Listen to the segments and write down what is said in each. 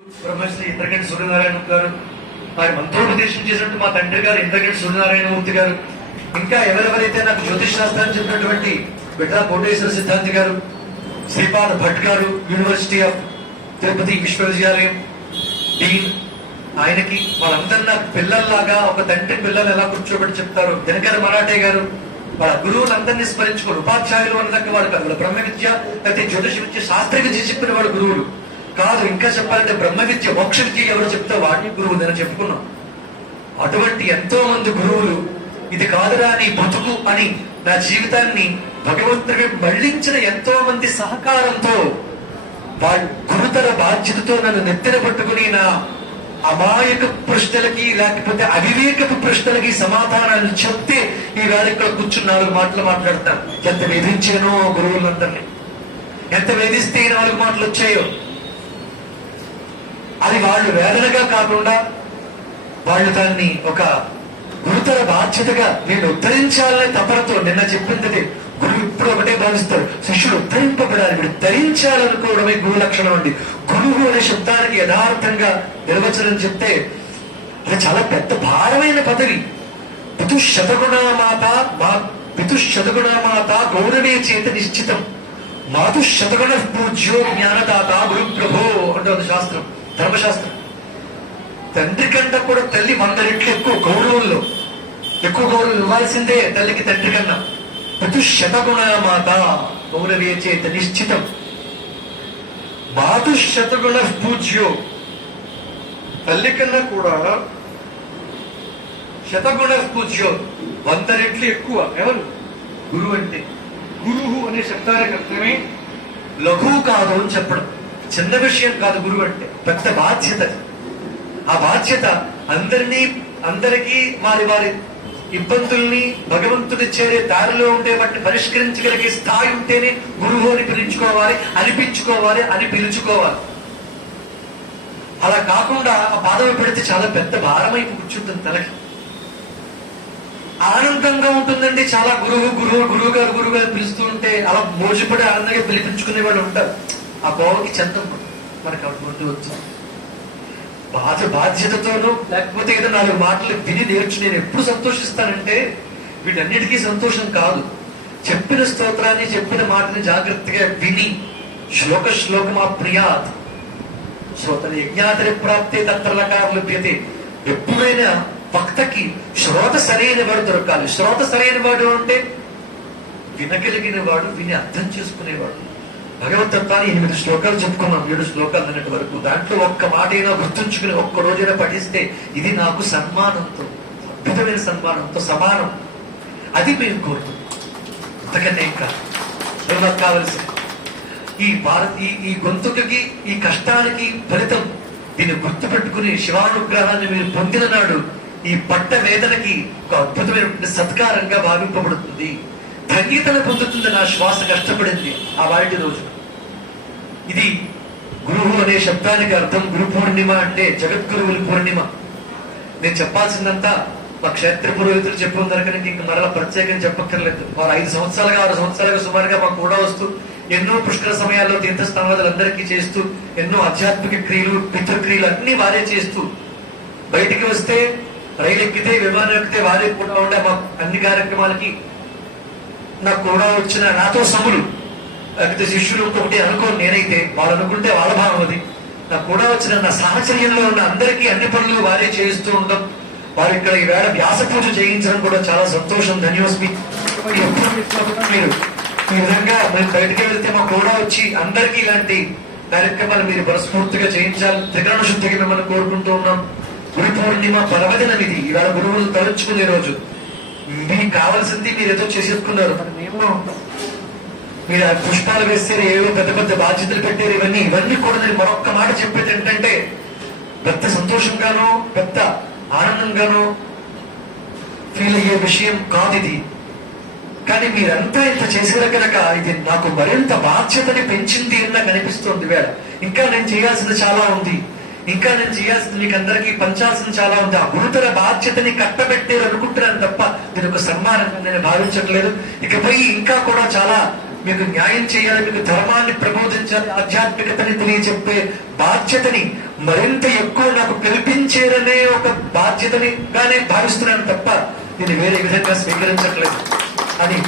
బ్రహ్మశ్రీ ఇంద్రగంటి సూర్యనారాయణ గారు, వారి మంత్రోపదేశం చేసినట్టు మా తండ్రి గారు ఇంద్రగంటి సూర్యనారాయణమూర్తి గారు, ఇంకా ఎవరెవరైతే నాకు జ్యోతిష్ శాస్త్రాన్ని చెప్పినటువంటి బిడ్డా కోటేశ్వర సిద్ధాంతి గారు, శ్రీపాద భట్ గారు, యూనివర్సిటీ ఆఫ్ తిరుపతి విశ్వవిద్యాలయం డీన్, ఆయనకి వాళ్ళందరూ నాకు పిల్లల్లాగా ఒక తండ్రి పిల్లలు ఎలా కూర్చోబెట్టి చెప్తారు. దినకర మరాఠే గారు వాళ్ళ గురువులందరినీ స్మరించుకోరు. ఉపాధ్యాయులు అన్నదాకా వాడు కాదు, వాళ్ళ బ్రహ్మ విద్య అయితే జ్యోతిష విద్య శాస్త్ర విద్య చెప్పిన వాడు గురువులు కాదు. ఇంకా చెప్పాలంటే బ్రహ్మ విద్య మోక్ష విద్య ఎవరు చెప్తే వాడిని గురువు నేను చెప్పుకున్నాం. అటువంటి ఎంతో మంది గురువులు ఇది కాదురా నీ బతుకు అని నా జీవితాన్ని భగవంతుడికి మళ్లించిన ఎంతో మంది సహకారంతో వాళ్ళు గురుతర బాధ్యతతో నన్ను నెత్తిన పట్టుకుని నా అమాయక ప్రశ్నలకి లేకపోతే అవివేకపు ప్రశ్నలకి సమాధానాలు చెప్తే ఈవేళ ఇక్కడ కూర్చుని 4 మాటలు మాట్లాడతాను. ఎంత వేధించానో గురువులందరినీ, ఎంత వేధిస్తే 4 మాటలు వచ్చాయో. అది వాళ్ళు వేదనగా కాకుండా వాళ్ళు దాన్ని ఒక గురుతర బాధ్యతగా నేను ఉద్ధరించాలనే తపనతో నిన్న చెప్పింది. గురువు ఇప్పుడు ఒకటే భావిస్తారు, శిష్యుడు ఉద్ధరింపబడాలి, వీడు ధరించాలనుకోవడమే గురు లక్షణం అండి. గురువు అనే శబ్దానికి యథార్థంగా నిర్వచనం చెప్తే అది చాలా పెద్ద భారమైన పదవి. పితుశతగుణమాత గౌరవే చేత నిశ్చితం, మాతుశతగుణ పూజ్యో జ్ఞానదాత గురు ప్రభో అంటే శాస్త్రం, ధర్మశాస్త్రం. తండ్రి కంటే కూడా తల్లి 100 రెట్లు ఎక్కువ గౌరవంలో, ఎక్కువ గౌరవం ఇవ్వాల్సిందే తల్లికి తండ్రి కన్నా. పితుశతగుణమాత గౌరవే చేత నిశ్చితం, మాతుశతగుణ పూజ్యో తల్లి కన్నా కూడా శతగుణ పూజ్యో 100 రెట్లు ఎక్కువ. ఎవరు? గురువు అంటే. గురువు అనే శబ్దానికి అర్థమే లఘువు కాదు అని చెప్పడం, చిన్న విషయం కాదు. గురువు అంటే పెద్ద బాధ్యత. ఆ బాధ్యత అందరికీ వారి వారి ఇబ్బందుల్ని భగవంతుడి చేరే దారిలో ఉండే వాటిని పరిష్కరించగలిగే స్థాయి ఉంటేనే గురువు అని అనిపించుకోవాలి అని పిలుచుకోవాలి. అలా కాకుండా ఆ పాదవి పెడితే చాలా పెద్ద భారమైపు కూర్చుంటుంది తలకి. ఆనందంగా ఉంటుందండి చాలా. గురువు గారు పిలుస్తూ ఉంటే అలా మోజుపడి ఆనందంగా పిలిపించుకునే వాళ్ళు ఉంటారు. ఆ కోవకి చందం మనకు అటువంటి వచ్చింది. బాధ్యతతోనూ లేకపోతే ఏదో 4 మాటలు విని నేర్చు. నేను ఎప్పుడు సంతోషిస్తానంటే వీటన్నిటికీ సంతోషం కాదు, చెప్పిన స్తోత్రాన్ని చెప్పిన మాటని జాగ్రత్తగా విని శ్లోకమా ప్రియాత్ శ్రోతని యజ్ఞాతరి ప్రాప్తే తత్రలకార లభ్యతే. ఎప్పుడైనా భక్తకి శ్రోత సరైన వాడు దొరకాలి. శ్రోత సరైన వాడు అంటే వినగలిగిన వాడు, విని అర్థం చేసుకునేవాడు. భగవతత్వాన్ని 8 శ్లోకాలు చెప్పుకున్నాం, 7 శ్లోకాలు అన్నట్టు వరకు. దాంట్లో ఒక్క మాట అయినా గుర్తుంచుకుని ఒక్క రోజైనా పఠిస్తే ఇది నాకు సన్మానంతో, అద్భుతమైన సన్మానంతో సమానం. అది మేము కోరుతాం, అంతకన్నా ఇంకా నాకు కావలసింది. ఈ గొంతుకకి, ఈ కష్టానికి ఫలితం దీన్ని గుర్తు పెట్టుకుని శివానుగ్రహాన్ని మీరు పొందిన నాడు ఈ పట్ట వేదనకి ఒక అద్భుతమైన సత్కారంగా భావింపబడుతుంది. ధన్యతను పొందుతుంది. నా శ్వాస కష్టపడింది ఆ వాటి రోజు. ఇది గురువు అనే శబ్దానికి అర్థం. గురు పూర్ణిమ అంటే జగద్గురువుల పూర్ణిమ. నేను చెప్పాల్సిందంతా మా క్షేత్ర పురోహితులు చెప్పిన కనుక ఇంక మరలా ప్రత్యేకం చెప్పక్కర్లేదు. వారు 5 సంవత్సరాలుగా 6 సంవత్సరాలుగా సుమారుగా మాకు కూడా వస్తూ ఎన్నో పుష్కర సమయాల్లో తీర్థస్థానాలందరికీ చేస్తూ ఎన్నో ఆధ్యాత్మిక క్రియలు, పితృక్రియలు అన్ని వారే చేస్తూ బయటికి వస్తే రైలు ఎక్కితే, విమానం ఎక్కితే వారే కూడా ఉండే మా అన్ని కార్యక్రమాలకి నాకు కూడా వచ్చిన నాతో సములు లేకపోతే శిష్యులు ఇంకొకటి అనుకోని నేనైతే, వాళ్ళు అనుకుంటే వాళ్ళ భావం అది. నాకు కూడా వచ్చిన నా సాహచర్యంలో ఉన్న అందరికీ అన్ని పనులు వారే చేస్తూ ఉండడం, వారు ఇక్కడ ఈవేళ వ్యాస పూజ చేయించడం కూడా చాలా సంతోషం. ధన్యోస్మి. మీరు ఈ విధంగా మేము బయటకు వెళ్తే మాకు కూడా వచ్చి అందరికీ ఇలాంటి కార్యక్రమాలు మీరు మనస్ఫూర్తిగా చేయించాలి. త్రికరణ శుద్ధికి మిమ్మల్ని కోరుకుంటూ ఉన్నాం. గురు పూర్ణిమ పర్వదినం ఇది. ఈవేళ గురువులు తలుచుకునే రోజు. మీకు కావాల్సింది మీరు ఏదో చేసేసుకున్నారు, మేము ఉంటాం. మీరు ఆ పుష్పాలు వేస్తే ఏవో పెద్ద పెద్ద బాధ్యతలు పెట్టారు. ఇవన్నీ కూడా నేను మరొక్క మాట చెప్పేది ఏంటంటే పెద్ద సంతోషంగానో పెద్ద ఆనందంగానో ఫీల్ అయ్యే విషయం కాదు ఇది. కానీ మీరంతా ఇంత చేసిన కనుక ఇది నాకు మరింత బాధ్యతని పెంచింది అని నాకు అనిపిస్తుంది. వేళ ఇంకా నేను చేయాల్సింది చాలా ఉంది. ఇంకా నేను చేయాల్సింది మీకు అందరికీ పంచాల్సింది చాలా ఉంది. ఆ గురుతర బాధ్యతని కట్టబెట్టారు అనుకుంటున్నాను తప్ప దీని ఒక సన్మానంగా నేను భావించట్లేదు. ఇకపై ఇంకా కూడా చాలా మీకు న్యాయం చేయాలి, మీకు ధర్మాన్ని ప్రబోధించాలి, ఆధ్యాత్మికతని తెలియచెప్పే బాధ్యతని మరింత ఎక్కువ నాకు కల్పించేరనే ఒక బాధ్యతనిగానే భావిస్తున్నాను తప్ప నేను వేరే విధంగా స్వీకరించట్లేదు అని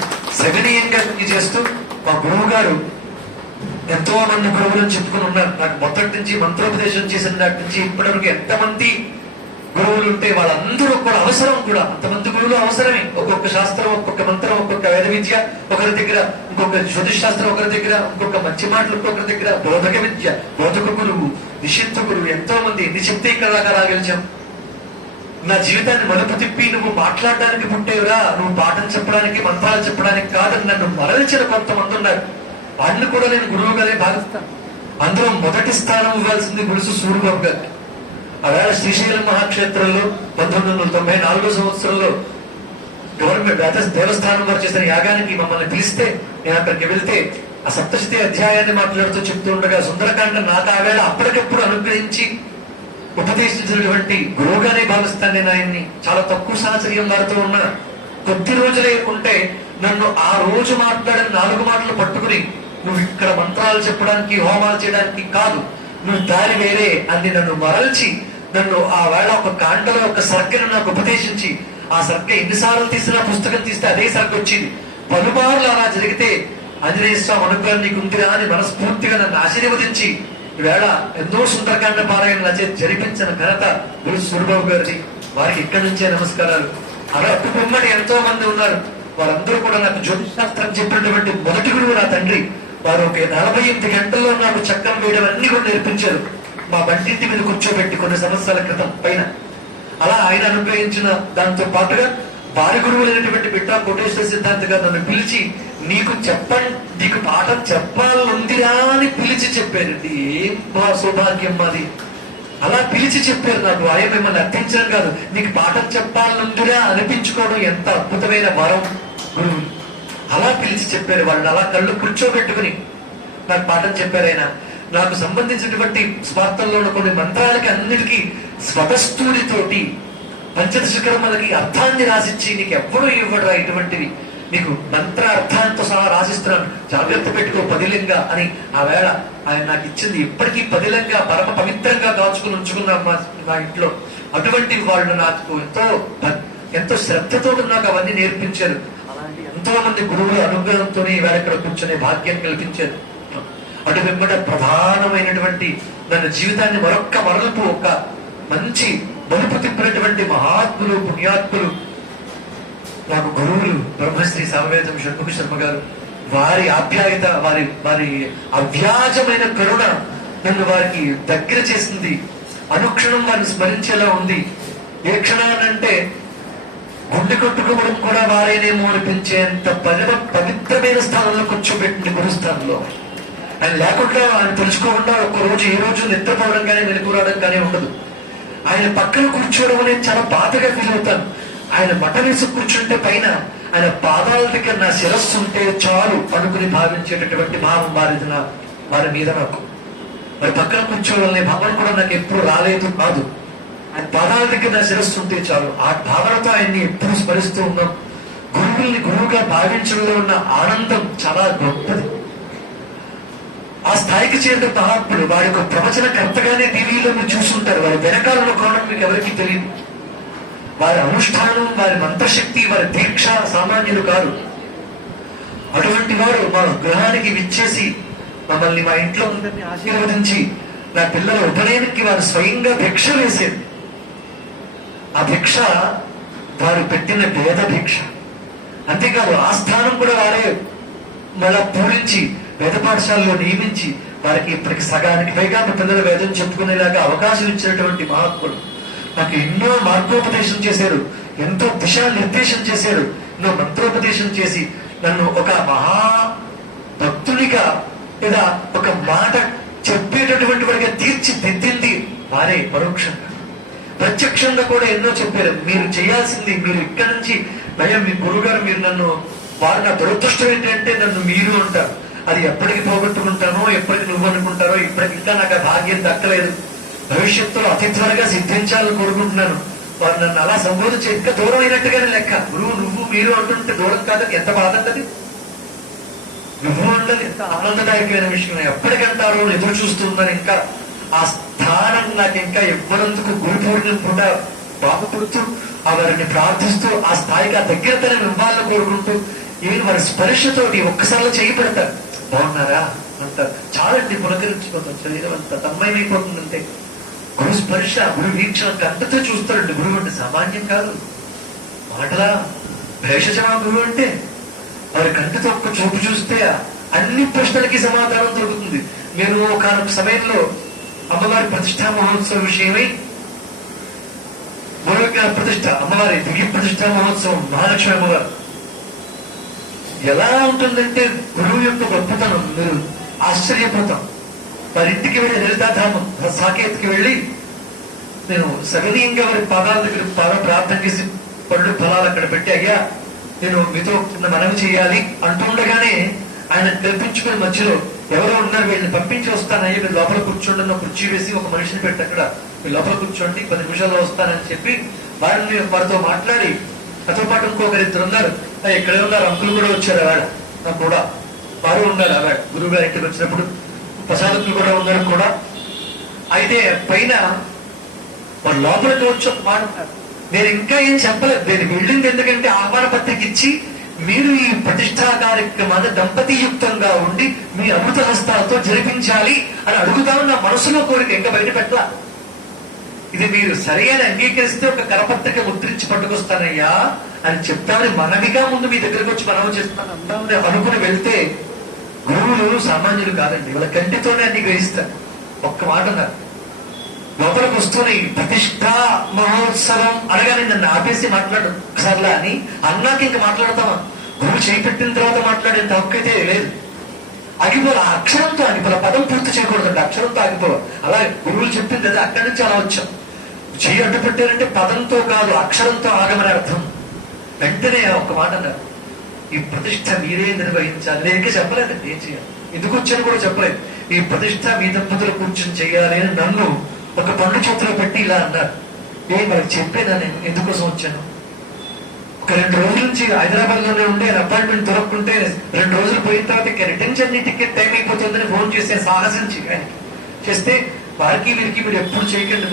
సగనీయంగా చేస్తూ మా గురువు గారు ఎంతో మంది గురువులను చెప్పుకుని ఉన్నారు. నాకు మొదటి నుంచి మంత్రోపదేశం చేసిన నాటి నుంచి ఇప్పటివరకు ఎంతమంది గురువులు ఉంటే వాళ్ళందరూ కూడా అవసరం కూడా. అంతమంది గురువులు అవసరమే. ఒక్కొక్క శాస్త్రం, ఒక్కొక్క మంత్రం, ఒక్కొక్క వేద విద్య ఒకరి దగ్గర, ఇంకొక జ్యోతిష్ శాస్త్రం ఒకరి దగ్గర, ఇంకొక మంచి మాటలు ఇంకొకరి దగ్గర, బోధక విద్య, బోధక గురువు, నిషిద్ధ గురువు, ఎంతో మంది. ఎన్ని చెప్తే ఇక్కడ రాగలిచాం. నా జీవితాన్ని మలుపు తిప్పి నువ్వు మాట్లాడడానికి పుట్టేవురా, నువ్వు పాఠం చెప్పడానికి, మంత్రాలు చెప్పడానికి కాదని నన్ను మరల్చిన కొంతమంది ఉన్నారు. వాడిని కూడా నేను గురువుగానే భావిస్తాను. అందులో మొదటి స్థానం ఇవ్వాల్సింది గురుసు సూర్యబాబు గారు. ఆవేళ శ్రీశైలం మహాక్షేత్రంలో 1994 సంవత్సరంలో గవర్నమెంట్ దేవస్థానం వారు చేసిన యాగానికి మమ్మల్ని పిలిస్తే నేను అక్కడికి వెళ్తే ఆ సప్తశతి అధ్యాయాన్ని మాట్లాడుతూ చెప్తూ ఉండగా సుందరకాండ నాకు ఆవేళ అప్పటికప్పుడు అనుగ్రహించి ఉపదేశించినటువంటి గురువుగానే భావిస్తాను నేను ఆయన్ని. చాలా తక్కువ సాహచర్యం వారితో ఉన్న కొద్ది రోజులే ఉంటే నన్ను ఆ రోజు మాట్లాడిన 4 మాటలు పట్టుకుని నువ్వు ఇక్కడ మంత్రాలు చెప్పడానికి, హోమాలు చేయడానికి కాదు, నువ్వు దారి వేరే అని నన్ను మరల్చి నన్ను ఆ వేళ ఒక కాండలో ఒక సర్గను నాకు ఉపదేశించి, ఆ సర్గ ఎన్నిసార్లు తీసినా పుస్తకం తీస్తే అదే సర్గ వచ్చింది. పలుమార్లు అలా జరిగితే ఆంజనేయ స్వామి అనుగ్రహం నీకు ఉందిరా అని మనస్ఫూర్తిగా నన్ను ఆశీర్వదించి ఈవేళ ఎంతో సుందరకాండ పారాయణ జరిపించిన ఘనత గురు సూర్యబాబు గారిని. వారికి ఇక్కడి నుంచే నమస్కారాలు. అలా కుటుంబడి ఎంతో మంది ఉన్నారు. వారందరూ కూడా నాకు జ్యోతిష్ శాస్త్రం చెప్పినటువంటి మొదటి గురువు నా తండ్రి. వారు ఒక 48 గంటల్లో నాకు చక్రం వేయడం అన్ని కూడా నేర్పించారు. మా బండింటి మీద కూర్చోబెట్టి కొన్ని సంవత్సరాల క్రితం పైన. అలా ఆయన అనుగ్రహించిన దాంతో పాటుగా వారి గురువులైనటువంటి బిడ్డా కోటేశ్వర సిద్ధాంత గారు నన్ను పిలిచి నీకు పాఠం చెప్పాలందిరా అని పిలిచి చెప్పారండి. ఏం సౌభాగ్యం మాది. అలా పిలిచి చెప్పారు నాకు. ఆయన మిమ్మల్ని అర్థించడం కాదు, నీకు పాఠం చెప్పాలందిరా అనిపించుకోవడం ఎంత అద్భుతమైన వరం గురువు. అలా పిలిచి చెప్పారు వాళ్ళు. అలా కళ్ళు కూర్చోబెట్టుకుని నాకు పాఠం చెప్పారు ఆయన. నాకు సంబంధించినటువంటి స్వార్థంలో ఉన్న కొన్ని మంత్రాలకి అన్నిటికీ స్వతస్థూరితోటి పంచదశ కర్మలకి అర్థాన్ని రాసిచ్చి నీకు ఎవ్వరూ ఇవ్వడరా ఇటువంటివి, నీకు మంత్ర అర్థాంతో సహా రాసిస్తున్నాను, జాగ్రత్త పెట్టుకో పదిలంగా అని ఆ వేళ ఆయన నాకు ఇచ్చింది. ఇప్పటికీ పదిలంగా పరమ పవిత్రంగా దాచుకుని ఉంచుకున్నాం మా ఇంట్లో. అటువంటి వాళ్ళు నాకు ఎంతో శ్రద్ధతో నాకు అవన్నీ నేర్పించారు. అలాంటి ఎంతో మంది గురువుల అనుగ్రహంతో వేళ ఇక్కడ కూర్చొనే భాగ్యం కల్పించారు. అటు వెంబడ ప్రధానమైనటువంటి నన్ను జీవితాన్ని మరొక్క మరలుపు ఒక మంచి మలుపు తిప్పినటువంటి మహాత్ములు, పుణ్యాత్ములు నాకు గురువులు బ్రహ్మశ్రీ సామవేదం షణ్ముఖ శర్మ గారు. వారి ఆప్యాయత, వారి అవ్యాజమైన కరుణ నన్ను వారికి దగ్గర చేసింది. అనుక్షణం వారిని స్మరించేలా ఉంది. ఏ క్షణానంటే గుండె కొట్టుకోవడం కూడా వారేనేమో అనిపించేంత పవిత్రమైన స్థానంలో కూర్చోబెట్టింది గురుస్థానంలో. ఆయన లేకుండా ఆయన తెలుసుకోకుండా ఒక్కరోజు ఏ రోజు నిద్రపోవడం కానీ వెనుకూరడం కానీ ఉండదు. ఆయన పక్కన కూర్చోవడం అనేది చాలా బాధగా ఫీల్ అవుతాను. ఆయన మట వేసి కూర్చుంటే పైన ఆయన పాదాల దగ్గర నా శిరస్సు ఉంటే చాలు అనుకుని భావించేటటువంటి భావం వారి మీద నాకు. మరి పక్కన కూర్చోవాలనే భావన కూడా నాకు ఎప్పుడు రాలేదు కాదు. ఆయన పాదాల దగ్గర నా శిరస్సు ఉంటే చాలు. ఆ భావనతో ఆయన్ని ఎప్పుడు స్మరిస్తూ ఉన్నాం. గురువుల్ని గురువుగా భావించడంలో ఉన్న ఆనందం చాలా గొప్పది. ఆ స్థాయికి చేరిన మహాత్ములు వారి యొక్క ప్రవచనకర్తగానే టీవీలో మీరు చూస్తుంటారు. వారి వెనకాలలో కోణం మీకు ఎవరికి తెలియదు. వారి అనుష్ఠానం, వారి మంత్రశక్తి, వారి దీక్ష సామాన్యులు కాదు. అటువంటి వారు మా గృహానికి విచ్చేసి మమ్మల్ని మా ఇంట్లో అందరినీ ఆశీర్వదించి నా పిల్లల ఉపనయనానికి వారు స్వయంగా భిక్ష వేసేది. ఆ భిక్ష వారు పెట్టిన వేద భిక్ష. అంతేకాదు ఆ స్థానం కూడా వారే మళ్ళా పూరించి వేద పాఠశాలలో నియమించి వారికి ఇప్పటికి సగానికి పైగా మా పిల్లల వేదం చెప్పుకునేలాగా అవకాశం ఇచ్చినటువంటి మహాత్ముడు. నాకు ఎన్నో మార్గోపదేశం చేశారు, ఎంతో దిశానిర్దేశం చేశారు, ఎన్నో మంత్రోపదేశం చేసి నన్ను ఒక మహా భక్తునిగా లేదా ఒక మాట చెప్పేటటువంటి వాడిగా తీర్చిదిద్దింది వారే. పరోక్షంగా ప్రత్యక్షంగా కూడా ఎన్నో చెప్పారు. మీరు చేయాల్సింది, మీరు ఇక్కడి నుంచి భయం మీ గురుగారు మీరు నన్ను వారు నా దురదృష్టం ఏంటంటే నన్ను మీరు అంటారు. అది ఎప్పటికి పోగొట్టుకుంటానో, ఎప్పటికి నువ్వు అనుకుంటారో, ఇప్పటికి ఇంకా నాకు ఆ భాగ్యం దక్కలేదు. భవిష్యత్తులో అతి త్వరగా సిద్ధించాలని కోరుకుంటున్నాను. వారు నన్ను అలా సంబోధించి ఇంకా దూరం అయినట్టుగానే లెక్క. గురువు నువ్వు మీరు అంటుంటే దూరం కాదని ఎంత బాధ అంటది. నువ్వు అంటే ఎంత ఆనందదాయకమైన విషయం. ఎప్పటికంటారో ఎదురు చూస్తుందని ఇంకా ఆ నిదానంగా నాకు ఇంకా ఇవ్వనందుకు గురి పూర్ణిమ పూట బాధపడుతూ వారిని ప్రార్థిస్తూ ఆ స్థాయికి ఆ దగ్గరతనం ఇవ్వాలని కోరుకుంటూ ఈవెన్ వారి స్పర్శతోటి ఒక్కసారిలో చేయబడతారు. బాగున్నారా అంటారు. చాలండి, పులకరించిపోతాం, శరీరం అంతా తన్మయమైపోతుందంటే. గురు స్పర్శ, గురు వీక్షణ కంటతో చూస్తారండి. గురువు అంటే సామాన్యం కాదు. మాటలా భేషజమా గురువు అంటే? వారి కంటితో ఒక్క చూపు చూస్తే అన్ని ప్రశ్నలకి సమాధానం దొరుకుతుంది. నేను ఒక సమయంలో అమ్మవారి ప్రతిష్టా మహోత్సవం విషయమై గురువిజ్ఞాన ప్రతిష్ట, అమ్మవారి దివ్య ప్రతిష్టా మహోత్సవం, మహాలక్ష్మి అమ్మవారు ఎలా ఉంటుందంటే గురువు యొక్క గొప్పతనం మీరు ఆశ్చర్యపోతాం. వారి ఇంటికి వెళ్ళి లలితాధామం సాకేత్కి వెళ్ళి నేను సవినీయంగా వారి పాదాల దగ్గర బాగా ప్రార్థన చేసి పళ్ళు ఫలాలు అక్కడ పెట్టి, అయ్యా నేను మీతో మనవి చేయాలి అంటుండగానే ఆయన కల్పించుకుని మధ్యలో ఎవరో ఉన్నారు, వీళ్ళని పంపించి వస్తానయ్యా, మీరు లోపల కూర్చోండి, కుర్చీ వేసి ఒక మనిషిని పెట్టి అక్కడ మీరు లోపల కూర్చోండి, 10 నిమిషాల్లో వస్తానని చెప్పి వారితో మాట్లాడి, నాతో పాటు ఇంకొకరిద్దరు ఉన్నారు, ఇక్కడే ఉన్నారు, అంకులు కూడా వచ్చారు, ఆవిడ నాకు కూడా వారు ఉన్నారు. ఆవిడ గురువు గారి ఇంటికి వచ్చినప్పుడు ప్రసాదకులు కూడా ఉన్నారు కూడా. అయితే పైన వారు లోపలికి వచ్చి ఒక మాట, నేను ఇంకా ఏం చెప్పలేదు, నేను వెళ్ళింది ఎందుకంటే ఆహ్వాన పత్రిక ఇచ్చి మీరు ఈ ప్రతిష్టా కార్యక్రమాన్ని దంపతీయుక్తంగా ఉండి మీ అమృత హస్తాలతో జరిపించాలి అని అడుగుతామని నా మనసులో కోరిక, ఇంకా బయట పెట్టలా. ఇది మీరు సరైన అంగీకరిస్తే ఒక కరపత్రిక ముద్రించి పట్టుకొస్తానయ్యా అని చెప్తామని మనవిగా ముందు మీ దగ్గరకు వచ్చి మనవి చేస్తాను అందామని అనుకుని వెళ్తే, గురువులు సామాన్యులు కాదండి, వాళ్ళ కంటితోనే అన్ని గ్రహిస్తారు. ఒక్క మాట అన్నారు, లోపలికి వస్తూనే ప్రతిష్టా మహోత్సవం అనగానే నన్ను ఆపేసి మాట్లాడు ఒకసారిలా అని అన్నాక ఇంకా మాట్లాడతామా? గురువు చేపెట్టిన తర్వాత మాట్లాడేంత హక్కు అయితే లేదు. ఆగిపోవాలి, ఆ అక్షరంతో ఆగిపోవాలి, పదం పూర్తి చేయకూడదండి, అక్షరంతో ఆగిపోవాలి. అలా గురువులు చెప్పింది అదే, అక్కడి నుంచి అలా వచ్చాం. చేయి అడ్డు పెట్టారంటే పదంతో కాదు అక్షరంతో ఆగమని అర్థం. వెంటనే ఒక మాట అన్నారు, ఈ ప్రతిష్ట మీరే నిర్వహించాలి. నేను ఇంకా చెప్పలేదండి ఏం చేయాలి, ఎందుకు వచ్చాను కూడా చెప్పలేదు. ఈ ప్రతిష్ట మీ దంపతులు కూర్చొని చేయాలి అని నన్ను ఒక పండు చేతిలో పెట్టి ఇలా అన్నారు. వాళ్ళకి చెప్పేదా నేను ఎందుకోసం వచ్చాను? ఒక 2 రోజుల నుంచి హైదరాబాద్ లోనే ఉండే అపాయింట్మెంట్ దొరకకుంటే 2 రోజులు పోయిన తర్వాత ఇక రిటర్న్ జర్నీ టికెట్ టైం అయిపోతుందని ఫోన్ చేస్తే సాహసించి ఆయనకి చేస్తే, వారికి వీరికి మీరు ఎప్పుడు చేయకండి,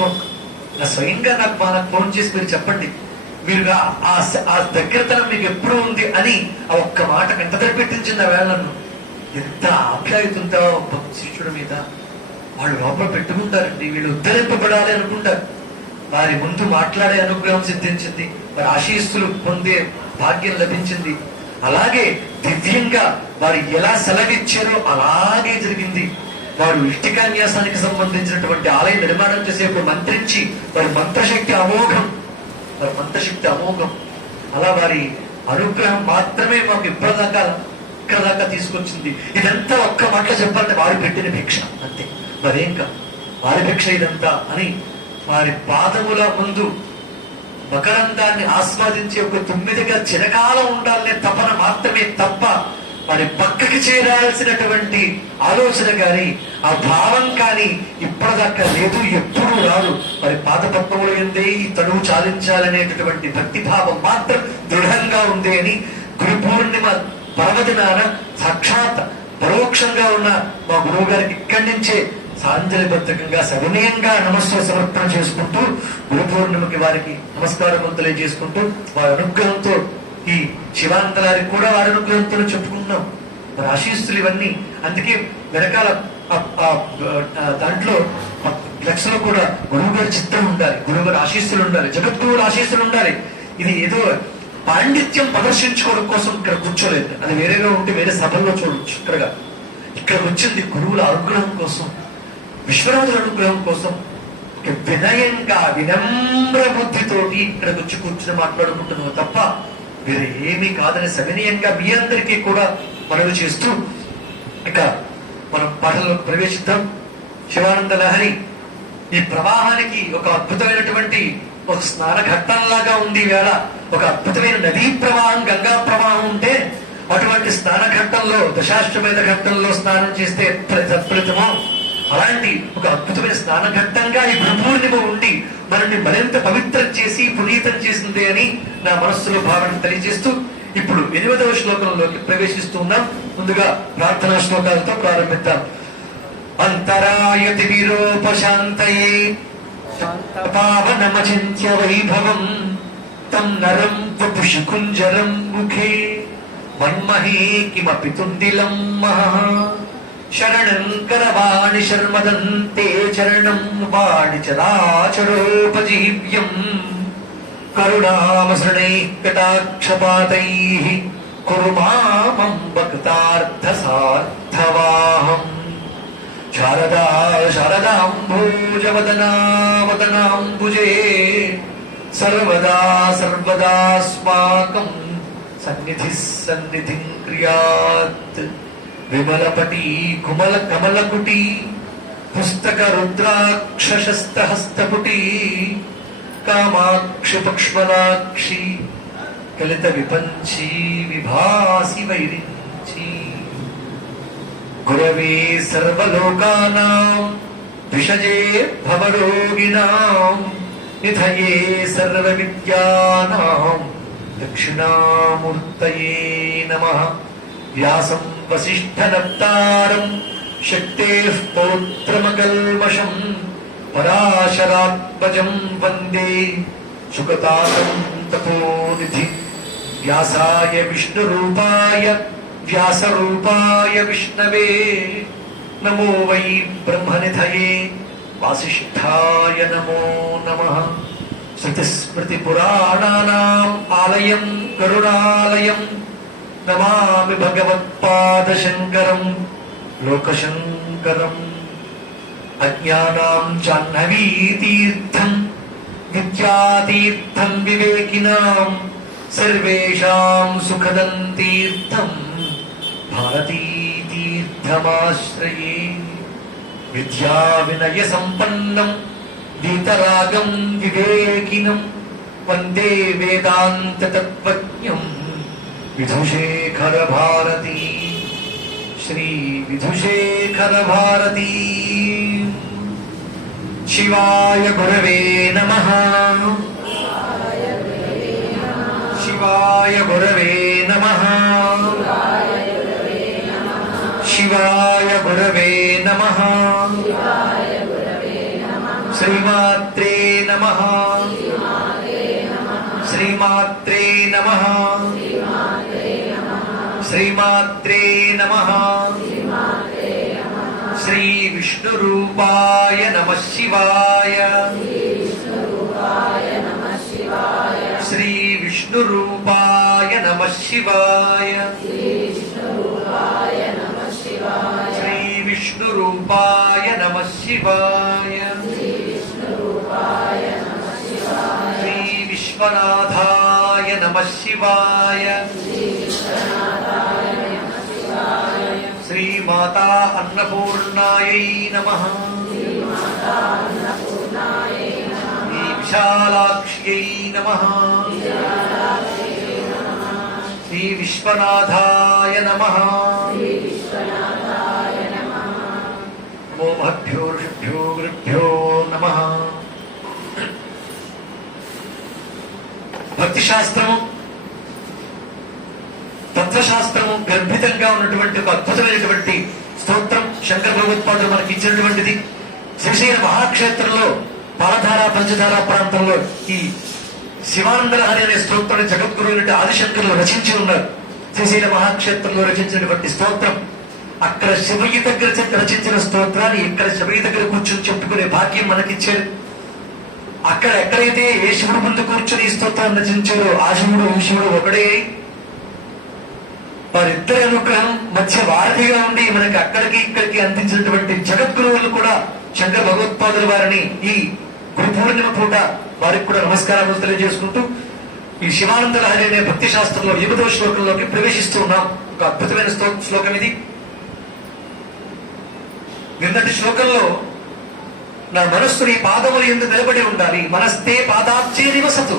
నా స్వయంగా నాకు ఫోన్ చేసి మీరు చెప్పండి, మీరు ఆ దగ్గరతనం మీకు ఎప్పుడు ఉంది అని ఆ ఒక్క మాట ఎంత పెట్టించింది ఆ వేళ నన్ను. ఎంత ఆప్యాయతంతో భక్తి శిష్యుడి మీద వాళ్ళు లోపల పెట్టుకుంటారండి. వీళ్ళు ఉద్ధరింపబడాలి అనుకుంటారు. వారి ముందు మాట్లాడే అనుగ్రహం సిద్ధించింది, వారి ఆశీస్సులు పొందే భాగ్యం లభించింది. అలాగే దివ్యంగా వారు ఎలా సెలవిచ్చారో అలాగే జరిగింది. వారు ఇష్టికాన్యాసానికి సంబంధించినటువంటి ఆలయ నిర్మాణం చేసేప్పుడు మంత్రించి వారి మంత్రశక్తి అమోఘం, వారి మంత్రశక్తి అమోఘం. అలా వారి అనుగ్రహం మాత్రమే మాకు ఇక్కడ దాకా తీసుకొచ్చింది. ఇదంతా ఒక్క మాటలో చెప్పాలంటే వారి పెట్టిన భిక్ష అంతే, మరేం కాదు. వారి భిక్ష ఇదంతా అని వారి పాదముల ముందు మకరందాన్ని ఆస్వాదించే ఒక 9గా చిరకాలం ఉండాలనే తపన మాత్రమే తప్ప వారి పక్కకి చేరాల్సినటువంటి ఆలోచన కానీ ఆ భావం కానీ ఇప్పటిదాకా లేదు, ఎప్పుడూ రాదు. వారి పాద పద్మముల ఎందే ఈ తనువు చాలించాలనేటటువంటి భక్తి భావం మాత్రం దృఢంగా ఉంది అని గురు పూర్ణిమ పర్వదినాన సాక్షాత్ పరోక్షంగా ఉన్న మా గురువు గారికి ఇక్కడి నుంచే సాంజలిబద్ధకంగా సవినయంగా నమస్సు సమర్పణ చేసుకుంటూ గురు పూర్ణిమకి వారికి నమస్కారం తెలియజేసుకుంటూ వారి అనుగ్రహంతో ఈ శివానందలారికి కూడా వారి అనుగ్రహంతో చెప్పుకుంటున్నాం. మరి ఆశీస్సులు ఇవన్నీ. అందుకే వెనకాల దాంట్లో లక్షలో కూడా గురువు గారి చిత్రం ఉండాలి, గురువు గారి ఆశీస్సులు ఉండాలి, జగద్గురువుల ఆశీస్సులు ఉండాలి. ఇది ఏదో పాండిత్యం ప్రదర్శించుకోవడం కోసం ఇక్కడ కూర్చోలేదు, అది వేరేగా ఉంటే వేరే సభల్లో చూడవచ్చు. ఇక్కడ వచ్చింది గురువుల అనుగ్రహం కోసం, విశ్వనాథుల అనుగ్రహం కోసం. వినయంగా వినమ్ర బుద్ధితోటి ఇక్కడికి వచ్చి కూర్చుని మాట్లాడుకుంటున్నావు తప్ప వేరే ఏమీ కాదని సవినయంగా మీ అందరికీ కూడా మనవి చేస్తూ ఇక మనం పాటల్లో ప్రవేశిద్దాం. శివానంద లహరి ఈ ప్రవాహానికి ఒక అద్భుతమైనటువంటి ఒక స్నాన ఘట్టంలాగా ఉంది. వేళ ఒక అద్భుతమైన నదీ ప్రవాహం, గంగా ప్రవాహం ఉంటే అటువంటి స్నాన ఘట్టంలో, దశాశ్వమేధ ఘట్టంలో స్నానం చేస్తే తత్ఫలితమో అలాంటి ఒక అద్భుతమైన స్నాన ఘట్టంగా ఈ గురుపూర్ణిమ ఉండి మనల్ని మరింత పవిత్రం చేసి పునీతం చేసింది అని నా మనస్సులో భావన తెలియజేస్తూ ఇప్పుడు 8వ శ్లోకంలోకి ప్రవేశిస్తూ ఉన్నాం. ముందుగా ప్రార్థనా శ్లోకాలతో ప్రారంభిద్దాం. అంతరాయతి విరూపశాంతయే పావనమచింత్య వైభవం తం నరం వపుషి కుంజరం ముఖే మన్మహే కిమపి తుందిలం మహా శరణం కరవాణి శర్మదంతే చరణం వాణి చరాచరోపజీవ్యం కరుణామసృణైః కటాక్షపాతైః కురు మామం భక్తార్థసార్థవాహం శారదా శారదాంబోజవదనావదనాంబుజే సర్వదా సర్వదాస్మాకం సన్నిధిః సన్నిధిం క్రియాత్ విమలపటీ కుమల కమలకుటీ పుస్తక రుద్రాక్షశస్తహస్తపుటీ కామాక్షి పక్ష్మలాక్షి కలిత విపంచీ విభాసి వైరించి గురవే సర్వలోకానాం విషజే భవరోగిణాం నిధయే సర్వవిద్యానాం దక్షిణామూర్తయే నమః వ్యాసం వసిష్ఠనప్తారం శక్తేః పౌత్రమకల్మషం పరాశరాత్మజం వందే సుగతాతం తపోనిధి వ్యాసాయ విష్ణురూపాయ వ్యాసరూపాయ విష్ణవే నమో వై బ్రహ్మనిధయే వాసిష్ఠాయ నమో నమః శృతిస్మృతిపురాణానాం ఆలయం కరుణాలయం నమామి భగవత్పాదశంకరం లోకశంకరం అజ్ఞానాం జాహ్నవీతీర్థం విద్యాతీర్థం వివేకినాం సర్వేషాం సుఖదం తీర్థం భారతీతీర్థమాశ్రయే విద్యా వినయ సంపన్నం వీతరాగం వివేకినం వందే వేదాంత తత్వజ్ఞం విధుశేఖర భారతీ శ్రీ విధుశేఖర భారతీ శివాయ గురవే నమః శివాయ గురవే నమః శివాయ గురవే నమః శ్రీమాత్రే నమః శ్రీమాత్రే నమః శ్రీమాత్రే నమః శ్రీ విష్ణురూపాయ నమః శివాయ శ్రీ విష్ణురూపాయ నమః శివాయ శ్రీ విష్ణురూపాయ నమః శివాయ శ్రీ విశ్వనాథాయ నమః శివాయ శ్రీ మాతా అన్నపూర్ణాయై నమః శ్రీ విశాలాక్ష్యై నమః శ్రీ విశ్వనాథాయ నమః నమో మహద్భ్యో ఋషిభ్యో గురుభ్యో నమః. భక్తి శాస్త్రము తత్వశాస్త్రము గర్భితంగా ఉన్నటువంటి ఒక అద్భుతమైనటువంటి స్తోత్రం శంకర భగవత్పాదులు మనకి ఇచ్చినటువంటిది. శ్రీశైల మహాక్షేత్రంలో పాలధార పంచధార ప్రాంతంలో ఈ శివానందలహరి అనే స్తోత్రాన్ని జగద్గురు ఆదిశంకరులు రచించి ఉన్నారు. శ్రీశైల మహాక్షేత్రంలో రచించినటువంటి స్తోత్రం. అక్కడ శివయ్య దగ్గర రచించిన స్తోత్రాన్ని ఇక్కడ శివయ్య దగ్గర కూర్చొని చెప్పుకునే భాగ్యం మనకిచ్చారు. అక్కడ ఎక్కడైతే ఏ శివుడు ముందు కూర్చొని ఈ స్తోత్రాన్ని రచించారో ఆ శివుడు ఈ శివుడు ఒకడే. వారిద్దరి అనుగ్రహం మధ్య వారధిగా ఉండి మనకి అక్కడికి ఇక్కడికి అందించినటువంటి జగద్గురువులు కూడా శంకర భగవత్పాదుల వారిని ఈ గురు పూర్ణిమ పూట వారికి కూడా నమస్కారాలు తెలియజేసుకుంటూ ఈ శివానంద లహరి అనే భక్తి శాస్త్రంలో 8వ శ్లోకంలోకి ప్రవేశిస్తూ ఉన్నాం. ఒక అద్భుతమైన శ్లోకం ఇది. నిన్నటి శ్లోకంలో నా మనస్సు నీ పాదములు ఎందు నిలబడి ఉండాలి, మనస్తే పాదాబ్జే నివసతు.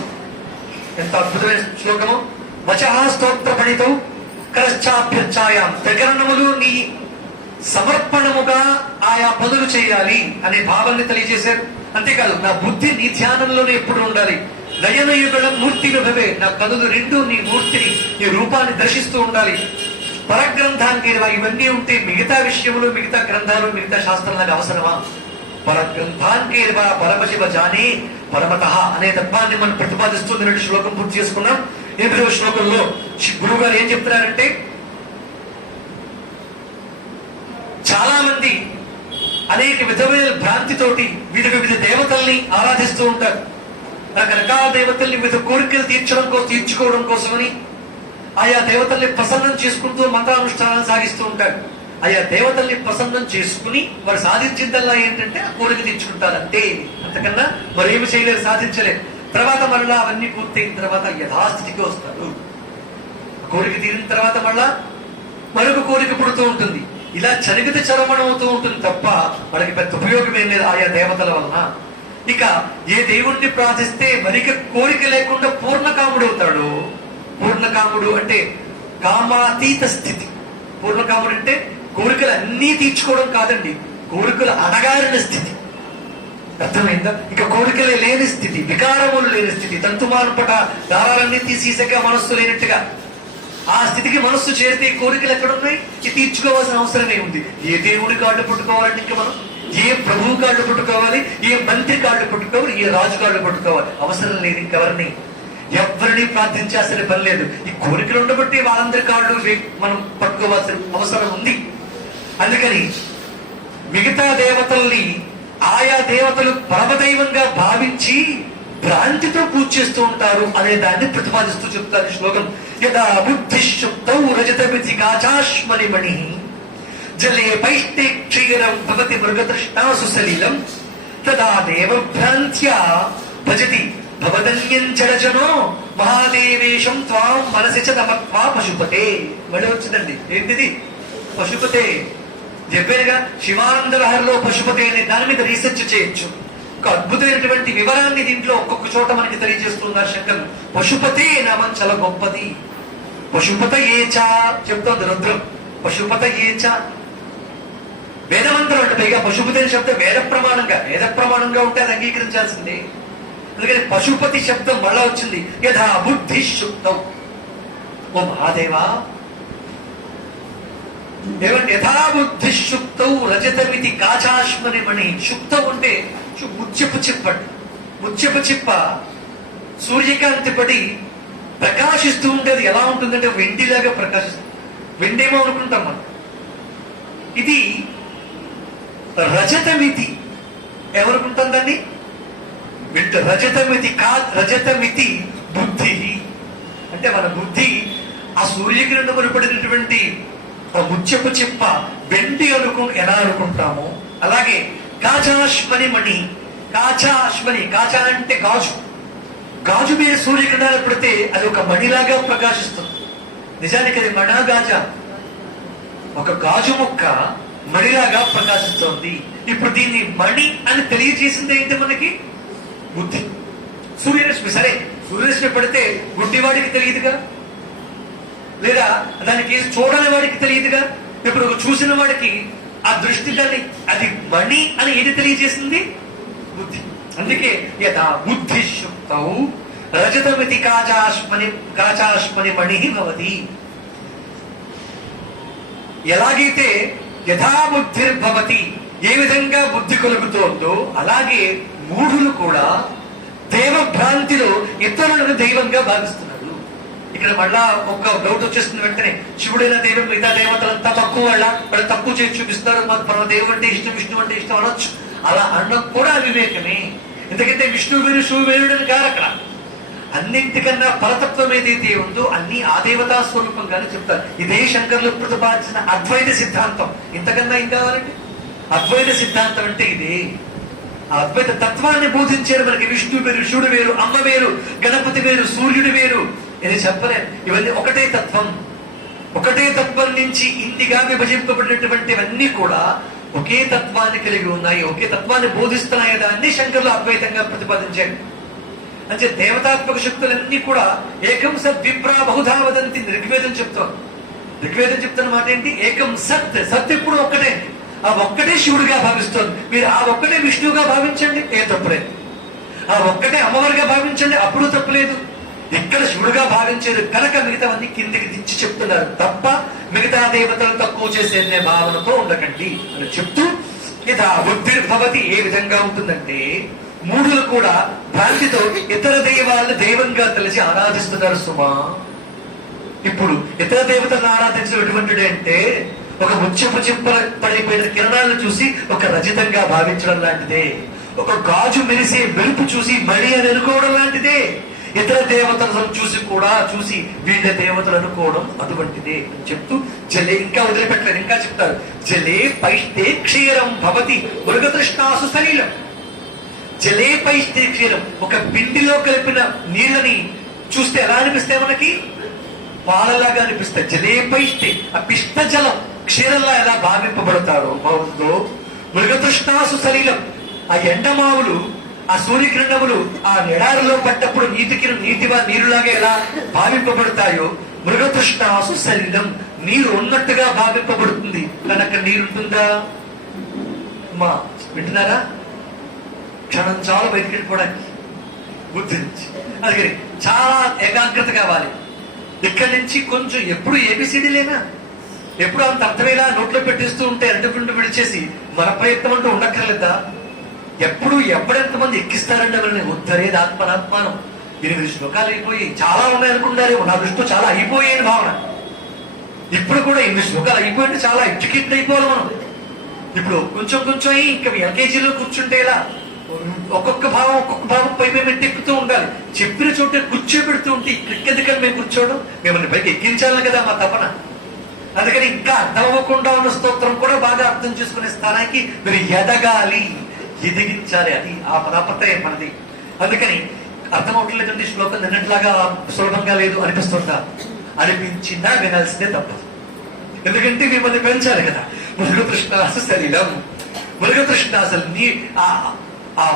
ఎంత అద్భుతమైన శ్లోకము. వచః స్తోత్ర పణితౌ కరశ్చాభ్యర్చాయాం. ప్రకరణములు నీ సమర్పణముగా ఆయా పనులు చేయాలి అనే భావాన్ని తెలియజేశారు. అంతేకాదు నా బుద్ధి నీ ధ్యానంలోనే ఎప్పుడు ఉండాలి. నయనయుగళం మూర్తి విభవే. నా కనులు రెండు నీ మూర్తిని నీ రూపాన్ని దర్శిస్తూ ఉండాలి. పరగ్రంథానికి ఇవన్నీ ఉంటే మిగతా విషయములు, మిగతా గ్రంథాలు, మిగతా శాస్త్రాలకు అవసరమా? పరగ్రంథానికి పరమశివ జానే పరమత అనే తత్వాన్ని మనం ప్రతిపాదిస్తుంది. 2 శ్లోకం పూర్తి చేసుకున్నాం. 8వ శ్లోకంలో గురువు గారు ఏం చెప్తున్నారంటే, చాలా మంది అనేక విధమైన భ్రాంతితోటి వివిధ దేవతల్ని ఆరాధిస్తూ ఉంటారు. రకరకాల దేవతల్ని వివిధ కోరికలు తీర్చుకోవడం కోసమని ఆయా దేవతల్ని ప్రసన్నం చేసుకుంటూ మంత్రానుష్ఠానాలు సాగిస్తూ ఉంటారు. ఆయా దేవతల్ని ప్రసన్నం చేసుకుని వారు సాధించిందల్లా ఏంటంటే ఆ కోరిక తీర్చుకుంటారు అంతే. అంతకన్నా మరేమి చేయలేరు, సాధించలేరు. తర్వాత మళ్ళా అవన్నీ పూర్తయిన తర్వాత యథాస్థితికి వస్తారు. కోరిక తీరిన తర్వాత మళ్ళా మరొక కోరిక పుడుతూ ఉంటుంది. ఇలా చనిగిత చరమణం అవుతూ ఉంటుంది తప్ప మనకి పెద్ద ఉపయోగం ఏం లేదు ఆయా దేవతల వలన. ఇక ఏ దేవుణ్ణి ప్రార్థిస్తే మరిక కోరిక లేకుండా పూర్ణకాముడు అవుతాడు. పూర్ణకాముడు అంటే కామాతీత స్థితి. పూర్ణకాముడు అంటే కోరికలు అన్నీ తీర్చుకోవడం కాదండి, కోరికలు అణగారిన స్థితి. అర్థమైందా? ఇక కోరికలే లేని స్థితి, వికారములు లేని స్థితి, తంతుమానుపట దారాలన్నీ తీసేసాక మనస్సు లేనట్టుగా ఆ స్థితికి మనస్సు చేరితే కోరికలు ఎక్కడున్నాయి? తీర్చుకోవాల్సిన అవసరమే ఉంది. ఏ దేవుడి కాళ్ళు పట్టుకోవాలంటే ఇంకా మనం ఏ ప్రభువు కాళ్ళు పట్టుకోవాలి, ఏ మంత్రి కాళ్ళు పట్టుకోవాలి, ఏ రాజు కాళ్ళు పట్టుకోవాలి? అవసరం లేదు ఇంకెవరిని, ఎవరిని ప్రార్థించాల్సిన పని లేదు. ఈ కోరికలు ఉండబట్టి వాళ్ళందరి కాళ్ళు మనం పట్టుకోవాల్సిన అవసరం ఉంది. అందుకని మిగతా దేవతల్ని ఆయా దేవతలు పరమదైవంగా భావించి భ్రాంతితో పూజ చేస్తూ ఉంటారు అనే దాన్ని ప్రతిపాదిస్తూ చెప్తారు శ్లోకం. యదా బుద్ధిశుద్ధౌ రజతమితి కాచాశ్మలిమణి జలే పైష్టే క్షీరం భవతి మృగతృష్ణాసు సలీలం తదా దేవ భ్రాంత్యా భజతి భవదన్యం జడజనో మహాదేవేశం త్వాం మనసి చ నమత్వా పశుపతే. మళ్ళీ వచ్చిందండి, ఏంటిది? పశుపతే. చెప్పారుగా, శివానంద లహరిలో పశుపతే అనే దాని మీద రీసెర్చ్ చేయొచ్చు. ఒక అద్భుతమైనటువంటి వివరాన్ని దీంట్లో ఒక్కొక్క చోట మనకి తెలియజేస్తున్నారు శంకరులు. పశుపతే నామం చాలా గొప్పది. పశుపత ఏచా చెప్తోంది రుద్రం. పశుపత ఏచా వేదమంత్రం అంటే పైగా పశుపతి అనే శబ్దం వేద ప్రమాణంగా ఉంటే అది అంగీకరించాల్సిందే. అందుకని పశుపతి శబ్దం మళ్ళా వచ్చింది. యథా బుద్ధి శుక్తం. ఓ మహాదేవా, ఏమంటే యథాబుద్ధి శుక్తౌ రజతమితి కాచాశ్మని మణి. శుక్తం అంటే ముత్యపు చిప్పండి. ముత్యపు చిప్ప సూర్యకాంతి పడి ప్రకాశిస్తూ ఉంటే అది ఎలా ఉంటుందంటే వెండిలాగా ప్రకాశిస్తుంది. వెండేమో అనుకుంటాం మనం. ఇది రజతమితి. ఎవరుకుంటాం దాన్ని? రజతమితి బుద్ధి అంటే మన బుద్ధి ఆ సూర్యకిరణములు పడినటువంటి ముత్యపు చిప్ప వెండి ఎలా అనుకుంటామో అలాగే కాచాశ్మని మణి. కాచా అంటే గాజు మీద సూర్యకిరణాలు పడితే అది ఒక మణిలాగా ప్రకాశిస్తుంది. నిజానికి అది మణాగాజ, ఒక గాజు ముక్క మణిలాగా ప్రకాశిస్తోంది. ఇప్పుడు దీన్ని మణి అని తెలియజేసింది ఏంటి మనకి? బుద్ధి. సూర్యరశ్మి, సరే సూర్యరశ్మి పడితే గుడ్డివాడికి తెలియదుగా, లేదా దానికి చూడని వాడికి తెలియదుగా. ఇప్పుడు చూసిన వాడికి ఆ దృష్టి దాన్ని అది మణి అని ఏది తెలియజేసింది? బుద్ధి. అందుకే యథా బుద్ధి శుక్తౌ రజతమితి కాచాశ్మని మణి భవతి. ఎలాగైతే యథాబుద్ధిర్భవతి, ఏ విధంగా బుద్ధి కలుగుతోందో అలాగే మూఢులు కూడా దేవభ్రాంతిలో ఇతరులను దైవంగా భావిస్తున్నారు. ఇక్కడ మళ్ళా ఒక డౌట్ వచ్చేస్తుంది వెంటనే, శివుడైన దైవం మిగతా దేవతలంతా తక్కువ వాళ్ళు తక్కువ చేసి చూపిస్తారు, మన దేవుడు అంటే ఇష్టం, విష్ణు అంటే ఇష్టం అనొచ్చు. అలా అనడం కూడా అవివేకమే. ఎందుకంటే విష్ణు వేరు శివుడు వేరుడని కాదు అక్కడ. అన్నింటికన్నా పరతత్వం ఏదైతే ఉందో అన్ని ఆ దేవతా స్వరూపంగానే చెప్తారు. ఇదే శంకర్లు ప్రతిపాదించిన అద్వైత సిద్ధాంతం. ఇంతకన్నా ఏం కావాలండి? అద్వైత సిద్ధాంతం అంటే ఇదే. ఆ అద్వైత తత్వాన్ని బోధించారు మనకి. విష్ణు వేరు, శివుడు వేరు, అమ్మ వేరు, గణపతి వేరు, సూర్యుడు వేరు, ఇది చెప్పలేదు. ఇవన్నీ ఒకటే తత్వం. ఒకటే తత్వం నుంచి ఇన్నిగా విభజింపబడినటువంటివన్నీ కూడా ఒకే తత్వాన్ని కలిగి ఉన్నాయి, ఒకే తత్వాన్ని బోధిస్తున్నాయి. దాన్ని శంకర్లు అద్వైతంగా ప్రతిపాదించారు. అంటే దేవతాత్మక శక్తులన్నీ కూడా ఏకం సత్ విప్రా బహుధా వదంతి ఋగ్వేదం చెప్తాం. ఋగ్వేదం చెప్తున్న మాట ఏంటి? ఏకం సత్. సత్ ఇప్పుడు ఒక్కటే. ఆ ఒక్కటే శివుడిగా భావిస్తోంది. మీరు ఆ ఒక్కటే విష్ణువుగా భావించండి, ఏ తప్పులేదు. ఆ ఒక్కటే అమ్మవారిగా భావించండి, అప్పుడు తప్పులేదు. ఇక్కడ శివుడుగా భావించేది కనుక మిగతావన్నీ కిందికి దించి చెప్తున్నారు తప్ప మిగతా దేవతలు తక్కువ చేసే భావనతో ఉండకండి అని చెప్తూ ఇదా బుద్ధిర్భవతి ఏ విధంగా ఉంటుందంటే మూఢులు కూడా భ్రాంతితో ఇతర దైవాలను దైవంగా తెలిసి ఆరాధిస్తున్నారు సుమా. ఇప్పుడు ఇతర దేవతలను ఆరాధించినటువంటి అంటే ఒక ముత్యపు చిప్పల పడిపోయిన కిరణాలను చూసి ఒక రజితంగా భావించడం లాంటిదే, ఒక గాజు మెరిసే వెలుపు చూసి మడి అని అనుకోవడం లాంటిదే, ఇతర దేవతలను చూసి వీళ్ళ దేవతలు అనుకోవడం అటువంటిదే అని చెప్తూ జలే ఇంకా వదిలిపెట్టలేదు, ఇంకా చెప్తారు జలే పైష్టే క్షీరం భవతి మృగతృష్ణాసు సలీలం. జలే పైష్టే క్షీరం, ఒక పిండిలో కలిపిన నీళ్ళని చూస్తే ఎలా అనిపిస్తాయి మనకి? పాలలాగా అనిపిస్తాయి. జలే పైష్టే, ఆ పిష్ట జలం క్షీరంలా ఎలా భావింపబడతారో భావంతో మృగతృష్ణాసు సలీలం, ఆ ఎండమావులు ఆ సూర్యకిరణములు ఆ ఎడారిలో పడ్డప్పుడు నీరులాగా ఎలా భావింపబడతాయో మృగతృష్ణాసు సలీలం, నీరు ఉన్నట్టుగా భావింపబడుతుంది. కానీ అక్కడ నీరుంటుందా? మా వింటున్నారా? క్షణం చాలా బయటికి వెళ్ళిపోవడానికి బుద్ధి నుంచి. అందుకని చాలా ఏకాగ్రత కావాలి. ఇక్కడి నుంచి కొంచెం ఎప్పుడు ఏబిసిడి లేనా, ఎప్పుడు అంత అర్థమేలా నోట్లో పెట్టిస్తూ ఉంటే అడ్డుకుంటూ విడిచేసి మన ప్రయత్నం అంటూ ఉండక్కర్లేదా? ఎప్పుడు ఎప్పుడెంతమంది ఎక్కిస్తారండి ఎవరిని? ఉద్ధరేది ఆత్మనాత్మానం. 8 శ్లోకాలు అయిపోయి చాలా ఉన్నాయనుకుంటారేమో, నా దృష్టిలో చాలా అయిపోయాయని భావన. ఇప్పుడు కూడా 8 శ్లోకాలు అయిపోయింటే చాలా ఎడ్యుకేటెడ్ అయిపోవాలి మనం. ఇప్పుడు కొంచెం కొంచెం ఇంకా ఎల్కేజీలో కూర్చుంటే ఇలా ఒక్కొక్క భావం పై మేము ఎక్కుతూ ఉండాలి. చెప్పిన చోట కూర్చోబెడుతూ ఉంటే ఇక్కడికెందుకని మేము కూర్చోవడం? మిమ్మల్ని పైకి ఎక్కించాలి కదా మా తపన. అందుకని ఇంకా అర్థం అవ్వకుండా ఉన్న స్తోత్రం కూడా బాగా అర్థం చేసుకునే స్థానానికి మీరు ఎదగాలి, ఎదిగించాలి. అది ఆ పదాపతే మనది. అందుకని అర్థం అవట్లేదండి శ్లోకం నిన్నట్లాగా సులభంగా లేదు అనిపిస్తుంటా, అనిపించినా వినాల్సిందే తప్పదు. ఎందుకంటే మిమ్మల్ని పెంచాలి కదా. మృగతృష్ణాసు సలీలం, మృగతృష్ణాసలు నీ ఆ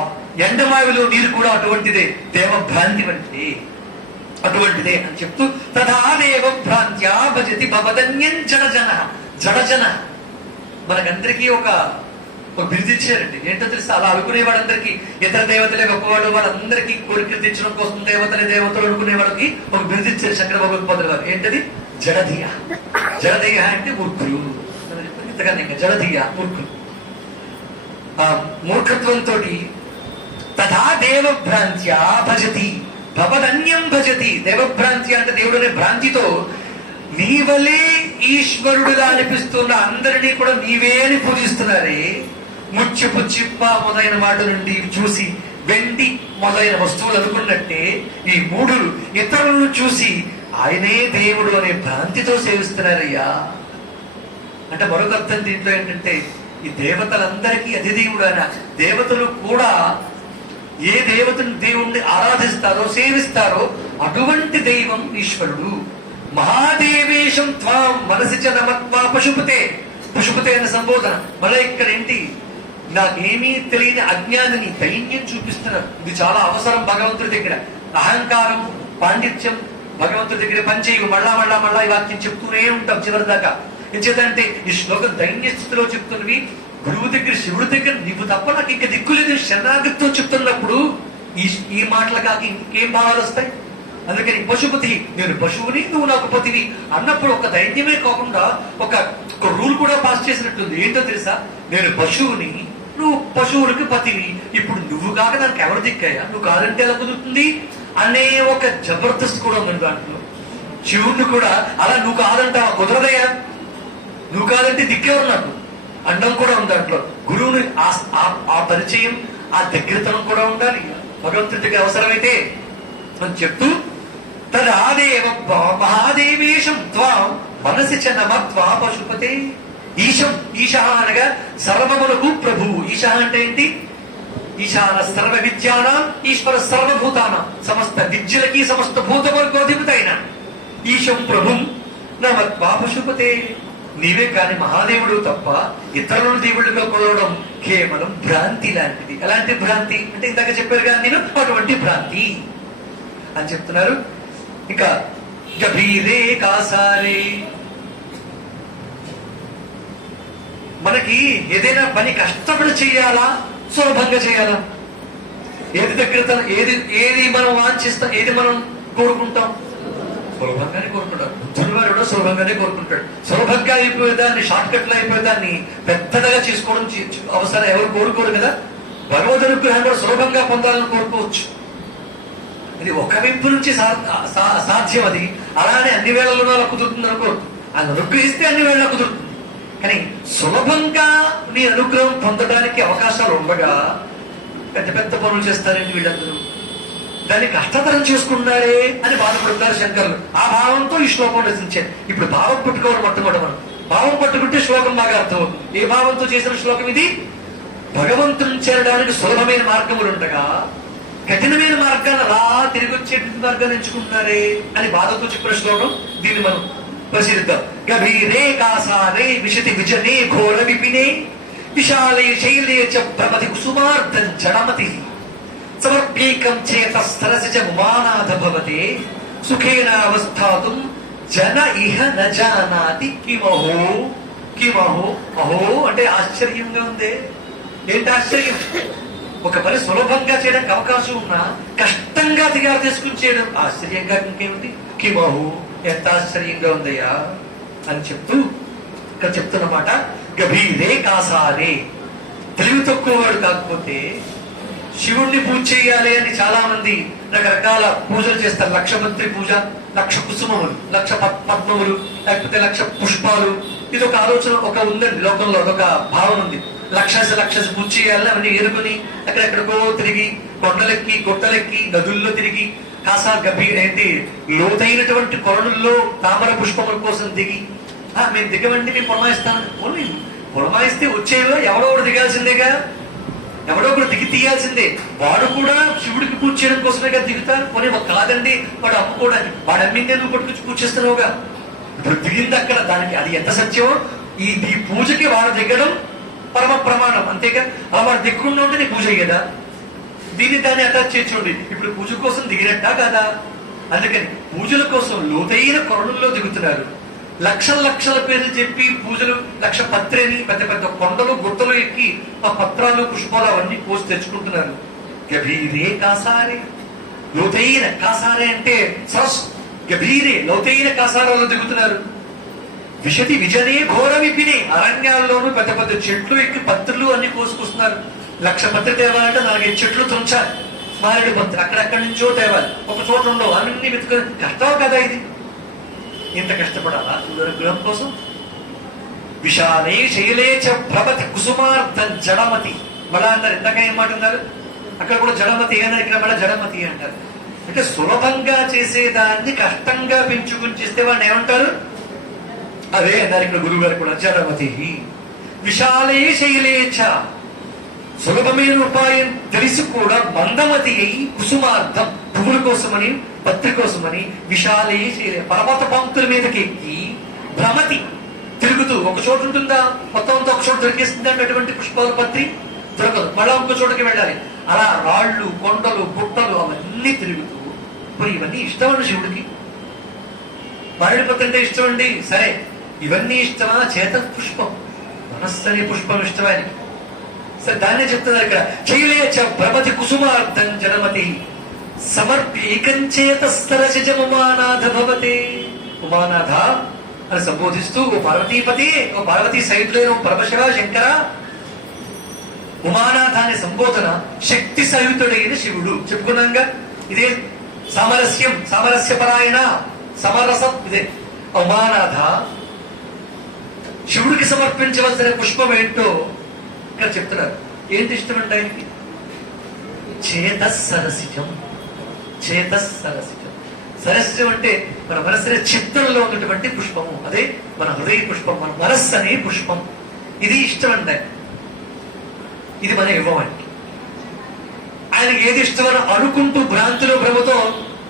ఎండమావిలో నీరు కూడా అటువంటిదే, దేవభ్రాంతి వంటిది, అటువంటిదే అని చెప్తూ తథాదేవ భ్రాంత్యా భజతి భవదన్యం జడజన. జడజన మనకందరికీ ఒక బిరుదు ఇచ్చారండి. ఏంటో తెలుసా? అలా అనుకునేవాడందరికీ ఇతర దేవతలే గొప్పవాడు, వాళ్ళందరికీ కోరికలు తెచ్చడం కోసం దేవతలు అనుకునేవాడికి ఒక బిరుదు ఇచ్చారు శంకర భగవత్పాదులు గారు. ఏంటది? జడధీయ. జడధీయ అంటే మూర్ఖులు. ఇంతకన్నా ఇంకా జడధీయ మూర్ఖులు. మూర్ఖత్వంతో తథా దేవభ్రాంత్యా భజతి భవదన్యం భజతి. దేవభ్రాంతి అంటే దేవుడనే భ్రాంతితో నీవలే ఈశ్వరుడుగా అనిపిస్తున్న అందరినీ కూడా నీవే అని పూజిస్తున్నారే. ముత్యపు చిప్ప మొదలైన వాటి నుండి చూసి వెండి మొదలైన వస్తువులు అనుకున్నట్టే ఈ మూఢులు ఇతరులను చూసి ఆయనే దేవుడు అనే భ్రాంతితో సేవిస్తున్నారయ్యా. అంటే మరొక అర్థం దీంట్లో ఏంటంటే ఈ దేవతలందరికీ అధిదేవుడు అయిన దేవతలు కూడా ఏ దేవుణ్ణి ఆరాధిస్తారో సేవిస్తారో అటువంటి దైవం ఈశ్వరుడు. మహాదేవేశం త్వాం మనసి చ నమత్వా పశుపతే. పశుపతే అనే సంబోధన. మళ్ళీ ఇక్కడ ఏంటి? నాకేమీ తెలియని అజ్ఞానిని దైన్యం చూపిస్తున్నారు. ఇది చాలా అవసరం భగవంతుడి దగ్గర. అహంకారం పాండిత్యం భగవంతుడి దగ్గర పనిచేయవు. మళ్ళా ఈ వాక్యం చెప్తూనే ఉంటాం చివరి దాకా. ఎంచేతంటే ఈ శ్లోకం దైన్య స్థితిలో చెప్తున్నవి. గురువు దగ్గర శివుడి దగ్గర నీవు తప్ప నాకు ఇంకా దిక్కులేదు శరణాగతితో చెప్తున్నప్పుడు ఈ మాటలు కాక ఇంకేం భావాలు వస్తాయి? అందుకని పశుపతి, నేను పశువుని నువ్వు నాకు పతివి అన్నప్పుడు ఒక దైన్యమే కాకుండా ఒక రూల్ కూడా పాస్ చేసినట్టుంది. ఏంటో తెలుసా? నేను పశువుని, నువ్వు పశువులకు పతివి. ఇప్పుడు నువ్వు కాక నాకు ఎవరు దిక్కయ్యా? నువ్వు కాదంటే ఎలా కుదురుతుంది అనే ఒక జబర్దస్త్ కూడా ఉంది దాంట్లో. శివుడిని కూడా అలా నువ్వు కాదంటావా? కుదరదయ్యా. నువ్వు కాదంటే దిక్కెవరు నాకు అండం కూడా ఉంది దాంట్లో. గురువుని ఆ పరిచయం, ఆ దగ్గరతనం కూడా ఉండాలి భగవంతుడికి అవసరమైతే అని చెప్తూ తదాదేవ మహాదేవేశం త్వాం మనసి చ నమత్వా పశుపతే. ఈశం, ఈశ అనగా సర్వములకు ప్రభువు. ఈశ అంటే ఏంటి? ఈశాన సర్వ విద్యానాం ఈశ్వర సర్వభూతానం. సమస్త విద్యలకి సమస్త భూతవర్గోధిపతైన ఈశం ప్రభుం నమత్వా పశుపతే. నీవే కాని మహాదేవుడు తప్ప ఇతరులను దేవుళ్ళుగా కొలవడం కేవలం భ్రాంతి లాంటిది. ఎలాంటి భ్రాంతి అంటే ఇందాక చెప్పారు కదా నేను, అటువంటి భ్రాంతి అని చెప్తున్నారు. ఇంకా గభీరే కాసారే. మనకి ఏదైనా పని కష్టపడి చేయాలా సులభంగా చేయాలా? ఏది దగ్గర ఏది మనం వాంఛిస్తాం, ఏది మనం కోరుకుంటాం? సులభంగానే కోరుకుంటాడు. బుద్ధుడు వాడు కూడా సులభంగానే కోరుకుంటాడు. సులభంగా అయిపోయేదాన్ని, షార్ట్ కట్ లో అయిపోయేదాన్ని పెద్దగా చేసుకోవడం అవసరం ఎవరు కోరుకోరు కదా. భగవద్ అనుగ్రహం కూడా సులభంగా పొందాలని కోరుకోవచ్చు. ఇది ఒక వైపు నుంచి సాధ్యం. అది అలానే అన్ని వేళల్లోనూ అలా కుదురుతుంది అనుకో. ఆయన అనుగ్రహిస్తే అన్ని వేళ కుదురుతుంది. కానీ సులభంగా నీ అనుగ్రహం పొందడానికి అవకాశాలు ఉండగా పెద్ద పెద్ద పనులు చేస్తారండి వీళ్ళందరూ. దాన్ని కష్టతరం చేసుకున్నాడే అని బాధపడతారు శంకరులు. ఆ భావంతో ఈ శ్లోకం రచించారు. ఇప్పుడు భావం పట్టుకోవడం మొట్టమొదటి మనం. భావం పట్టుకుంటే శ్లోకం బాగా అర్థమవుతుంది. ఏ భావంతో చేసిన శ్లోకం ఇది? భగవంతుని చేరడానికి సులభమైన మార్గములు ఉండగా కఠినమైన మార్గాన్ని అలా తిరిగి వచ్చేటువంటి మార్గాన్ని ఎంచుకుంటున్నారే అని బాధతో చెప్పిన శ్లోకం. దీన్ని మనం పరిశీలిద్దాం. గభీరే కాసారే విశతి విజనే ఘోర విపినే విశాలే శైలే చ ప్రమతి కుసుమార్థం జడమతి సమర్పీకం చేత సరసిజ ఉమానాథ భవతే సుఖేనావస్థాతుం జన ఇహ న జానాతి కిమహో. కిమహో అహో అంటే ఆశ్చర్యంగా ఉందే. ఏంటి ఆశ్చర్యం? ఒక పని సులభంగా చేయడానికి అవకాశం ఉన్నా కష్టంగా దిగారు తీసుకుని చేయడం ఆశ్చర్యంగా ఇంకేమిటి? కిమహో ఎంత ఆశ్చర్యంగా ఉందయ్యా అని చెప్తూ ఇక్కడ చెప్తున్నమాట. గభీరే కాసారే, తెలివి తక్కువ వాడు కాకపోతే శివుణ్ణి పూజ చేయాలి అని చాలా మంది రకరకాల పూజలు చేస్తారు. 1,00,000 మంత్రి పూజ, 1,00,000 కుసుమములు, 1,00,000 పద్మములు, లేకపోతే 1,00,000 పుష్పాలు. ఇది ఒక ఆలోచన ఒక ఉందండి లోకంలో, ఒక భావన ఉంది. లక్ష పూజ చేయాలని అవన్నీ ఏరుకుని ఎక్కడెక్కడికో తిరిగి కొండలెక్కి గుట్టలెక్కి నదుల్లో తిరిగి కాసా గభీర్ ఏంటి లోతైనటువంటి కొరణుల్లో తామర పుష్పముల కోసం దిగి మేము దిగవండి మేము పురమాయిస్తామని. పురమాయిస్తే వచ్చేవో ఎవడో ఒకడు దిగాల్సిందేగా. ఎవడో ఒకడు దిగి తీయాల్సిందే. వాడు కూడా శివుడికి పూజ చేయడం కోసమే కదా దిగుతారు. పోనీ కాదండి వాడు అమ్ముకోవడానికి, వాడు అమ్మిందే నువ్వు పట్టుకొచ్చి పూజ చేస్తున్నావుగా. ఇప్పుడు దిగింది అక్కడ, దానికి అది ఎంత సత్యమో ఈ పూజకి వాడు దిగడం పరమ ప్రమాణం. అంతేగా అలా వాడు దిక్కుండా ఉంటే నీ పూజ అయ్యేదా? దాన్ని అటాచ్ చేయండి. ఇప్పుడు పూజ కోసం దిగినట్టా కదా. అందుకని పూజల కోసం లోతైన కొరణుల్లో దిగుతున్నారు. లక్షల పేర్లు చెప్పి పూజలు 1,00,000 పత్రేని పెద్ద పెద్ద కొండలు గుట్టలు ఎక్కి ఆ పత్రాలు పుష్పాలు అవన్నీ పోసి తెచ్చుకుంటున్నారు. గభీరే కాసారే, లోతైన కాసారే అంటే సరస్సు. గభీరే లోతైన కాసారాల్లో దిగుతున్నారు. విశతి విజనే ఘోర విపినే, అరణ్యాల్లోనూ పెద్ద పెద్ద చెట్లు ఎక్కి పత్రులు అన్ని కోసుకొస్తున్నారు. 1,00,000 పత్రి తేవాలంటే 4 చెట్లు తుంచాలి. మారేడు పత్రి అక్కడెక్కడి నుంచో తేవాలి. ఒక చోట ఉండవు, అన్ని వెతుకొని కష్టం కదా ఇది. ఇంత కష్టపడాలా అనుగ్రహం కోసం? విశాలే శైలే చ ప్రభతి కుసుమార్థం జడమతి. మళ్ళా అంటారు ఇంతక ఏం మాట ఉన్నారు అక్కడ కూడా జడమతి అన్నారు, ఇక్కడ మళ్ళీ జడమతి అంటారు. అంటే సులభంగా చేసేదాన్ని కష్టంగా పెంచుకుని చేస్తే వాడిని ఏమంటారు? అదే అన్నారు ఇక్కడ గురువు గారు కూడా, జడమతి. విశాలే శైలే చ, సులభమైన ఉపాయం తెలిసి కూడా మందమతి అయి కుసుమార్థం పువ్వుల కోసమని పత్రి కోసమని విశాలే శైలే పర్వత పంక్తుల మీదకి ఎక్కి భ్రమతి తిరుగుతూ ఒక చోటు ఉంటుందా మొత్తం అంతా ఒక చోటు దొరికేస్తుంది అంటే అటువంటి పుష్పాల పత్రి దొరకదు, మళ్ళా ఇంకో చోటుకి వెళ్ళాలి. అలా రాళ్ళు కొండలు గుట్టలు అవన్నీ తిరుగుతూ. మరి ఇవన్నీ ఇష్టమండి శివుడికి. మారేడు పత్రి అంటే ఇష్టం అండి, సరే ఇవన్నీ ఇష్టమా? చేత పుష్పం, మనస్సు అనే పుష్పం ఇష్టమని సరే దాన్నే చెప్తున్నారు ఇక్కడ. శైలేచ ప్రభతి కుసుమార్థం జనమతి సమర్పీకంచేత స్థరశిజముమానాథ భవతే. ఉమానాథ అని సంబోధిస్తూ ఓ పార్వతీపతి, ఓ పార్వతీ సహితులైన పరమశివ శంకర. ఉమానాథ అనే సంబోధన శక్తి సహితుడైన శివుడు చెప్పుకున్నాగా. ఇదే సామరస్యం, సామరస్యపరాయణ, సమరసం. ఇదే ఉమానాథ. శివుడికి సమర్పించవలసిన పుష్పం ఏంటో ఇక్కడ చెప్తున్నారు. ఏంటి ఇష్టం అంటే ఆయనకి? చేతసరసిజం. చేతసరసిజం, సరస్యం అంటే మన మనస్సు చిత్తంలో ఉన్నటువంటి పుష్పము. అదే మన హృదయ పుష్పం, మన మనస్సు అనే పుష్పం. ఇది ఇష్టం అంటే ఇది మనం ఇవ్వమండి. ఆయనకి ఏది ఇష్టమని అనుకుంటూ భ్రాంతిలో భ్రమతో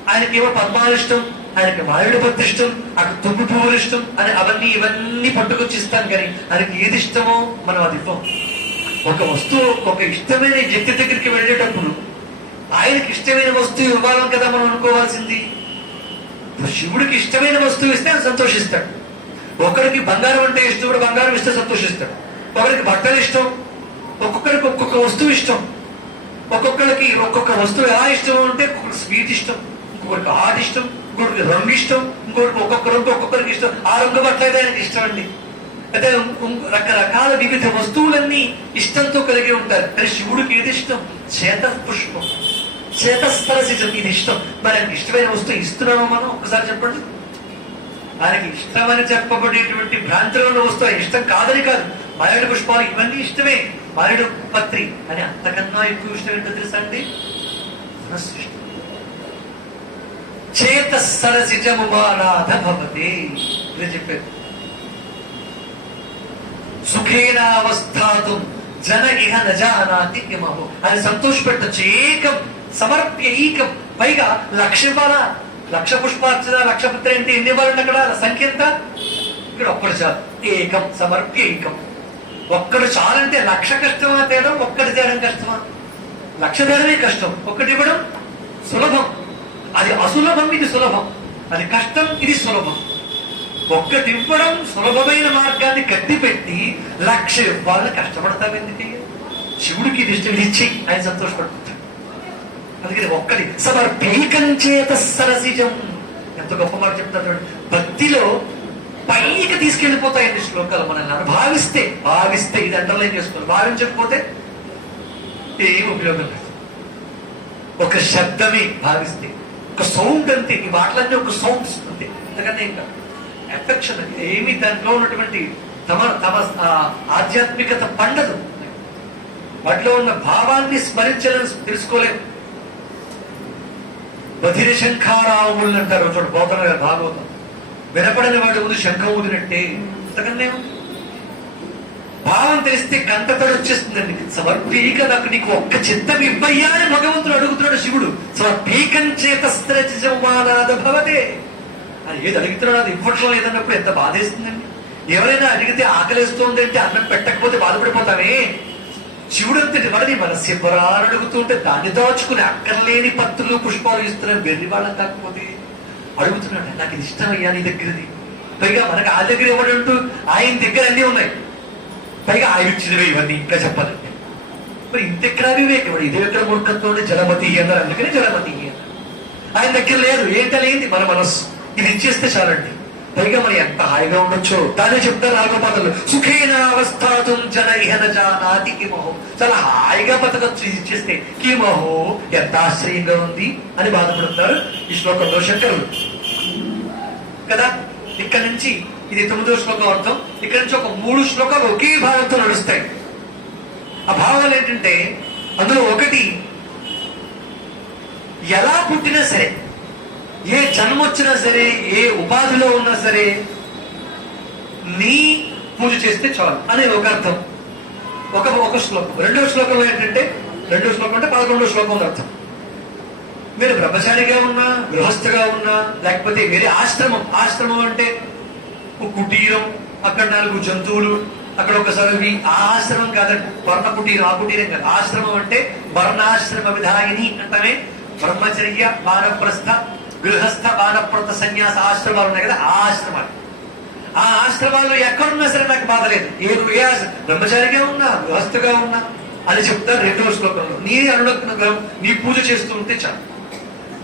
ఆయనకేమో పద్మాలు ఇష్టం, ఆయనకి మారేడు పత్రి ఇష్టం, అక్కడ తుమ్ము పువ్వులు ఇష్టం అని అవన్నీ ఇవన్నీ పట్టుకొచ్చి ఇస్తాం. కానీ ఆయనకి ఏది ఇష్టమో మనం అది ఇవ్వం. ఒక వస్తువు ఒక ఇష్టమైన వ్యక్తి దగ్గరికి వెళ్ళేటప్పుడు ఆయనకి ఇష్టమైన వస్తువు ఇవ్వాలని కదా మనం అనుకోవాల్సింది. శివుడికి ఇష్టమైన వస్తువు ఇస్తే ఆయన సంతోషిస్తాడు. ఒకరికి బంగారం అంటే ఇష్టం, కూడా బంగారం ఇస్తే సంతోషిస్తాడు. ఒకరికి బట్టలు ఇష్టం, ఒక్కొక్కరికి ఒక్కొక్క వస్తువు ఇష్టం. ఒక్కొక్కరికి ఒక్కొక్క వస్తువు ఎలా ఇష్టం అంటే ఒక్కొక్కరికి స్వీట్ ఇష్టం, ఇంకొకరికి ఆర్ట్ ఇష్టం, ఇంకొకరికి రంగు ఇష్టం, ఇంకొకరికి ఒక్కొక్క రంగు ఒక్కొక్కరికి ఇష్టం. ఆ రంగు పట్ల ఆయనకి ఇష్టం అండి. అయితే రకరకాల వివిధ వస్తువులన్నీ ఇష్టంతో కలిగి ఉంటారు. కానీ శివుడికి ఏది ఇష్టం? చేత పుష్పం, చేతస్థలసిజం, ఇది ఇష్టం. మరి ఆయనకి ఇష్టమైన వస్తువు ఇస్తున్నామో మనం ఒక్కసారి చెప్పండి. ఆయనకి ఇష్టమని చెప్పబడేటువంటి భ్రాంతిలో ఉన్న వస్తువు ఇష్టం కాదని కాదు. మారేడు పుష్పాలు ఇవన్నీ ఇష్టమే, మారేడు పత్రి అని. అంతకన్నా ఎక్కువ ఇష్టం ఏంటో తెలుసా అండి? మనస్సు ఇష్టం. చేత సరసిజము మానాథ భవతే ఇది చెప్పారు. సుఖేనావస్థాతు జన ఇహ నజానాతి కిమహో. ఆయన సంతోషపెట్టచ్చు. ఏకం సమర్ప్య ఈకం. పైగా 1,00,000 ఇవ్వాలా? 1,00,000 పుష్పార్చన, 1,00,000 పత్రి అంటే ఎన్ని ఇవ్వాలండి? అక్కడ సంఖ్య ఎంత? ఇక్కడ ఒక్కడు చాలు. ఏకం సమర్ప్య ఏకం. ఒక్కడు చాలంటే 1,00,000 కష్టమా తేడం? ఒక్కటి తేడం కష్టమా? 1,00,000 తేడమే కష్టం, ఒక్కటి ఇవ్వడం సులభం. అది అసులభం, ఇది సులభం. అది కష్టం, ఇది సులభం. ఒక్కటి ఇవ్వడం సులభమైన మార్గాన్ని కట్టిపెట్టి 1,00,000 ఇవ్వాలని కష్టపడతాం ఎందుకు? శివుడికి ఇది ఇష్టం, ఇది ఇచ్చి ఆయన సంతోషపడుతుంటాడు. అందుకని ఒక్కటి సమర్పేకం చేత సరసిజం. ఎంత గొప్ప మాట చెప్తాడు. భక్తిలో పైకి తీసుకెళ్లిపోతాయండి శ్లోకాలు. మనల్ని భావిస్తే ఇది అండర్లైన్ చేసుకోవాలి. భావించకపోతే ఏం ఉపయోగం లేదు. ఒక శబ్దమే భావిస్తే, ఒక సౌండ్ అంతే. ఈ మాటలన్నీ ఒక సౌండ్స్ అంతే, అంతకన్నా ఇంకా ఎఫెక్షన్ ఏమి దాంట్లో ఉన్నటువంటి తమ ఆధ్యాత్మికత పండదు. వాటిలో ఉన్న భావాన్ని స్మరించాలని తెలుసుకోలేము. బధిర శంఖారావులు అంటారు చోట పోతన భాగవతం. వినపడని వాడి ముందు శంఖం ఊదినట్టే. అంతకన్నా భావం తెలిస్తే కంటతడు వచ్చేస్తుందండి. సమర్పీక నాకు నీకు ఒక్క చిత్తం ఇవ్వయ్యా అని భగవంతుడు అడుగుతున్నాడు శివుడు. సమర్పీకం చేత స్త్రచిజమానాద భవతే అని ఏది అడుగుతున్నాడు అది ఇవ్వట్లేదు లేదన్నప్పుడు ఎంత బాధేస్తుందండి. ఎవరైనా అడిగితే ఆకలిస్తోంది అంటే అన్నం పెట్టకపోతే బాధపడిపోతామే. శివుడు అంతటి వాడిని మనస్సు ఇవ్వరా అని అడుగుతుంటే దాన్ని దాచుకుని అక్కర్లేని పత్రులు పుష్పాలు ఇస్తున్నాడు. వెర్రి వాళ్ళని కాకపోతే అడుగుతున్నాడు. నాకు ఇది ఇష్టం అయ్యా నీ దగ్గరది. పైగా మనకు ఆ దగ్గర ఇవ్వడంటూ ఆయన దగ్గర అన్నీ ఉన్నాయి. పైగా ఆయన ఇచ్చినవే ఇవన్నీ ఇంకా చెప్పాలంటే మరి ఇంతెక్కడ వివేకం? ఇది ఎక్కడ మూర్ఖత్వం? జలమతి అన్నారు, అందుకని జలమతి అన్నారు. ఆయన దగ్గర లేదు. ఏంటనేది మన మనస్సు. ఇది ఇచ్చేస్తే చాలండి. పైగా మరి ఎంత హాయిగా ఉండొచ్చో దాన్ని చెప్తారు 4వ పాదలు. సుఖేనావస్థాతు జన ఇహ నజానాతి కిమహో. చాలా హాయిగా బతకచ్చు ఇది ఇచ్చేస్తే. కిమహో ఎంత ఆశ్చర్యంగా ఉంది అని బాధపడుతున్నారు ఈ శ్లోకంలో శంకరులు కదా. ఇక్కడ నుంచి ఇది 9వ శ్లోకం అర్థం. ఇక్కడ నుంచి ఒక 3 శ్లోకాలు ఒకే భావంతో నడుస్తాయి. ఆ భావాలు ఏంటంటే అందులో ఒకటి, ఎలా పుట్టినా సరే, ఏ జన్మ వచ్చినా సరే, ఏ ఉపాధిలో ఉన్నా సరే నీ పూజ చేస్తే చాలు అనే ఒక అర్థం. ఒక శ్లోకం. 2వ శ్లోకంలో ఏంటంటే 2వ శ్లోకం అంటే 11వ శ్లోకం అర్థం. మీరు బ్రహ్మచారిగా ఉన్నా, గృహస్థగా ఉన్నా, లేకపోతే వేరే ఆశ్రమం అంటే కుటీరం, అక్కడ 4 జంతువులు, అక్కడ ఒకసారి ఆ ఆశ్రమం కాదండి. వర్ణ కుటీరం, ఆ కుటీరం కాదు. ఆశ్రమం అంటే వర్ణాశ్రమ విధాయిని అంటామే. బ్రహ్మచర్య, వానప్రస్థ, గృహస్థ, వానప్రస్థ, సన్యాస ఆశ్రమాలు ఉన్నాయి కదా, ఆ ఆశ్రమాలు. ఆ ఆశ్రమాల్లో ఎక్కడున్నా సరే నాకు బాధ లేదు. ఏ బ్రహ్మచారిగా ఉన్నా, గృహస్థగా ఉన్నా అని చెప్తారు 2వ శ్లోకంలో. నీ అనుగ్రహం, నీ పూజ చేస్తూ ఉంటే చాలు.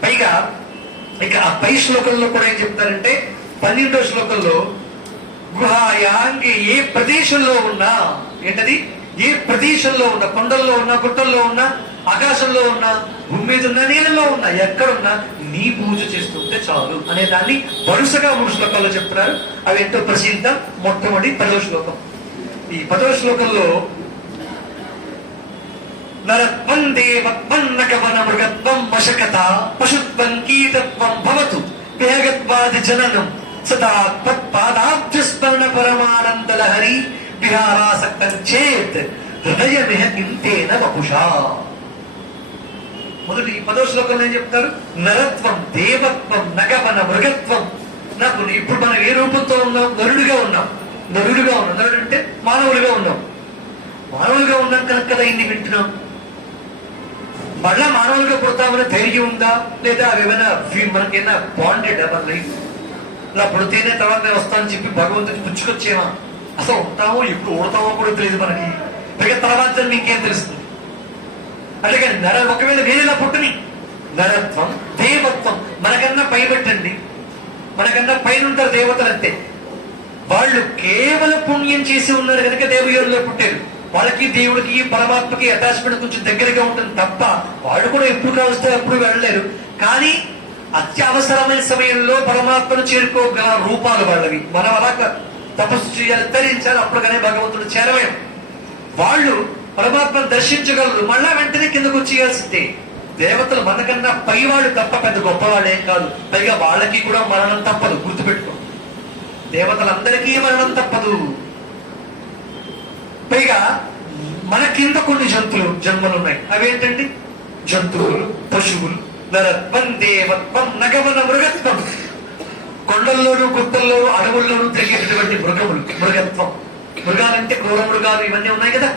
పైగా ఇక ఆ పై శ్లోకంలో కూడా ఏం చెప్తారంటే 12వ శ్లోకంలో గుహాయాంగి ఏ ప్రదేశంలో ఉన్నా, ఏంటది? ఏ ప్రదేశంలో ఉన్నా, కొండల్లో ఉన్నా, గుట్టల్లో ఉన్నా, ఆకాశంలో ఉన్నా, భూమి మీద ఉన్నా, నీళ్ళలో ఉన్నా, ఎక్కడున్నా నీ పూజ చేస్తుంటే చాలు అనే దాన్ని వరుసగా 3 శ్లోకాల్లో చెప్తున్నారు. అవి ఎంతో ప్రసిద్ధ. మొట్టమొదటి 10వ శ్లోకం. ఈ 10వ శ్లోకంలో నరత్వం దేవత్వన్నకవన మృగత్వం వశకత పశుత్వం కీటత్వం భవతు వేగత్వాది జననం సదా పాదాబ్జస్మరణ పరమానంద లహరి విహారాసక్తం చేత్ హృదయమిహ ఇంతేన వపుషా. మొదటి 10వ శ్లోకంలో ఏం చెప్తారు? నరత్వం, దేవత్వం, నగవన మృగత్వం. నాకు ఇప్పుడు మనం ఏ రూపంతో ఉన్నాం? నరుడుగా ఉన్నాం. నరుడు అంటే మానవులుగా ఉన్నాం. మానవులుగా ఉన్నాం కనుక కదా ఇన్ని వింటున్నాం. మళ్ళా మానవులుగా పుడతామనే ధైర్యం ఉందా లేదా? అవేమైనా మనకైనా బాండెడ్ మన లైఫ్? ఇలా పుడితేనే తర్వాత నేను వస్తానని చెప్పి భగవంతుని పుచ్చుకొచ్చేమా? అసలు ఉంటామో ఎప్పుడు ఓడతామో కూడా తెలియదు మనకి. పైగా తర్వాత ఇంకేం తెలుస్తుంది? అంటే ఒకవేళ వేరేలా పుట్టని నరత్వం, దేవత్వం, మనకన్నా మనకన్నా పైన ఉంటారు దేవతలు అంతే. వాళ్ళు కేవలం పుణ్యం చేసి ఉన్నారు కనుక దేవయోనిలో పుట్టారు. వాళ్ళకి దేవుడికి పరమాత్మకి అటాచ్మెంట్ కొంచెం దగ్గరగా ఉంటుంది తప్ప వాళ్ళు కూడా ఎప్పుడు కావస్తే అప్పుడు వెళ్ళలేరు. కానీ అత్యవసరమైన సమయంలో పరమాత్మను చేరుకోగల రూపాలు వాళ్ళవి. మనం అలా తపస్సు చేయాలి, ధరించాలి, అప్పుడుగానే భగవంతుడు చేరవేం. వాళ్ళు పరమాత్మను దర్శించగలరు, మళ్ళా వెంటనే కిందకు వచ్చేయాల్సిందే. దేవతలు మనకన్నా పైవాళ్ళు తప్ప పెద్ద గొప్పవాళ్ళు ఏం కాదు. పైగా వాళ్ళకి కూడా మరణం తప్పదు, గుర్తుపెట్టుకో. దేవతలందరికీ మరణం తప్పదు. పైగా మన కింద కొన్ని జన్మలు ఉన్నాయి. అవేంటండి? జంతువులు, పశువులు, నరత్వం, దేవత్వం, నగమన మృగత్వం. కొండల్లోనూ గుట్టల్లోనూ అడవుల్లోనూ తిరిగేటటువంటి మృగత్వం. మృగాలంటే క్రూర మృగాలు ఇవన్నీ ఉన్నాయి కదా,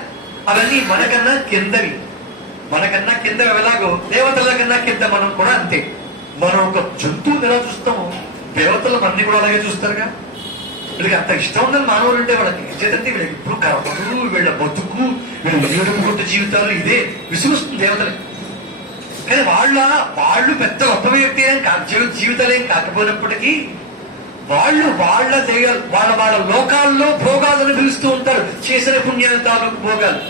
అవన్నీ మనకన్నా కిందవి. మనకన్నా కింద ఎలాగో దేవతల కన్నా కింద మనం కూడా అంతే. మనం ఒక జంతువుని ఎలా చూస్తామో దేవతలు అన్ని కూడా అలాగే చూస్తారుగా. వీళ్ళకి అంత ఇష్టం ఉందని మానవులు ఉంటే వాళ్ళకి చేతండి వీళ్ళకి ఇప్పుడు కర్మలు, వీళ్ళ బతుకు, వీళ్ళ ఏడుపుకుంట జీవితాలు ఇదే విసుగుస్తుంది దేవతలకి. కానీ వాళ్ళు పెద్ద గొప్ప వ్యక్తి జీవితాలు ఏం కాకపోయినప్పటికీ వాళ్ళు వాళ్ళ లోకాల్లో భోగాలను పిలుస్తూ ఉంటారు. చేసిన పుణ్యాల తాలూకు భోగాలు,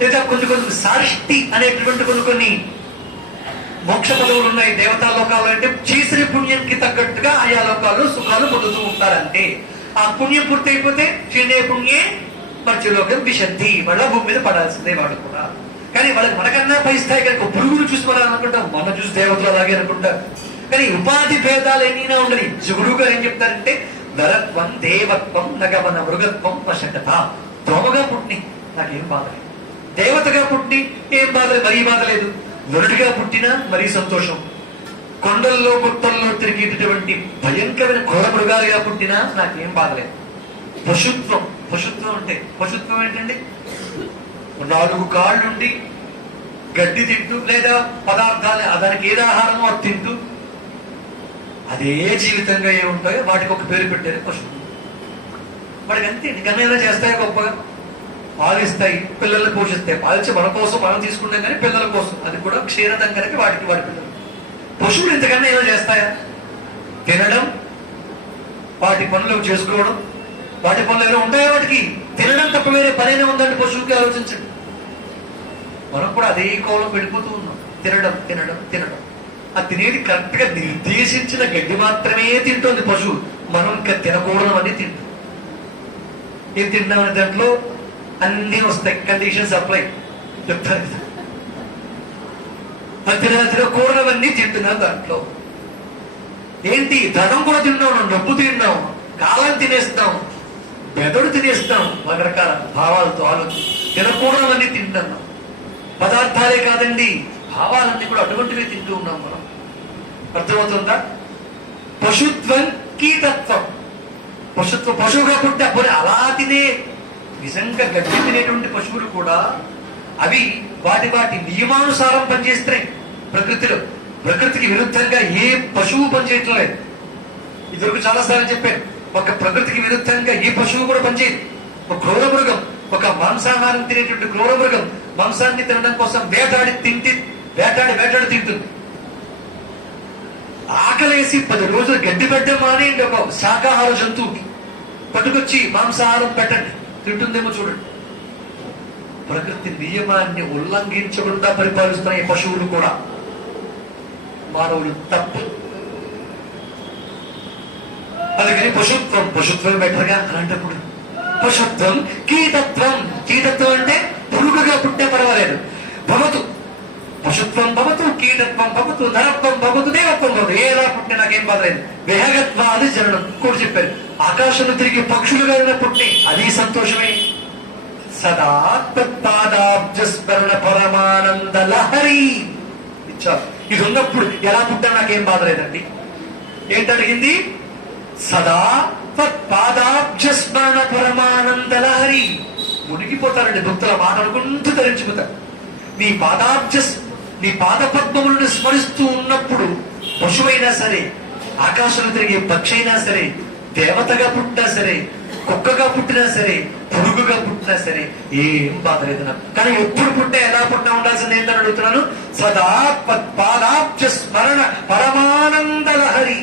లేదా కొన్ని సారిష్టి అనేటువంటి కొన్ని మోక్ష పదవులు ఉన్నాయి దేవతా లోకాలు. అంటే చేసిన పుణ్యానికి తగ్గట్టుగా ఆయా లోకాల్లో సుఖాలు పొందుతూ ఉంటారంటే ఆ పుణ్యం పూర్తి అయిపోతే చిన్నే పుణ్యే మధ్యలోకం విశంతి, మళ్ళా భూమి మీద పడాల్సిందే వాళ్ళు కూడా. కానీ వాళ్ళకి మనకన్నా పై స్థాయి కనుక పురుగులు చూసి మనం అనుకుంటాం, మన చూసి దేవతలు అలాగే అనుకుంటారు. కానీ ఉపాధి భేదాలు ఎన్నైనా ఉండని జగుడుగా ఏం చెప్తారంటే నరత్వం, దేవత్వం, నగమన మృగత్వం, వశకత. దోమగా పుట్టి నాకేం బాధలేదు, దేవతగా పుట్టి ఏం బాధలేదు, మరీ బాధ లేదు. నరుడిగా పుట్టినా మరీ సంతోషం. కొండల్లో గుట్టల్లో తిరిగేటటువంటి భయంకరమైన ఘోర మృగాలుగా పుట్టినా నాకేం బాధలేదు. పశుత్వం అంటే పశుత్వం ఏంటండి? 4 కాళ్ళుండి గడ్డి తింటూ లేదా పదార్థాలు దానికి ఏది ఆహారమో అది తింటూ అదే జీవితంగా ఏముంటాయో వాటికి ఒక పేరు పెట్టారు పశువు. వాడికి అంతే, నిజంగా చేస్తాయి, గొప్పగా పాలిస్తాయి, పిల్లల్ని పోషిస్తాయి. పాలించి మన కోసం మనం తీసుకుంటాం కానీ పిల్లల కోసం, అది కూడా క్షీరదం కనుక వాడి పిల్లలు. పశువులు ఇంతకన్నా ఏదో చేస్తాయా? తినడం, వాటి పనులు చేసుకోవడం, వాటి పనులు ఏదో ఉంటాయా వాటికి? తినడం తప్ప వేరే పనైనా ఉందండి పశువుకి? ఆలోచించండి. మనం కూడా అదే కోలం వెళ్ళిపోతూ ఉన్నాం. తినడం. ఆ తినేది కరెక్ట్ గా నిర్దేశించిన గడ్డి మాత్రమే తింటుంది పశువు. మనం ఇంకా తినకూడదు అని తింటాం. ఏం తింటామని దాంట్లో అన్ని వస్తాయి, కండిషన్స్ అప్లై చెప్తారు కదా. తినకూడదవన్నీ తింటున్నాం. దాంట్లో ఏంటి? ధనం కూడా తిన్నాం, డబ్బు తిన్నాం, కాలం తినేస్తాం, మెదడు తినేస్తాం, రకరకాల భావాలతో ఆలోచన. తినకూడదవన్నీ తింటున్నాం. పదార్థాలే కాదండి, భావాలన్నీ కూడా అటువంటివి తింటూ ఉన్నాం మనం. అర్థమవుతుందా? పశుత్వం, కీటత్వం. పశువుగా పుట్టి అప్పుడు అలా తినే, నిజంగా గడ్డి తినేటువంటి పశువులు కూడా అవి వాటి నియమానుసారం పనిచేస్తున్నాయి ప్రకృతిలో. ప్రకృతికి విరుద్ధంగా ఏ పశువు పనిచేయటం లేదు. ఇదివరకు చాలాసార్లు చెప్పాను, ఒక ప్రకృతికి విరుద్ధంగా ఏ పశువు కూడా పనిచేయదు. ఒక క్రూర మృగం, ఒక మాంసాహారం తినేటువంటి క్రూర మృగం మాంసాన్ని తినడం కోసం వేటాడి తింటుంది. ఆకలేసి 10 రోజులు గడ్డి పెట్టడం మానేయండి ఒక శాకాహార జంతువుకి, పట్టుకొచ్చి మాంసాహారం పెట్టండి, తింటుందేమో చూడండి. ప్రకృతి నియమాన్ని ఉల్లంఘించకుండా పరిపాలిస్తున్న ఈ పశువులు కూడా మానవులు తప్పు. అందుకని పశుత్వం బెటర్గా. అలాంటప్పుడు పశుత్వం, కీటత్వం అంటే పురుగుగా పుట్టే పర్వాలేదు. భవతు పశుత్వం భవతు, కీటత్వం భవతు, నరత్వం భవతు, దేవత్వం భవతు. ఏలా పుట్టే నాకేం బాధలేదు. వేగత్వాది జననం కూడా చెప్పారు. ఆకాశంలో తిరిగి పక్షులుగా పుట్టి అది సంతోషమే. సదా తత్పాదాబ్జస్మరణ పరమానంద లహరి ఇచ్చారు. ఇది ఉన్నప్పుడు ఎలా పుట్టా నాకేం బాధ లేదండి. ఏంటడిగింది? సదా తత్పాదాబ్జస్మరణ పరమానంద లహరి. మునిగిపోతారండి భక్తుల మాట అనుకుంటూ ధరించిపోతారు. నీ పాద పద్మములను స్మరిస్తూ ఉన్నప్పుడు పశువైనా సరే, ఆకాశంలో తిరిగే పక్షి అయినా సరే, దేవతగా పుట్టినా సరే, కుక్కగా పుట్టినా సరే, పురుగుగా పుట్టినా సరే ఏం బాధ లేదు నాకు. కానీ ఎప్పుడు పుట్టే ఎలా పుట్టినా ఉండాల్సింది ఏంటని అడుగుతున్నాను. సదా పాదాబ్జ స్మరణ పరమానంద లహరి.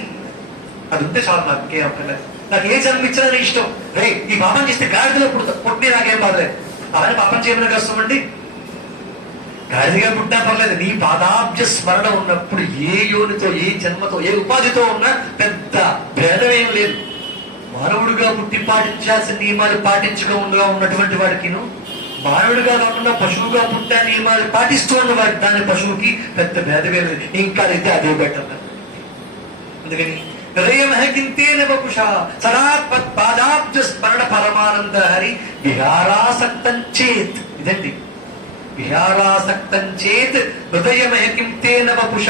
అది ఉంటే చాలు నాకు, ఇంకేం అక్కర్లేదు. నాకు ఏ జన్మ ఇచ్చారని ఇష్టం. రే ఈ పాపం చేస్తే గాడిదలో పుట్టి నాకేం బాధలేదు. అలానే పాపం చేయమని కష్టం అండి. గాడిదగా పుట్టినా పర్లేదు, నీ పాదాబ్జ స్మరణ ఉన్నప్పుడు ఏ యోనితో, ఏ జన్మతో, ఏ ఉపాధితో ఉన్నా పెద్ద భేదమేం లేదు. మానవుడిగా పుట్టి పాటించాల్సిన నియమాలు పాటించకుండా ఉన్నటువంటి వాడికిను, మానవుడిగా కాకుండా పశువుగా పుట్టా నియమాలు పాటిస్తూ ఉన్న వాడి దాని పశువుకి పెద్ద భేదమే లేదు. ఇంకా అయితే అదే బెటర్. అందుకని హృదయమహకింతేన వపుష సదాత్మత్ పాదాబ్జ స్మరణ పరమానంద హరి విహారాసక్తం చేత్. ఇదండి విహారాసక్తం చేత్ హృదయమహకింతేన వపుష.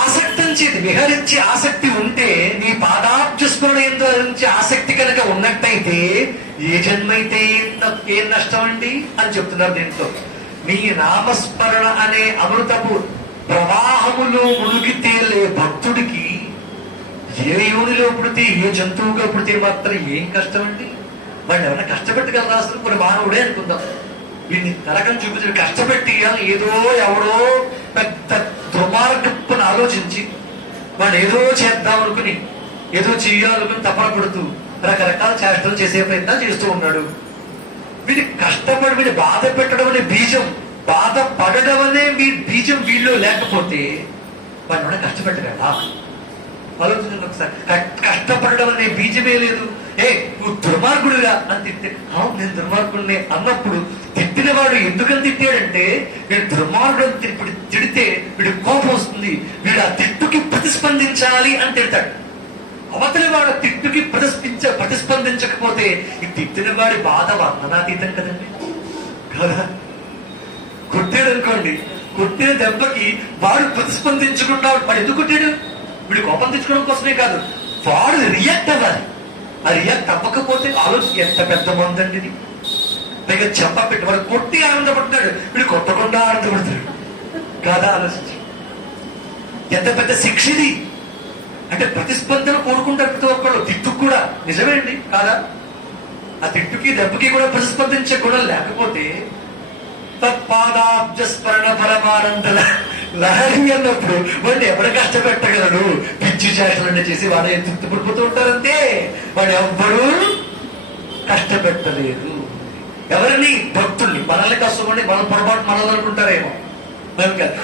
ఆసక్తం చేతి విహరించే ఆసక్తి ఉంటే, నీ పాదాబ్జ స్మరణ ఎందు హరించే ఆసక్తి కనుక ఉన్నట్టయితే ఏ జన్మైతే ఏం నష్టం అండి అని చెప్తున్నారు దీంతో. నీ నామస్మరణ అనే అమృతపు ప్రవాహములో మునిగి తేలే భక్తుడికి ఏ యోనిలో పుడితే, ఏ జంతువుగా పుడితే మాత్రం ఏం కష్టం అండి? వాడిని ఎవరైనా కష్టపెట్టగలరా? అసలు కొన్ని మానవుడే అనుకుందాం. వీడిని నరకం చూపించి కష్టపెట్టి ఏదో ఎవడో పెద్ద దుర్మార్గప్పుని ఆలోచించి వాడు ఏదో చేద్దాం అనుకుని, ఏదో చెయ్యాలనుకుని తపన పడుతూ రకరకాల చేష్టలు చేసే ప్రయత్నం చేస్తూ ఉన్నాడు. వీడి కష్టపడి వీడి బాధ పెట్టడం అనే బీజం, బాధ పడడం అనే బీజం వీళ్ళు లేకపోతే వాడిని ఎవరైనా కష్టపెట్టగలరా? ఆలోచించండి ఒకసారి. కష్టపడడం అనే బీజమే లేదు. నువ్వు దుర్మార్గుడుగా అని తిట్టే, అవును నేను దుర్మార్గుడిని అన్నప్పుడు తిట్టినవాడు ఎందుకని తిట్టాడంటే, వీడు దుర్మార్గుడు అని తిడితే వీడు కోపం వస్తుంది, వీడు ఆ తిట్టుకి ప్రతిస్పందించాలి అని తిడతాడు. అవతలి వాడు తిట్టుకి ప్రతిస్పందించకపోతే ఈ తిట్టిన వాడి బాధ వర్ణనాతీతం కదండి. కదా, కొట్టాడు అనుకోండి, కొట్టిన దెబ్బకి వాడు ప్రతిస్పందించకుండా వాడు ఎందుకు కొట్టాడు? వీడు కోపం తెచ్చుకోవడం కోసమే కాదు, వాడు రియాక్ట్ అవ్వాలి. ఆ రియాక్ట్ అవ్వకపోతే ఆలోచన ఎంత పెద్ద మందండి ఇది. పైగా చెంప పెట్టి వాడు కొట్టి ఆనందపడుతున్నాడు, వీడు కొట్టకుండా ఆనందపడుతున్నాడు. కాదా? ఆలోచించి ఎంత పెద్ద శిక్ష ఇది. అంటే ప్రతిస్పందన కోరుకుంటారు ప్రతి ఒక్కళ్ళు. తిట్టుకు కూడా నిజమే అండి, కాదా? ఆ తిట్టుకి దెబ్బకి కూడా ప్రతిస్పందించే గుణం లేకపోతే తత్పాదాబ్జ స్మరణ పరమానంద లహరి అన్నప్పుడు వాడిని ఎవరు కష్టపెట్టగలడు? పిచ్చి చేష్టలన్నీ చేసి వాడు తృప్తిపడిపోతూ ఉంటారంతే. వాడు ఎవ్వరూ కష్టపెట్టలేదు ఎవరిని? భక్తుల్ని. మనల్ని కష్టపడి మనం పొరపాటు మనల్ని అనుకుంటారేమో.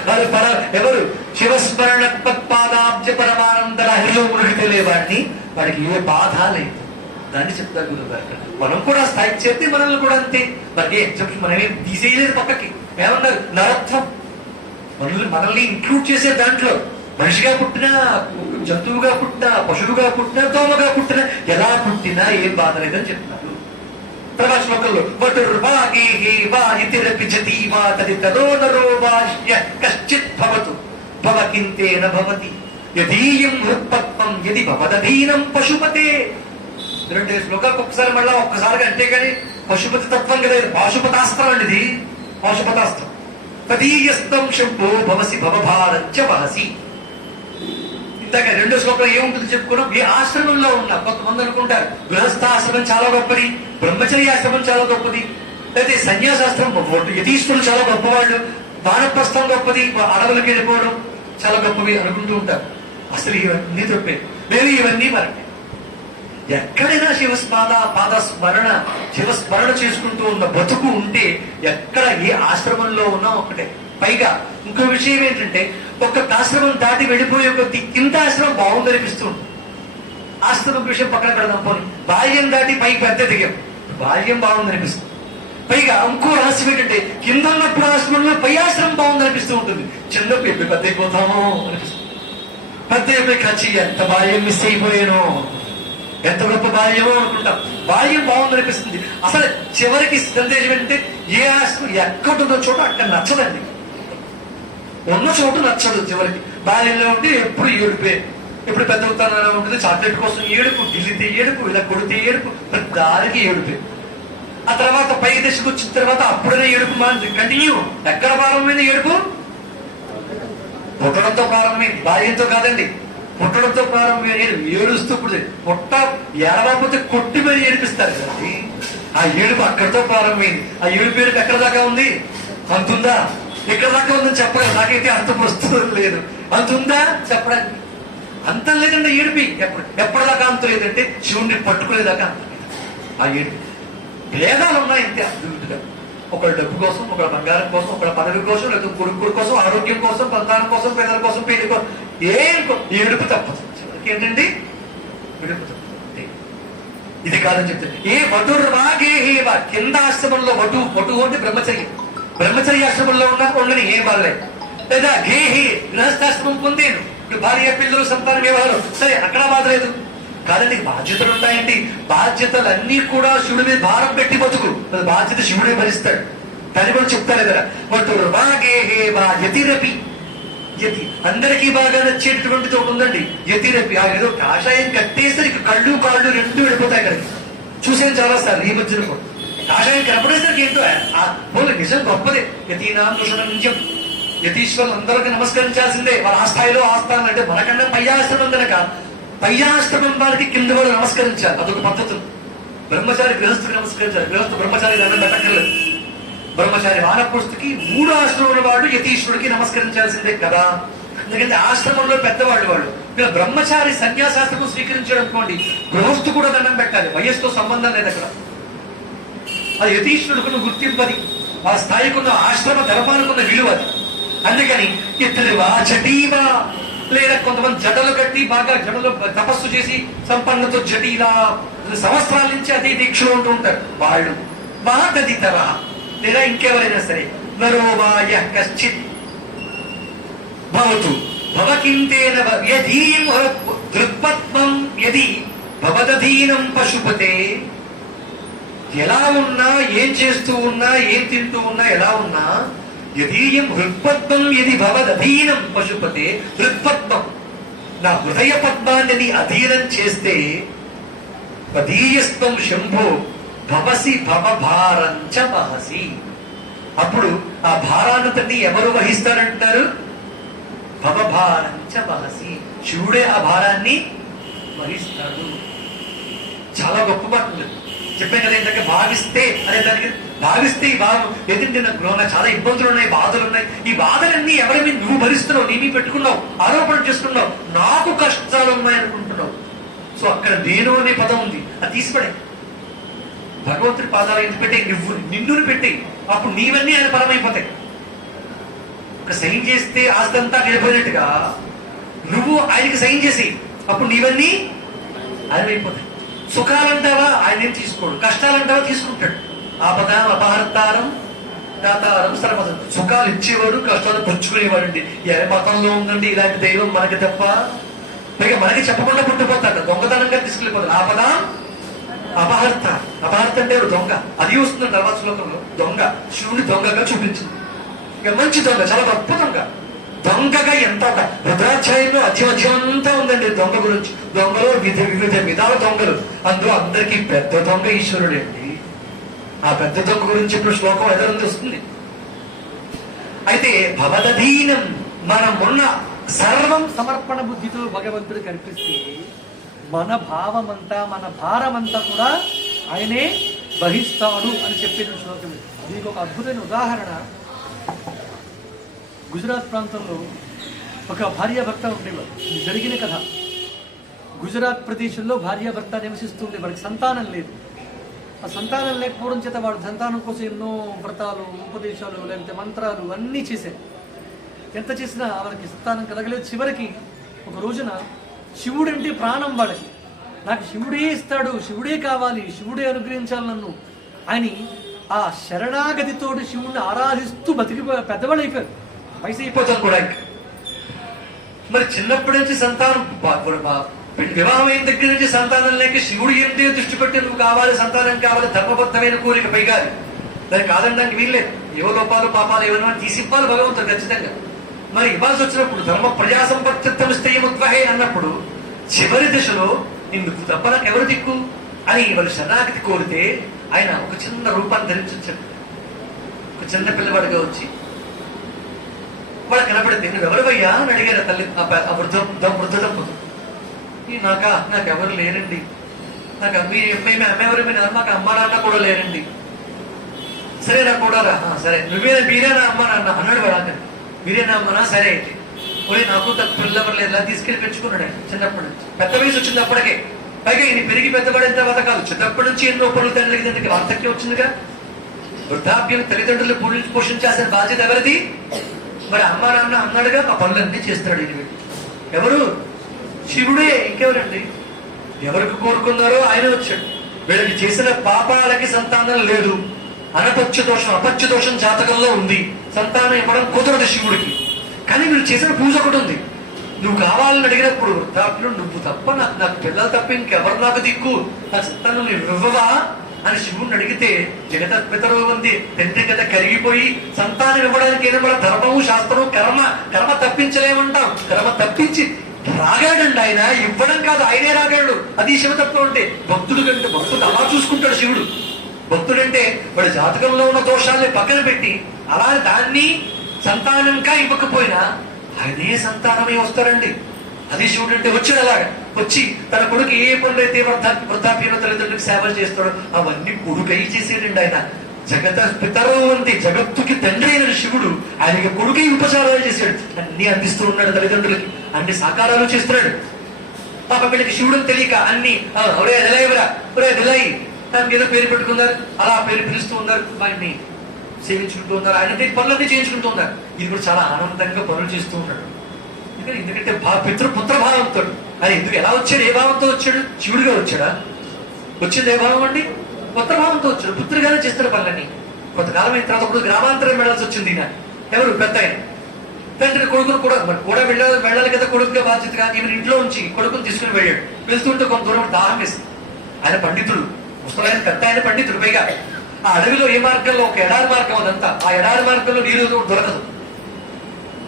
వాళ్ళు ఎవరు? శివస్మరణ తత్పాదాబ్జ పరమానంద లహరిలో మునిగితే వాడిని, వాడికి ఏ బాధ లేదు. దాన్ని చెప్తారు గురుగారు. మనం కూడా స్థాయికి చేస్తే మనల్ని కూడా అంతే. మనకి ఎగ్జాంపుల్ మనమేం తీసేయలేదు పక్కకి. ఏమన్నారు? నరత్వం. మనల్ని ఇంక్లూడ్ చేసే దాంట్లో మనిషిగా పుట్టినా, జంతువుగా పుట్టినా, పశువుగా పుట్టినా, దోమగా పుట్టినా, ఎలా పుట్టినా ఏం బాధ లేదని చెప్తున్నారు ప్రభా శ్లోకంలో. కశ్చిత్ భవతు భవకింతేన భవతి యదీయం హృత్పత్వం యది భవదధీనం పశుపతే. 2 శ్లోకాలకు ఒకసారి మళ్ళా ఒక్కసారిగా అంటే కానీ పశుపతి తత్వం కదా. పాశుపతాస్త్రం అండి ఇది, పాశుపతాస్త్రం. తదీయస్తం శంభో భవసి భవభారంచ వహసి. ఇంతక 2 శ్లోకంలో ఏముంటుంది చెప్పుకున్నాం. ఏ ఆశ్రమంలో ఉన్నా కొంతమంది అనుకుంటారు గృహస్థాశ్రమం చాలా గొప్పది, బ్రహ్మచర్యాశ్రమం చాలా గొప్పది, అయితే సన్యాసాశ్రమం, యతీశ్వరులు చాలా గొప్పవాళ్ళు, వానప్రస్థం గొప్పది, అడవులకు వెళ్ళిపోవడం చాలా గొప్పవి అనుకుంటూ ఉంటారు. అసలు ఇవన్నీ తప్పే. లేదు, ఇవన్నీ మరకే. ఎక్కడైనా శివస్మరణ చేసుకుంటూ ఉన్న బతుకు ఉంటే ఎక్కడ ఏ ఆశ్రమంలో ఉన్నా ఒకటే. పైగా ఇంకో విషయం ఏంటంటే, ఒక్క ఆశ్రమం దాటి వెళ్ళిపోయే కొద్ది కింద ఆశ్రమం బాగుందనిపిస్తూ ఉంటుంది. ఆశ్రమం విషయం పక్కన పెడదాం పోనీ. బాల్యం దాటి పైకి పెద్ద దిగాం, బాల్యం బాగుందనిపిస్తుంది. పైగా ఇంకో రహస్యం ఏంటంటే, కింద ఉన్నప్పుడు ఆశ్రమంలో పై ఆశ్రమం బాగుందనిపిస్తూ ఉంటుంది. చిన్నప్పుడు ఎప్పుడు పెద్ద అయిపోతామో అనిపిస్తుంది. పెద్ద అయిపోయి ఖర్చు ఎంత బాల్యం మిస్ అయిపోయానో, ఎంత గొప్ప బాల్యమో అనుకుంటాం. బాల్యం బాగుందనిపిస్తుంది. అసలు చివరికి సందేశం ఏంటంటే, ఏ ఆశ్రమం ఎక్కడున్న చోట అక్కడ నచ్చదండి. ఉన్న చోటు నచ్చదు చివరికి. బాల్యంలో ఉంటే ఎప్పుడు ఏడుపే, ఎప్పుడు పెద్ద అవుతానో ఉంటుంది. చాక్లెట్ కోసం ఏడుపు, గిల్లితే ఏడుపు, ఇలా కొడితే ఏడుపు, ప్రతి దానికి ఏడుపే. ఆ తర్వాత పై దశకు వచ్చిన తర్వాత అప్పుడనే ఏడుపు మాది కంటిన్యూ. ఎక్కడ ప్రారంభమైంది ఏడుపు? పుట్టడంతో ప్రారంభమైంది, బాల్యంతో కాదండి. పుట్టడంతో ప్రారంభమైన ఏడుస్తూ పుట్ట ఏడవకపోతే కొట్టి మరి ఏడిపిస్తారు కదండి. ఆ ఏడుపు అక్కడితో ప్రారంభమైంది. ఆ ఏడుపు ఏడుపు ఎక్కడ దాకా ఉంది? అంతుందా? ఎక్కడ దాకా ఉందని చెప్పలేదు. నాకైతే అర్థం వస్తుంది లేదు. అంత ఉందా చెప్పడానికి? అంతం లేదండి ఏడిపి. ఎప్పటిదాకా అంతం లేదంటే శివుణ్ణి పట్టుకునేదాకా అంతం లేదు ఆ ఏడిపి. భేదాలు ఉన్నాయి అంతే అభివృద్ధిగా. ఒకళ్ళ డబ్బు కోసం, ఒకళ్ళ బంగారం కోసం, ఒకళ్ళ పదవి కోసం, లేదా కొడుకుల కోసం, ఆరోగ్యం కోసం, సంతానం కోసం, పేదల కోసం, పెళ్లి కోసం, ఏడుపు తప్పదు. ఏంటండి ఏడుపు తప్పదు. ఇది కాదని చెప్తే ఏ వటుర్వాగేహేవ కింద ఆశ్రమంలో వటు అంటే బ్రహ్మచర్యాశ్రమంలో ఉండని ఏం బాధలేదు. లేదా గేహి గృహస్థాశ్రమం పొందేను, ఇప్పుడు భార్య పిల్లలు సంతానం వ్యవహారం సరే అక్కడ బాధ లేదు. కాదండి బాధ్యతలు ఉంటాయండి. బాధ్యతలన్నీ కూడా శివుడి మీద భారం పెట్టి బతుకు, బాధ్యత శివుడే భరిస్తాడు. దాన్ని కూడా చెప్తారు కదా, వటుర్వాగేహేవ యతిరపి. యతి అందరికీ బాగా నచ్చేటటువంటిది ఒకటి ఉందండి, యతిరపి. ఆ ఏదో కాషాయం కట్టేసరికి కళ్ళు కాళ్ళు రెండు వెళ్ళిపోతాయి. అక్కడికి చూసాను చాలా సార్లు ఈ మధ్యన కూడా. కాషాయం కనపడేసరికి ఏంటో నిజం గొప్పదే. యతీనాం దృషణంజం, యతీశ్వరులు అందరికీ నమస్కరించాల్సిందే. వాళ్ళ ఆ స్థాయిలో ఆస్థానం అంటే మనకన్నా పయ్యాశ్రమం కనుక పయ్యాశ్రమం వారికి కింద వాళ్ళు నమస్కరించాలి. అదొక పద్ధతులు. బ్రహ్మచారి గృహస్థుకి నమస్కరించాలి, గృహస్థు బ్రహ్మచారి దండం పెట్టక్కర్లేదు. బ్రహ్మచారి వానప్రస్థుకి 3 ఆశ్రమంలో వాడు యతీశ్వరుడికి నమస్కరించాల్సిందే కదా. ఎందుకంటే ఆశ్రమంలో పెద్దవాళ్ళు వాళ్ళు. ఇలా బ్రహ్మచారి సన్యాసాశ్రమం స్వీకరించాడు అనుకోండి, గృహస్థు కూడా దండం పెట్టాలి. వయస్సుతో సంబంధం లేదు అక్కడ. అది యతీశ్వరుడుకున్న గుర్తింపది, ఆ స్థాయికున్న ఆశ్రమ ధర్మానుకున్న విలువ అది. అందుకని ఇతరువా జటీవా, లేదా కొంతమంది జటలు కట్టి బాగా జటలు తపస్సు చేసి సంపన్నతో జటీలా సంవత్సరాల నుంచి అదే దీక్షలో ఉంటూ ఉంటారు వాళ్ళు. తదితర లేదా ఇంకెవరైనా సరే నరోవాయ కశ్చిత్ భవతు భవకింతేన యదీయం దృక్పద్మం యది భవదధీనం పశుపతే. ఎలా ఉన్నా, ఏం చేస్తూ ఉన్నా, ఏం తింటూ ఉన్నా, ఎలా ఉన్నా, యదీయం హృత్పద్మం యది భవదధీనం పశుపతే. హృత్పద్మం నా హృదయ పద్మాన్ని అధీనం చేస్తే పదీయస్తం శంభో భవసి భవభారంచ వహసి. అప్పుడు ఆ భారాన్ని ఎవరు వహిస్తారంటున్నారు? భవభారంచ వహసి, శివుడే ఆ భారాన్ని వహిస్తాడు. చాలా గొప్ప మాట చెప్పాను కదా ఇందాక. భావిస్తే అనే దానికి భావిస్తే ఈ భావం ఎదుటి నాకు చాలా ఇబ్బందులు ఉన్నాయి, బాధలు ఉన్నాయి. ఈ బాధలన్నీ ఎవరి మీద నువ్వు భరిస్తున్నావు, నీ మీద పెట్టుకున్నావు, ఆరోపణ చేసుకున్నావు, నాకు కష్టాలు ఉన్నాయి అనుకుంటున్నావు. సో అక్కడ నేను అనే పదం ఉంది, అది తీసిపడే. భగవంతుడి పాదాలు ఎందుకు పెట్టే? నువ్వు నిన్నుని పెట్టి, అప్పుడు నీవన్నీ ఆయన పరమైపోతాయి. ఒక సైన్ చేస్తే ఆస్తంతా గడిపోయినట్టుగా నువ్వు ఆయనకి సైన్ చేసి, అప్పుడు నీవన్నీ ఆయన అయిపోతాయి. సుఖాలంటావా ఆయన ఏం తీసుకోడు, కష్టాలంటావా తీసుకుంటాడు. ఆపద అపహర్తారం దాతారం సర్వసం. సుఖాలు ఇచ్చేవాడు, కష్టాలు పుచ్చుకునేవాడండి. ఏ మతంలో ఉందండి ఇలాంటి దైవం మనకి తప్ప? పైగా మనకి చెప్పకుండా పుట్టిపోతాడు, దొంగతనంగా తీసుకెళ్ళిపోతాడు. ఆపద అపహర్త. అపహర్త అంటే దొంగ. అది వస్తుంది తర్వాత శ్లోకంలో. దొంగ శివుని దొంగగా చూపించింది. ఇక మంచి దొంగ, చాలా గొప్ప దొంగ. దొంగగా ఎంత ఒక రుద్రాధ్యాయంలో అధ్యాయం అంతా ఉందండి దొంగ గురించి. దొంగలో వివిధ విధాల దొంగలు. అందులో అందరికీ పెద్ద దొంగ ఈశ్వరుడు అండి. ఆ పెద్ద దొంగ గురించి ఇప్పుడు శ్లోకం ఎదురంది వస్తుంది. అయితే భవదధీనం, మనమున్న సర్వం సమర్పణ బుద్ధితో భగవంతుడు కనిపిస్తే మన భావమంతా, మన భారమంతా కూడా ఆయనే వహిస్తాడు అని చెప్పిన శ్లోకం. దీనికి ఒక అద్భుతమైన ఉదాహరణ. గుజరాత్ ప్రాంతంలో ఒక భార్యాభర్త ఉండేవారు. ఇది జరిగిన కథ. గుజరాత్ ప్రదేశంలో భార్యాభర్త నివసిస్తూ ఉండే, వారికి సంతానం లేదు. ఆ సంతానం లేకపోవడం చేత వాడు సంతానం కోసం ఎన్నో వ్రతాలు, ఉపదేశాలు, లేకపోతే మంత్రాలు అన్నీ చేశారు. ఎంత చేసినా వాళ్ళకి సంతానం కలగలేదు. చివరికి ఒక రోజున శివుడంటే ప్రాణం వాడికి, నాకు శివుడే ఇస్తాడు, శివుడే కావాలి, శివుడే అనుగ్రహించాలి నన్ను అని ఆ శరణాగతితోటి శివుడిని ఆరాధిస్తూ బతికి పెద్దవాళ్ళు అయిపోయారు. వయసు అయిపోతాం కూడా. మరి చిన్నప్పటి నుంచి సంతానం, వివాహం అయిన దగ్గర నుంచి సంతానం లేక శివుడు ఏంటే దృష్టి పెట్టి నువ్వు కావాలి, సంతానం కావాలి, ధర్మబద్ధమైన కోరిక పైగా దాన్ని కాదనడానికి వీల్లేదు. ఏవో లోపాలు పాపాలు ఏమైనా తీసి ఇవ్వాలి భగవంతుడు ఖచ్చితంగా. మరి ఇవ్వాల్సి వచ్చినప్పుడు ధర్మ ప్రజా సంపత్తిమద్వహే అన్నప్పుడు చివరి దశలో నిన్ను తప్ప నాకు ఎవరు దిక్కు అని వాళ్ళు శరణాగతి కోరితే ఆయన ఒక చిన్న రూపాన్ని ధరించాడు. ఒక చిన్న పిల్లవాడిగా వచ్చి వాళ్ళు కనపడితే నువ్వు ఎవరివయ్యా అని అడిగారు తల్లి. ఆ వృద్ధ దంపతులు. నాకెవరు లేరండి, నాకు మేము అమ్మేవారు, మాకు అమ్మ నాన్న కూడా లేరండి. సరే నాకు కూడా రా. సరే మీరేనా అమ్మ నాన్న అన్నాడు వాడు. మీరేనా అమ్మనా? సరే అయితే ఒరే నాకు పిల్లవర్లు ఎలా తీసుకెళ్లి పెంచుకున్నాడు ఆయన చిన్నప్పటి నుంచి. పెద్ద వయసు వచ్చింది అప్పటికే. పైగా ఈయన పెరిగి పెద్దపడిన తర్వాత కాదు, చిన్నప్పటి నుంచి ఎన్నో పనులు తండ్రికి వార్ధక్యం వచ్చిందిగా. వృద్ధాప్యం తల్లిదండ్రులు పోషించాల్సిన బాధ్యత ఎవరిది? మరి అమ్మ నాన్న అన్నాడుగా, ఆ పనులన్నీ చేస్తాడు ఈయన. ఎవరు? శివుడే, ఇంకెవరండి? ఎవరికి కోరుకున్నారో ఆయన వచ్చాడు. వీళ్ళకి చేసిన పాపాలకి సంతానం లేదు, అనపత్య దోషం అపత్య దోషం జాతకంలో ఉంది, సంతానం ఇవ్వడం కుదరదు శివుడికి. కానీ వీళ్ళు చేసిన పూజ ఒకటి ఉంది. నువ్వు కావాలని అడిగినప్పుడు వృద్ధాప్యులు నువ్వు తప్ప నాకు పిల్లలు తప్ప ఇంకెవరు నాకు దిక్కు, నా సంతానం నువ్వు ఇవ్వవా అని శివుడిని అడిగితే, జగతపితరు ఉంది తండ్రి కదా కరిగిపోయి సంతానం ఇవ్వడానికి ఏదో ధర్మము శాస్త్రము కర్మ తప్పించలేమంటాం. కర్మ తప్పించి రాగాడండి ఆయన, ఇవ్వడం కాదు ఆయనే రాగాడు. అది శివతత్వం అంటే. భక్తుడు కంటే భక్తుడు అలా చూసుకుంటాడు శివుడు. భక్తుడంటే వాడి జాతకంలో ఉన్న దోషాల్ని పక్కన పెట్టి అలా దాన్ని సంతానంగా ఇవ్వకపోయినా ఆయనే సంతానమే వస్తాడండి. అది శివుడు అంటే. వచ్చాడు అలాగా వచ్చి తన కొడుకు ఏ పనులైతే వృద్ధాప్యంలో తల్లిదండ్రులకు సేవలు చేస్తాడో అవన్నీ కొడుకై చేసేటండి ఆయన. జగత పితరవు అంటే జగత్తుకి తండ్రి అయిన శివుడు ఆయనకి కొడుకై ఉపచారాలు చేశాడు. అన్ని అందిస్తూ ఉన్నాడు తల్లిదండ్రులకి, అన్ని సాకారాలు చేస్తున్నాడు. పాప వీళ్ళకి శివుడు తెలియక అన్ని ఒరే నిలయవరా, ఒరే నిలయి, దానికి ఏదో పేరు పెట్టుకున్నారు, అలా పేరు పిలుస్తూ ఉన్నారు, ఆయన్ని సేవించుకుంటూ ఉన్నారు, ఆయన పనులన్నీ చేయించుకుంటూ ఉన్నారు. ఇది కూడా చాలా ఆనందంగా పనులు చేస్తూ ఉన్నాడు. ఎందుకంటే పుత్రభావంతో ఆయన ఎందుకు ఎలా వచ్చాడు? ఏ భావంతో వచ్చాడు? శివుడిగా వచ్చాడా? వచ్చింది ఏ భావం అండి? పుత్రభావంతో వచ్చాడు. పుత్రుడిగానే చేస్తాడు పనులన్నీ. కొంతకాలం అయిన తర్వాత ఇప్పుడు గ్రామాంతరం వెళ్ళాల్సి వచ్చింది. ఈయన ఎవరు? పెద్ద ఆయన. తండ్రి కొడుకును కూడా వెళ్ళాలి కదా, కొడుకుగా బాధ్యతగా. ఈయన ఇంట్లో ఉంచి కొడుకుని తీసుకుని వెళ్ళాడు. వెళ్తుంటే కొంత దూరం దాహం వేసి, ఆయన పండితుడు, ముసలాయన పెద్ద ఆయన పండితుడు. పైగా ఆ అడవిలో ఏ మార్గంలో ఒక ఎడారి మార్గం అదంతా, ఆ ఎడారి మార్గంలో నీరు దొరకదు.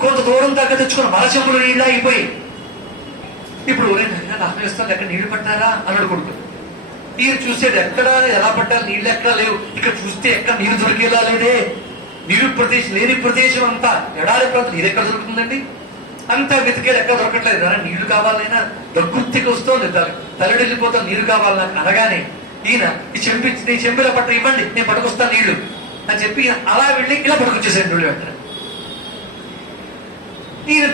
కొంత దూరం దాకా తెచ్చుకుని మరచెంపులు నీళ్ళు అయిపోయి, ఇప్పుడు దాహం వేస్తాను ఎక్కడ నీళ్లు పట్టారా అన్నాడు కొడుకు. ఈయన చూసేది ఎక్కడ ఎలా పట్టాలి, నీళ్ళు ఎక్కడ లేవు. ఇక్కడ చూస్తే ఎక్కడ నీరు దొరికేలా లేదే, నీరు ప్రదేశం లేని ప్రదేశం అంతా ఎడారి ప్రాంతం, నీరు ఎక్కడ దొరుకుతుందండి? అంతా వెతికేది ఎక్కడ దొరకట్లేదు. నీళ్లు కావాలైనా దొక్కుర్తికి వస్తుంది, తల్లిడి వెళ్ళిపోతాం నీరు కావాలని అనగానే ఈయన ఈ చెంబుల పట్ట ఇవ్వండి, నేను పట్టుకొస్తాను నీళ్లు అని చెప్పి అలా వెళ్ళి ఇలా పట్టుకొచ్చేసాడు నీళ్ళు వెంటనే. ఈయన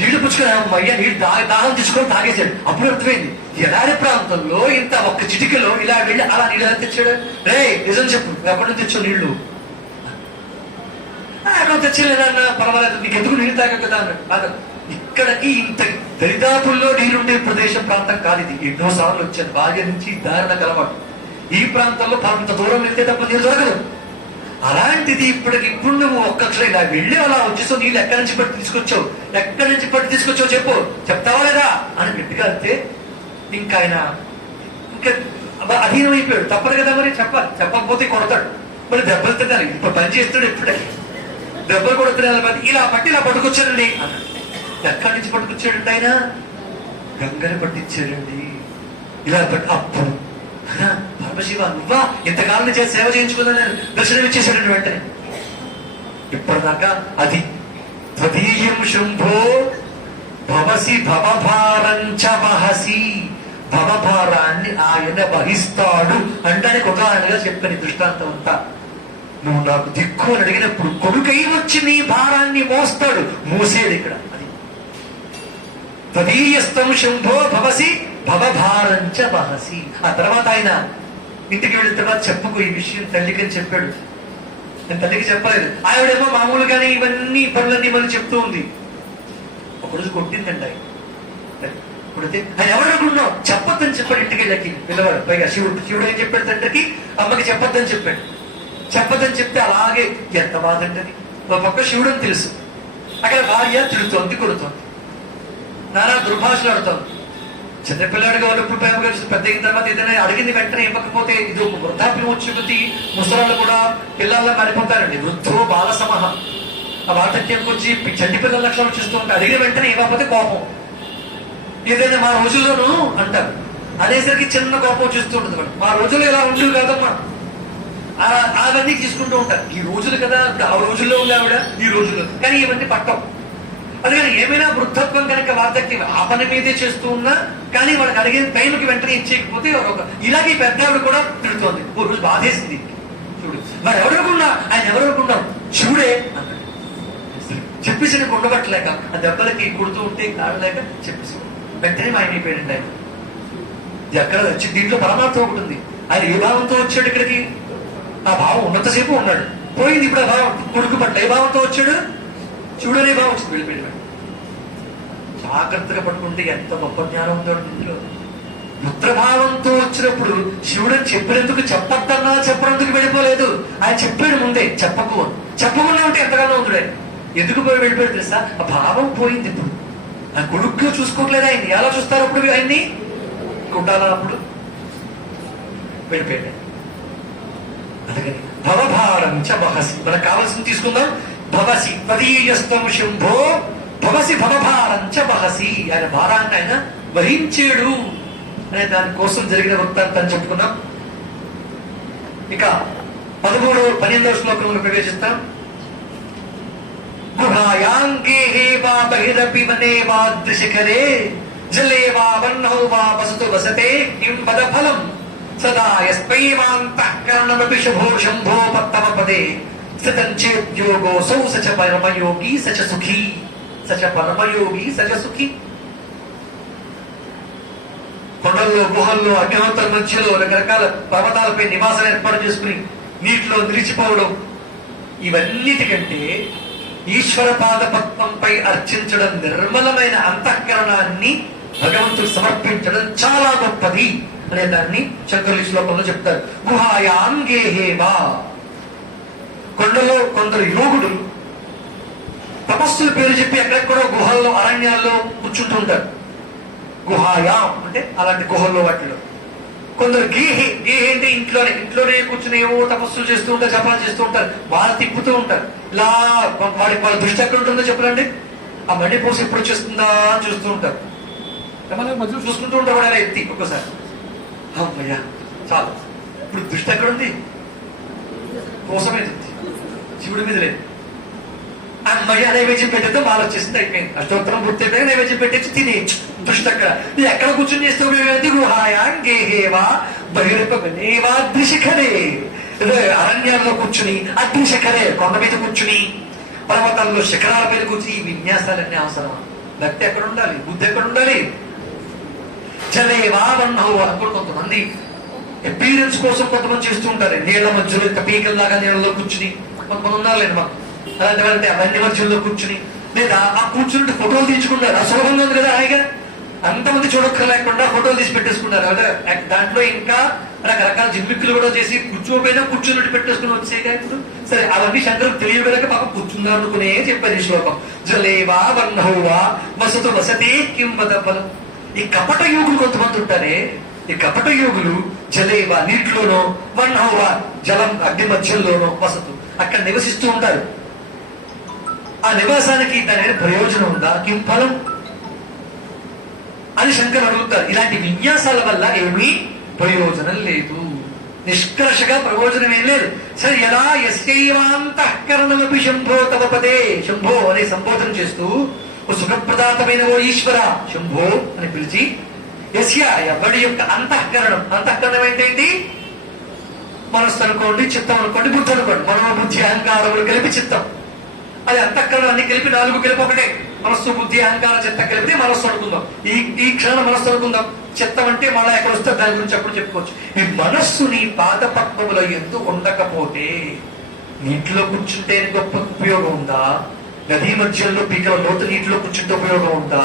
నీళ్లు పుచ్చుకొని అయ్యా నీళ్ళు దాహం తీసుకొని తాగేశాడు. అప్పుడు అర్థమైంది, ఎడారి ప్రాంతంలో ఇంత ఒక్క చిటికలో ఇలా వెళ్ళి అలా నీళ్ళు ఎలా తెచ్చాడు? రే నిజం చెప్పు, ఎక్కడి నుంచి తెచ్చావు నీళ్లు? అక్కడ తెచ్చలేదన్నా పర్వాలేదు, నీకు ఎందుకు నీళ్ళు తాగా కదా అన్నాడు. ఇక్కడికి ఇంత దరిదాపుల్లో నీరుండే ప్రదేశం ప్రాంతం కాదు ఇది. ఎన్నోసార్లు వచ్చాను బాల్య నుంచి దారుణ కలవాడు. ఈ ప్రాంతంలో అంత దూరం వెళ్తే తప్ప నీరు దొరకదు. అలాంటిది ఇప్పుడు నువ్వు ఒక్కసారి ఇలా వెళ్ళి అలా వచ్చేసావు, నీళ్ళు ఎక్కడి నుంచి పట్టి తీసుకొచ్చావు, ఎక్కడి నుంచి పట్టి తీసుకొచ్చావు చెప్పు, చెప్తావా లేదా అని గట్టిగా అంటే ఇంకా ఆయన ఇంకా అధీనం అయిపోయాడు. తప్పదు కదా మరి, చెప్పకపోతే కొడతాడు, మరి దెబ్బలు తినాలి. ఇప్పుడు పని చేస్తాడు, ఇప్పటికీ దెబ్బలు కూడా తినాలి. ఇలా పట్టి ఇలా పట్టుకొచ్చాడండి అన్నాడు. ఎక్కడి నుంచి పట్టుకొచ్చాడంటే ఆయన గంగని పట్టించాడండి. ఇలా అప్పుడు పరమశివ నువ్వా ఇంతకాలం నుంచి సేవ చేయించుకున్నా నేను దర్శనం ఇచ్చేసాడండి వెంటనే. ఇప్పటిదాకా అది త్వదీయం శంభో భవసి భవభారంచ వహసి, భవభారాన్ని ఆయన వహిస్తాడు అంటానికి ఉదాహరణగా చెప్పని దృష్టాంతం అంతా. నువ్వు నాకు దిక్కు అని అడిగినప్పుడు కొడుకై వచ్చి నీ భారాన్ని మోస్తాడు, మోసేడు ఇక్కడ. అది తదీయస్తం శంభో భవసి భవభారంచ వహసి. ఆ తర్వాత ఆయన ఇంటికి వెళ్ళిన తర్వాత చెప్పుకో ఈ విషయం తల్లికి అని చెప్పాడు. నేను తల్లికి చెప్పలేదు. ఆవిడేమో మామూలుగానే ఇవన్నీ పనులన్నీ మనం చెప్తూ ఉంది. ఒకరోజు కొట్టిందండి ఆయన. కొడితే ఆయన ఎవరనుకున్నావు చెప్పొద్దని చెప్పాడు. ఇంటికి వెళ్ళకి పిల్లవాడు. పైగా శివుడు ఏం చెప్పాడు తండ్రికి, అమ్మకి చెప్పొద్దని చెప్పాడు. చెప్పదని చెప్తే అలాగే ఎంత బాధంటది. ఒక పక్క శివుడు అని తెలుసు, అక్కడ భార్య తిడుతోంది, కొడుతోంది, నానా దుర్భాషలు ఆడుతోంది. చిన్నపిల్లాడిగా ఉన్నప్పుడు ప్రేమ కలిసి పెద్ద అయిన తర్వాత ఏదైనా అడిగింది వెంటనే ఇవ్వకపోతే ఇది ఒక వృద్ధాప్యం వచ్చి ముసలాళ్ళు కూడా పిల్లల్లో మారిపోతారండి. వృద్ధో బాల సమహ. ఆ వార్ధక్యంకి వచ్చి చంటి పిల్లల లక్షణాలు చూస్తూ ఉంటారు. అడిగిన వెంటనే ఇవ్వకపోతే కోపం. ఏదైనా మా రోజుల్లోనూ అంటారు అనేసరికి చిన్న కోపం చూస్తూ ఉంటుంది. మా రోజుల్లో ఇలా ఉండేవి కాదమ్మా, అవన్నీ తీసుకుంటూ ఉంటారు. ఈ రోజులు కదా, ఆ రోజుల్లో ఉంది ఆవిడ, ఈ రోజుల్లో కానీ ఇవన్నీ పట్టం. అందుకని ఏమైనా వృద్ధత్వం కనుక వార్ధక్యం ఆ పని మీదే చేస్తూ ఉన్నా కానీ వాళ్ళకి అడిగిన టైంకి వెంటనే ఇచ్చేయకపోతే ఇలాగే పెద్ద ఆవిడ కూడా తిడుతోంది. ఓ రోజు బాధేసింది. చూడు మరి ఎవరనుకున్నా ఆయన ఎవరనుకున్నాం శివుడే అన్నాడు. చెప్పి చెప్పేసి ఉండబట్టలేక ఆ దెబ్బలకి కుడుతూ ఉంటే కాడలేక చెప్పేసి వెంటనే మాయమైపోయాడండి ఆయన. ఇది ఎక్కడ వచ్చి దీంట్లో పరమార్థం ఒకటి ఉంది. ఆయన ఏ భావంతో వచ్చాడు ఇక్కడికి? ఆ భావం ఉన్నంతసేపు ఉన్నాడు, పోయింది. ఇప్పుడు ఆ భావం కొడుకు పట్ల ఏ భావంతో వచ్చాడు? చూడనే భావం వచ్చింది, వెళ్ళిపోయాడు. జాగ్రత్తగా పట్టుకుంటే ఎంత గొప్ప జ్ఞానం ఉందో ఇందులో. పుత్రభావంతో వచ్చినప్పుడు శివుడు చెప్పినందుకు చెప్పద్దన్నా చెప్పనందుకు వెళ్ళిపోలేదు. ఆయన చెప్పాడు ముందే చెప్పకు, చెప్పకుండా ఉంటే ఎంతగానో ఉంది ఆయన. ఎందుకు పోయి వెళ్ళిపోయాడు తెలుసా? ఆ భావం పోయింది. ఇప్పుడు ఆ కొడుకు చూసుకోవట్లేదు ఆయన్ని. ఎలా చూస్తారు అప్పుడు ఆయన్ని? ఉండాలా అప్పుడు? వెళ్ళిపోయాడు. అందుకని భవభారం చ బహసి, మనకు కావాల్సింది తీసుకుందాం. భవసి తదీయస్తం శంభో భవసి భవభారం చ బహసి. ఆయన భారాన్ని ఆయన వహించాడు అనే దానికోసం జరిగిన వృత్తాంతాన్ని చెప్పుకున్నాం. ఇక 12వ శ్లోకంలో ప్రవేశిస్తాం. గుహాయాంగే వా బహిరపి వనే వా దృశిఖరే జలే వా వన్నౌ వా వసతు వసతే కిం వద ఫలం సదా యస్మైవాంతఃకరణమపి శుభో శంభో పత్తమ పదే స్థితం చేద్యోగోసౌ సచ పరమయోగి సచ సుఖీ సచ పరమయోగి సచ సుఖీ. కొండల్లో, గుహల్లో, అగ్నిహోత్ర మధ్యలో రకరకాల పర్వతాలపై నివాసం ఏర్పాటు చేసుకుని నీటిలో నిలిచిపోవడం, ఇవన్నిటికంటే ఈశ్వర పాద పద్మంపై అర్చించడం, నిర్మలమైన అంతఃకరణాన్ని భగవంతుడు సమర్పించడం చాలా గొప్పది అనే దాన్ని శంకరులు శ్లోకంలో చెప్తారు. గుహాయాంగేహేవా, కొండలో కొందరు యోగుడు తపస్సుల పేరు చెప్పి ఎక్కడెక్కడో గుహల్లో, అరణ్యాల్లో కూర్చుంటూ ఉంటారు. గుహాయాం అంటే అలాంటి గుహల్లో వాటిలో. కొందరు గేహే, గేహే అంటే ఇంట్లోనే కూర్చుని ఏవో తపస్సులు చేస్తూ ఉంటారు, జపాలు చేస్తూ ఉంటారు. వాళ్ళు తిప్పుతూ ఉంటారు ఇలా. వాళ్ళ దృష్టి ఎక్కడ ఉంటుందో చెప్పరండి. ఆ మణి పోసి ఎప్పుడు వచ్చేస్తుందా అని చూస్తూ ఉంటారు. మధ్యలో చూసుకుంటూ ఉంటారు వాడు ఎత్తి. ఒక్కోసారి అమ్మయ్యా చాలు, ఇప్పుడు దృష్టి ఎక్కడుంది? కోసమే శివుడి మీద లేదు. అమ్మయ్య నైవేద్యం పెట్టేదో మాలు వచ్చేసింది, అయిపోయింది. అష్టోత్తరం పూర్తి అయిపోయి నైవేద్యం పెట్టేసి తినేయచ్చు. దృష్టి అక్కడ. ఇది ఎక్కడ కూర్చొని చేస్తే గుహాయాంగేహేవా బహిరపనేవా ద్రిశిఖరే, అరణ్యాల్లో కూర్చుని, అగ్నిశిఖరే కొండ మీద కూర్చుని, పర్వతాల్లో శిఖరాల మీద కూర్చుని ఈ విన్యాసాలన్నీ అవసరం. భక్తి ఎక్కడ ఉండాలి? బుద్ధి ఎక్కడ ఉండాలి? జలేవా వన్నౌ అనుకుని కొంతమంది అపీరెన్స్ కోసం కొంతమంది చేస్తూ ఉంటారు. నీళ్ల మధ్యలో పీకల్లాగా నీళ్ళలో కూర్చుని కొంతమంది ఉన్నారులేండి. మాకు అలాంటి వాళ్ళంటే అవన్నీ మధ్యలో కూర్చుని, లేదా ఆ కూర్చుని ఫోటోలు తీర్చుకున్నారు. అసులభంగా ఉంది కదా, హాయిగా అంతమంది చూడక్కర్లేకుండా ఫోటోలు తీసి పెట్టేసుకున్నారు. అంటే దాంట్లో ఇంకా రకరకాల జిమ్మిక్కులు కూడా చేసి కూర్చోపోయినా కూర్చున్నట్టు పెట్టేసుకుని వచ్చేగా. ఇప్పుడు సరే, అవన్నీ శంకరులు తెలియక పాపం కూర్చున్నారు అనుకునే చెప్పారు ఈ శ్లోకం. జలేవా వన్నౌవా వసతు వసతే కిం వద ఫలం. ఈ కపట యోగులు కొంతమంది ఉంటారే, ఈ కపట యోగులు జలేవా నీటిలోనో, వన్నౌవా జలం అగ్ని మధ్యంలోనో, వసతు అక్కడ నివసిస్తూ ఉంటారు. ఆ నివాసానికి దాని ప్రయోజనం ఉందా? కిం ఫలం అని శంకర్ అడుగుతారు. ఇలాంటి విన్యాసాల వల్ల ఏమీ ప్రయోజనం లేదు. నిష్కర్షగా ప్రయోజనం ఏం లేదు. సరే, ఎలా యస్యైవాంతఃకరణమపి శంభో తవ పదే, శంభో అనే సంబోధన చేస్తూ ఓ సుఖప్రదాతమైన ఓ ఈశ్వర శంభో అని పిలిచి, యస్య ఎవడి యొక్క అంతఃకరణం, అంతఃకరణం ఏంటంటే మనస్సు అనుకోండి, చిత్తం అనుకోండి, బుద్ధి అనుకోండి. మనో బుద్ధి అహంకారములు కలిపి చిత్తం. అది అంతఃకరణాన్ని కలిపి 4 కలిపి ఒకటే. మనస్సు, బుద్ధి, అహంకార, చిత్తం కలిపితే మనస్సు అనుకుందాం. ఈ క్షణం మనస్సు అనుకుందాం. చిత్తం అంటే మళ్ళీ ఎక్కడ వస్తే దాని గురించి అప్పుడు చెప్పుకోవచ్చు. ఈ మనస్సుని పాదపద్మముల యందు ఉండకపోతే నీటిలో కూర్చుంటే గొప్ప ఉపయోగం ఉందా? నదీ మధ్యలో పీకల లోతు నీటిలో కూర్చుంటే ఉపయోగం ఉందా?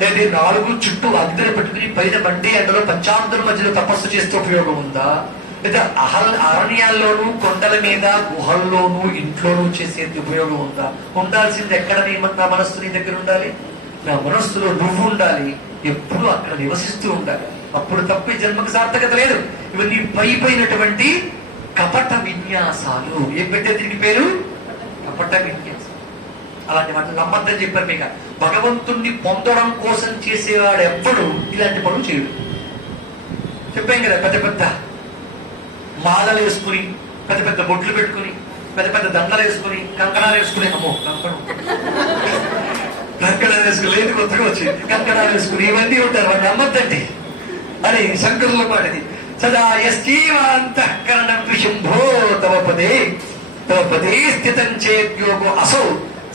లేదా 4 చుట్టూ అగ్గిని పెట్టుకుని పైన మండే ఎండలో పంచాంతర మధ్యలో తపస్సు చేస్తే ఉపయోగం ఉందా? లేదా అరణ్యాల్లోనూ, కొండల మీద, గుహల్లోనూ, ఇంట్లోనూ చేసేది ఉపయోగం ఉందా? ఉండాల్సింది ఎక్కడ? నా మనస్సు నీ దగ్గర ఉండాలి. నా మనస్సులో నువ్వు ఉండాలి. ఎప్పుడు అక్కడ నివసిస్తూ ఉండాలి. అప్పుడు తప్ప జన్మకు సార్థకత లేదు. ఇవన్నీ పైపోయినటువంటి కపట విన్యాసాలు. ఏం పెట్టే దీనికి పేరు? కపట విన్యాసం. అలాంటి మాటలు నమ్మద్దని చెప్పారు. మీకు భగవంతుణ్ణి పొందడం కోసం చేసేవాడు ఎప్పుడు ఇలాంటి పనులు చేయడు. చెప్పాం కదా, పెద్ద పెద్ద మాలలు వేసుకుని, పెద్ద పెద్ద బొట్లు పెట్టుకుని, పెద్ద పెద్ద దండలు వేసుకుని, కంకణాలు వేసుకుని, అమ్మో కంకణాలు వేసుకుని లేదు, కొత్తగా వచ్చి కంకణాలు వేసుకుని ఇవన్నీ ఉంటారు. వాడు నమ్మద్దండి అని శంకరుల పాటిది. సదా యస్యైవాంతఃకరణం శంభో తవ పదే స్థితం చేద్యోగో అసౌ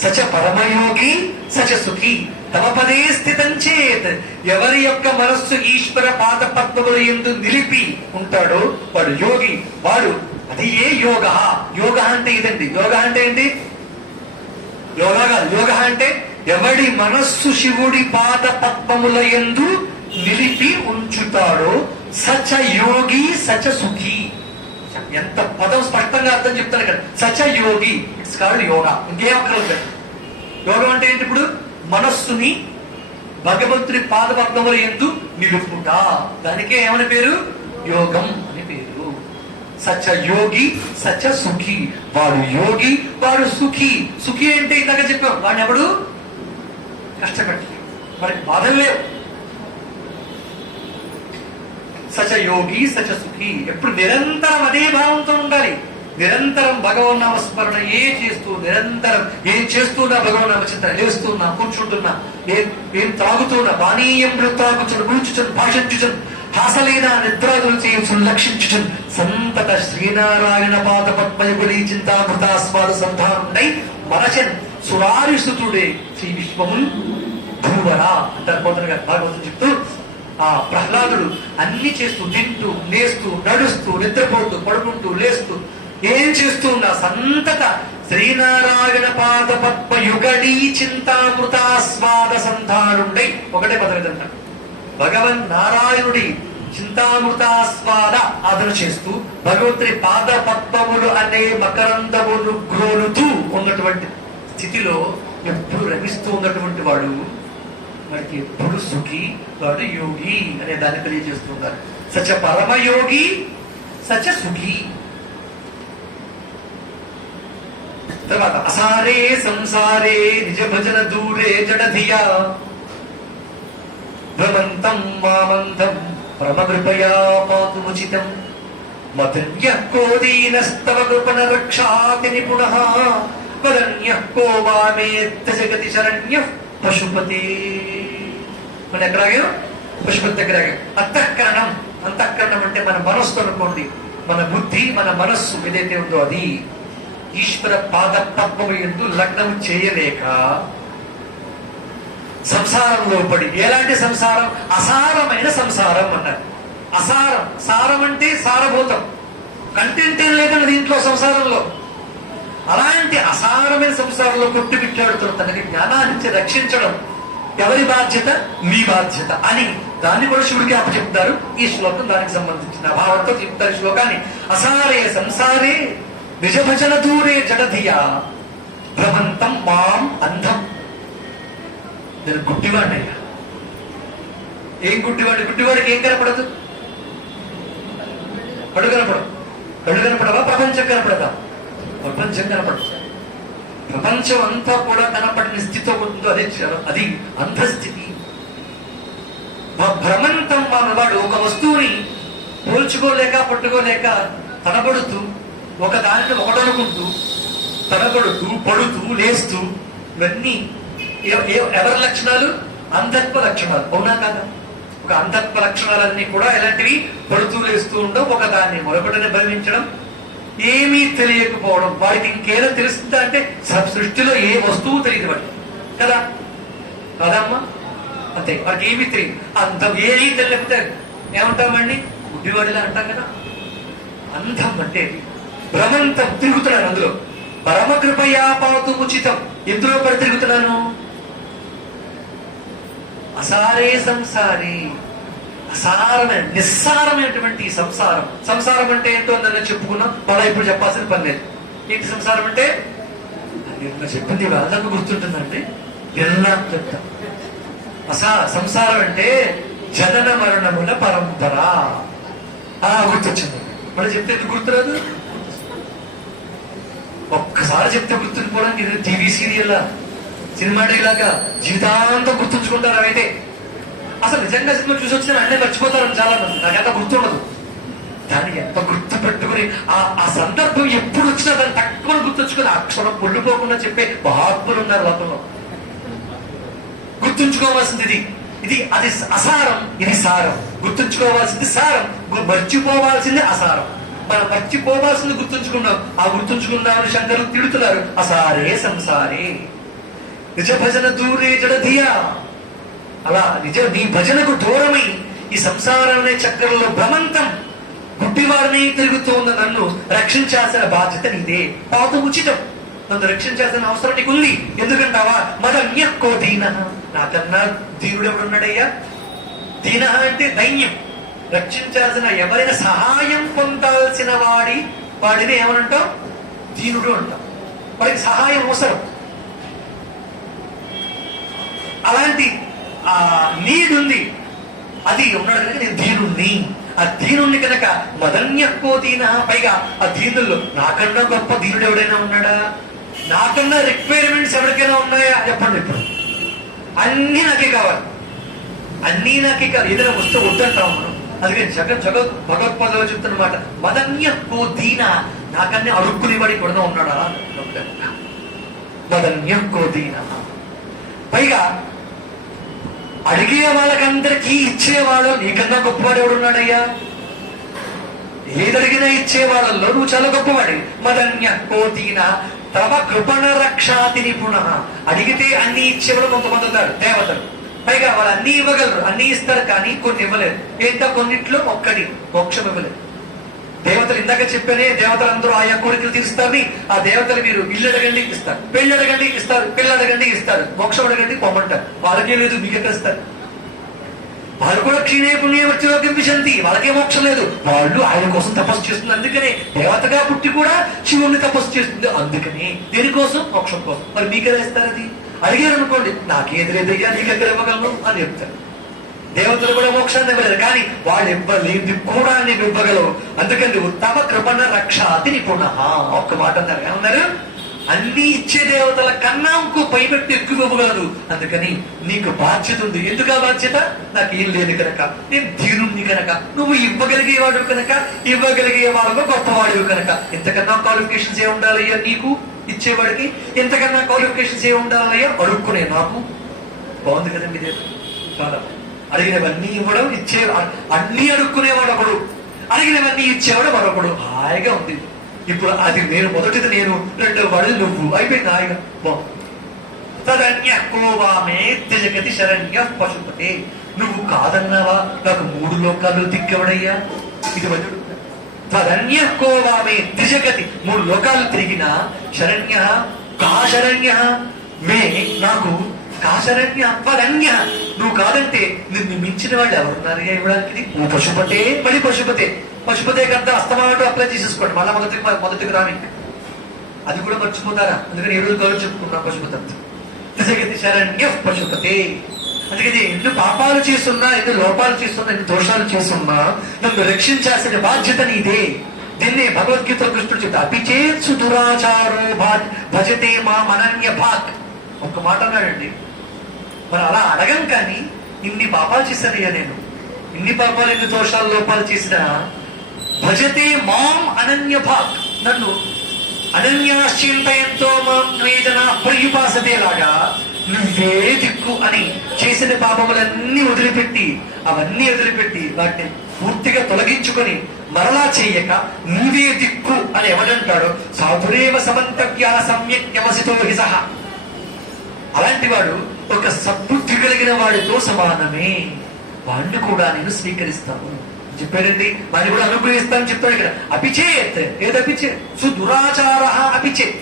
సచ పరమయోగి సచ సుఖి తమ పదే స్థితం చేత్. ఎవరి యొక్క మనస్సు ఈశ్వర పాద పద్మముల యందు నిలిపి ఉంటాడో వాడు యోగి. వాడు అది ఏ యోగ. యోగ అంటే ఇదండి. యోగ అంటే ఏంటి? యోగా కాదు. యోగ అంటే ఎవడి మనస్సు శివుడి పాద పద్మముల యందు నిలిపి ఉంచుతాడో సచ యోగి సచ సుఖి. ఎంత పదం స్పష్టంగా అర్థం చెప్తాను ఇక్కడ. సచ యోగి, ఇట్స్ కాల్డ్ యోగా. ఇంకేం అక్కర్లేదు. యోగం అంటే ఏంటి? ఇప్పుడు మనస్సుని భగవంతుని పాద పద్మముల యందు నిలుపుట, దానికే ఏమని పేరు? యోగం అని పేరు. సచ యోగి సచ సుఖి. వాడు యోగి, వాడు సుఖి. సుఖి అంటే ఇందాక చెప్పాం, వాడిని ఎవడు కష్టపెట్టలేదు, వాడికి బాధలు లేవు. సచ యోగి సచ సుఖి. ఎప్పుడు నిరంతరం అదే భావంతో ఉండాలి. నిరంతరం భగవన్ నామస్మరణ చేస్తూ, నిరంతరం ఏం చేస్తున్నా భగవన్ నామ చింతన, లేస్తున్నా, కూర్చుంటున్నా, ఏం తాగుతున్నా, పానీయం తాగుచును, కూర్చుచును, భాషించుచును, హాసలేనా నిద్రాదులు చేయొచ్చు, లక్షించుచును, సంతత శ్రీనారాయణ పాద పద్మయుగులి చింతామృతాస్వాద సంధానుడై మనచన్ సురారిసుతుడే శ్రీ విశ్వమున్ భూవరా అంటారు పోతన గారు భాగవతం చెప్తూ. ఆ ప్రహ్లాదుడు అన్ని చేస్తూ, తింటూ, లేస్తూ, నడుస్తూ, నిద్రపోతూ, పడుకుంటూ, లేస్తూ, ఏం చేస్తూ ఉన్నా సంతత శ్రీనారాయణ పాద పద్మ యుగడి చింతామృతాస్వాద సంధానుడై. ఒకటే పదవి అంటారు. భగవన్ నారాయణుడి చింతామృతాస్వాద ఆదరణ చేస్తూ భగవంతుని పాద పద్మములు అనే మకరందములు గ్రోలుతూ ఉన్నటువంటి స్థితిలో ఎప్పుడు రమిస్తూ ఉన్నటువంటి వాడు వాడికి ఎప్పుడు సుఖి, వాడు యోగి అనే దాన్ని తెలియజేస్తున్నారు. సచ పరమయోగి సచ సుఖి. తర్వాత అసారే సంసారే నిజ భజన దూరే జడధియా భ్రమంతం మామంతం పరమకృపయా పాతుముచితం మదన్యః కోదీనస్తవ కృపణ రక్షాతి నిపుణః వదన్యః కో వామేత్త జగతి శరణ్యః పశుపతి. మన ఎక్కడాగే పశుపతి దగ్గర అంతఃకరణం. అంతఃకరణం అంటే మన మనస్సు అనుకోండి. మన బుద్ధి, మన మనస్సు ఏదైతే ఉందో అది ఈశ్వర పాద పద్మము యందు లగ్నం చేయలేక సంసారంలో పడి. ఎలాంటి సంసారం? అసారమైన సంసారం అన్నారు. అసారం. సారం అంటే సారభూతం, కంటెంట్ ఏం లేదండి దీంట్లో సంసారంలో. అలాంటి అసారమైన సంసారంలో కొట్టుమిట్టాడుతున్న తనకి జ్ఞానాన్ని రక్షించడం ఎవరి బాధ్యత? మీ బాధ్యత అని దాన్ని కూడా శివుడికి అప్పచెప్తారు. ఈ శ్లోకం దానికి సంబంధించిన భావంతో చెప్తారు శ్లోకాన్ని. అసారే సంసారే నిజ భజన దూరే జడధియా భ్రమంతం మాం అంధం. నేను గుడ్డివాడినయ్యా. ఏం గుడ్డివాడి? గుడ్డివాడికి ఏం కనపడదు? కడు కనపడదు. కడు కనపడవా? ప్రపంచం కనపడదా? ప్రపంచం కనపడదు. ప్రపంచం అంతా కూడా కనపడిన స్థితితో ఉందో అది అంధస్థితి. భ్రమంతం వాడు ఒక వస్తువుని పోల్చుకోలేక పట్టుకోలేక తడబడుతూ, ఒక దానిని ఒకటనుకుంటూ, తడబడుతూ, పడుతూ, లేస్తూ, ఇవన్నీ ఎవరి లక్షణాలు? అంధత్వ లక్షణాలు. అవునా కాదా? ఒక అంధత్వ లక్షణాలన్నీ కూడా ఎలాంటివి? పడుతూ లేస్తూ ఉండడం, ఒక దాన్ని మరొకటిని భ్రమించడం, ఏమీ తెలియకపోవడం. వాడికి ఇంకేదో తెలుస్తుందా అంటే సృష్టిలో ఏ వస్తువు తెలియదు వాడికి కదా. కదమ్మా? అంతే. వాడికి ఏమీ తెలియదు. అంతం ఏమీ తెలియకపోతే ఏమంటామండి? గుడ్డివాడిలా అంటాం కదా. అంధం అంటే భ్రమంతం. తిరుగుతున్నాను అందులో. పరమకృపయా పాతు ఉచితం. ఎందులో పడి తిరుగుతున్నాను? అసారే సంసారే. అసారమైన నిస్సారమైనటువంటి సంసారం. సంసారం అంటే ఏంటో నన్ను చెప్పుకున్నాం. మళ్ళీ ఇప్పుడు చెప్పాల్సిన పని లేదు. ఏంటి సంసారం అంటే? నేను చెప్పింది వాళ్ళకు గుర్తుంటుందండి. ఎలా చెప్తా. సంసారం అంటే జనన మరణముల పరంపర. గుర్తొచ్చింది. మళ్ళీ చెప్తే ఎందుకు గుర్తురాదు? ఒక్కసారి చెప్తే గుర్తుండిపోవడానికి ఇది టీవీ సీరియల్, సినిమా లాగా జీవితాంతం గుర్తుంచుకుంటారు. అయితే అసలు నిజంగా సినిమా చూసి వచ్చిన అన్నీ మర్చిపోతారని చాలా మంది. నాకెంత గుర్తుండదు. దాన్ని ఎంత గుర్తు పెట్టుకుని ఆ సందర్భం ఎప్పుడు వచ్చినా దాన్ని తక్కువ గుర్తుంచుకుని అక్షరం పొల్లిపోకుండా చెప్పే మహాత్ములు ఉన్నారు లోకంలో. గుర్తుంచుకోవాల్సింది ఇది. అది అసారం, ఇది సారం. గుర్తుంచుకోవాల్సింది సారం, మర్చిపోవాల్సింది అసారం. మనం మర్చిపోవాల్సింది గుర్తుంచుకున్నాం. ఆ గుర్తుంచుకున్నామని శంకరులు తిడుతున్నారు. అసారే సంసారే. నిజ భజన దూరే జడధియా. అలా నీ భజనకు దూరమై ఈ సంసారం అనే చక్రంలో భ్రమంతం గుడ్డివారిని తిరుగుతూ ఉన్న నన్ను రక్షించాల్సిన బాధ్యత నీదే. పాత ఉచితం. నన్ను రక్షించాల్సిన అవసరం నీకు ఉంది. ఎందుకంటావా? మదన్యక్కో దీన. నాకన్నా దీనుడు ఎవడున్నాడయ్యా? దీన అంటే దైన్యం. రక్షించాల్సిన ఎవరైనా సహాయం పొందాల్సిన వాడిని ఏమనంటాం? దీనుడు అంటాం. వాడికి సహాయం అవసరం. అలాంటి ఆ నీడ్ ఉంది. అది ఉన్నాడు కనుక నేను దీనుణ్ణి. ఆ దీనుణ్ణి కనుక మదన్యక్కో దీన. పైగా ఆ దీనుల్లో నాకన్నా గొప్ప దీనుడు ఎవడైనా ఉన్నాడా? నాకన్నా రిక్వైర్మెంట్స్ ఎవరికైనా ఉన్నాయా? చెప్పండి. ఇప్పుడు అన్నీ నాకే కావాలి. అన్నీ నాకే కావాలి. ఏదైనా వస్తే వద్దంటాం మనం. అందుకని భగవత్పాదలో చెప్తున్నమాట, మదన్యక్కో దీన. నాకన్నా అడుక్కునేవాడి కూడా ఉన్నాడా? మదన్యక్కో దీన. పైగా అడిగే వాళ్ళకందరికీ ఇచ్చేవాళ్ళు నీకన్నా గొప్పవాడు ఎవడున్నాడయ్యా? ఏదడిగినా ఇచ్చే వాళ్ళల్లో నువ్వు చాలా గొప్పవాడి. మదన్యక్కో దీన తవ కృపణ రక్షాతి నిపుణ. అడిగితే అన్ని ఇచ్చేవాళ్ళు కొంతమంది ఉంటారు, దేవతలు. పైగా వాళ్ళు అన్ని ఇవ్వగలరు, అన్ని ఇస్తారు, కానీ కొన్ని ఇవ్వలేరు. ఏంటో కొన్నిట్లో ఒక్కడి మోక్షం ఇవ్వలేదు. దేవతలు ఇందాక చెప్పానే, దేవతలందరూ ఆయా కోరికలు తీరుస్తారని. ఆ దేవతలు మీరు ఇల్లు అడగండి ఇస్తారు, పెళ్లి అడగండి ఇస్తారు, పిల్లలు అడగండి ఇస్తారు, మోక్షం అడగండి పొమ్మంటారు. వాళ్ళకే లేదు, మీకు ఎక్కడ ఇస్తారు? వాళ్ళు కూడా క్షీణే పుణ్య వచ్చి విశంతి. వాళ్ళకే మోక్షం లేదు. వాళ్ళు ఆయన కోసం తపస్సు చేస్తుంది. అందుకనే దేవతగా పుట్టి కూడా శివుణ్ణి తపస్సు చేస్తుంది. అందుకని దేనికోసం? మోక్షం కోసం. మరి మీకెలా ఇస్తారు? అది అడిగారు అనుకోండి, నాకేది లేదయ్యా, నీకెక్కడ ఇవ్వగలను అని చెప్తారు. దేవతలు కూడా మోక్షాన్ని ఇవ్వలేరు, కానీ వాళ్ళు ఇవ్వలేదు కూడా నీవు ఇవ్వగలవు. అందుకని ఉత్తమ కృపణ రక్షాతి నిపుణ. ఒక్క మాట అన్నారు. ఏమన్నారు? అన్ని ఇచ్చే దేవతల కన్నా ఇంకో పైపెట్టి ఎక్కువ ఇవ్వగలదు. అందుకని నీకు బాధ్యత ఉంది. ఎందుకు ఆ బాధ్యత? నాకు ఏం లేదు కనుక, నేను దీనుణ్ణి కనుక, నువ్వు ఇవ్వగలిగేవాడు కనుక, ఇవ్వగలిగేవాడు గొప్పవాడు కనుక. ఇంతకన్నా క్వాలిఫికేషన్స్ ఏ ఉండాలయ్యా నీకు? ఇచ్చేవాడికి ఎంతకన్నా క్వాలిఫికేషన్స్ ఏ ఉండాలయ్యా? అడుక్కునే నాకు. బాగుంది కదా మీ దేవుడు? చాలా అడిగినవన్నీ ఇవ్వడం, ఇచ్చే అన్ని అడుక్కునేవాడు ఒకడు, అడిగినవన్నీ ఇచ్చేవాడు మరొకడు. హాయిగా ఉంది. ఇప్పుడు అది నేను మొదటిది నేను, రెండో వాడు నువ్వు. అయిపోయింది హాయిగా. తదన్యకోవామే త్యజగతి శరణ్య పశుపతే. నువ్వు కాదన్నావా? నాకు 3 లోకాలు దిక్కవడయ్యా. ఇది వదుడు. తదన్యకోవామే త్రిజగతి. 3 లోకాలు తిరిగిన శరణ్య కా శరణ్య మే. నాకు కాశరణ్య త్వదన్య. నువ్వు కాదంటే నిన్ను మించిన వాళ్ళు ఎవరున్నారుగా ఇవ్వడానికి? ఓ పశుపతే. మళ్ళీ పశుపతే. పశుపతే కంటే అస్తమాటు అప్లై చేసేసుకోండి. మళ్ళా మొదటికి రాని. అది కూడా మర్చిపోతారా? అందుకని ఏ రోజు గౌరవ చెప్పుకున్నా పశుపతి. త్రిజగతి శరణ్య పశుపతే. అందుకని ఎన్ని పాపాలు చేస్తున్నా, ఎన్ని లోపాలు చేస్తున్నా, ఎన్ని దోషాలు చేస్తున్నా నన్ను రక్షించాల్సిన బాధ్యత నీదే. దీన్నే భగవద్గీత కృష్ణుడు చెప్తా, అపిచేత్సు దురాచారో భజతే మా అనన్య భాగ్. ఒక్క మాట అన్నాడండి. మరి అలా అడగం, కానీ ఇన్ని పాపాలు చేశానయ్యా నేను, ఇన్ని పాపాలు, ఎన్ని దోషాలు, లోపాలు చేసినా భజతే మాం అనన్య భాగ్. నన్ను అనన్యాశ్చింతయంతో మాం వేదన ప్రియుపాసతేలాగా నువ్వే దిక్కు అని చేసిన పాపములన్నీ వదిలిపెట్టి వాటిని పూర్తిగా తొలగించుకొని మరలా చేయక నువ్వే దిక్కు అని ఎవడంటాడో సాధురేవ సమంతవ్య సమ్యక్ యమసితో హిసహ. అలాంటి వాడు ఒక సద్బుద్ధి కలిగిన వాడితో సమానమే. వాడిని కూడా నేను స్వీకరిస్తాను చెప్పాడండి. వాడిని కూడా అనుగ్రహిస్తాను చెప్తాడు ఇక్కడ. అపిచేత్. ఏది అపిచేత్? సుదురాచార అపిచేత్.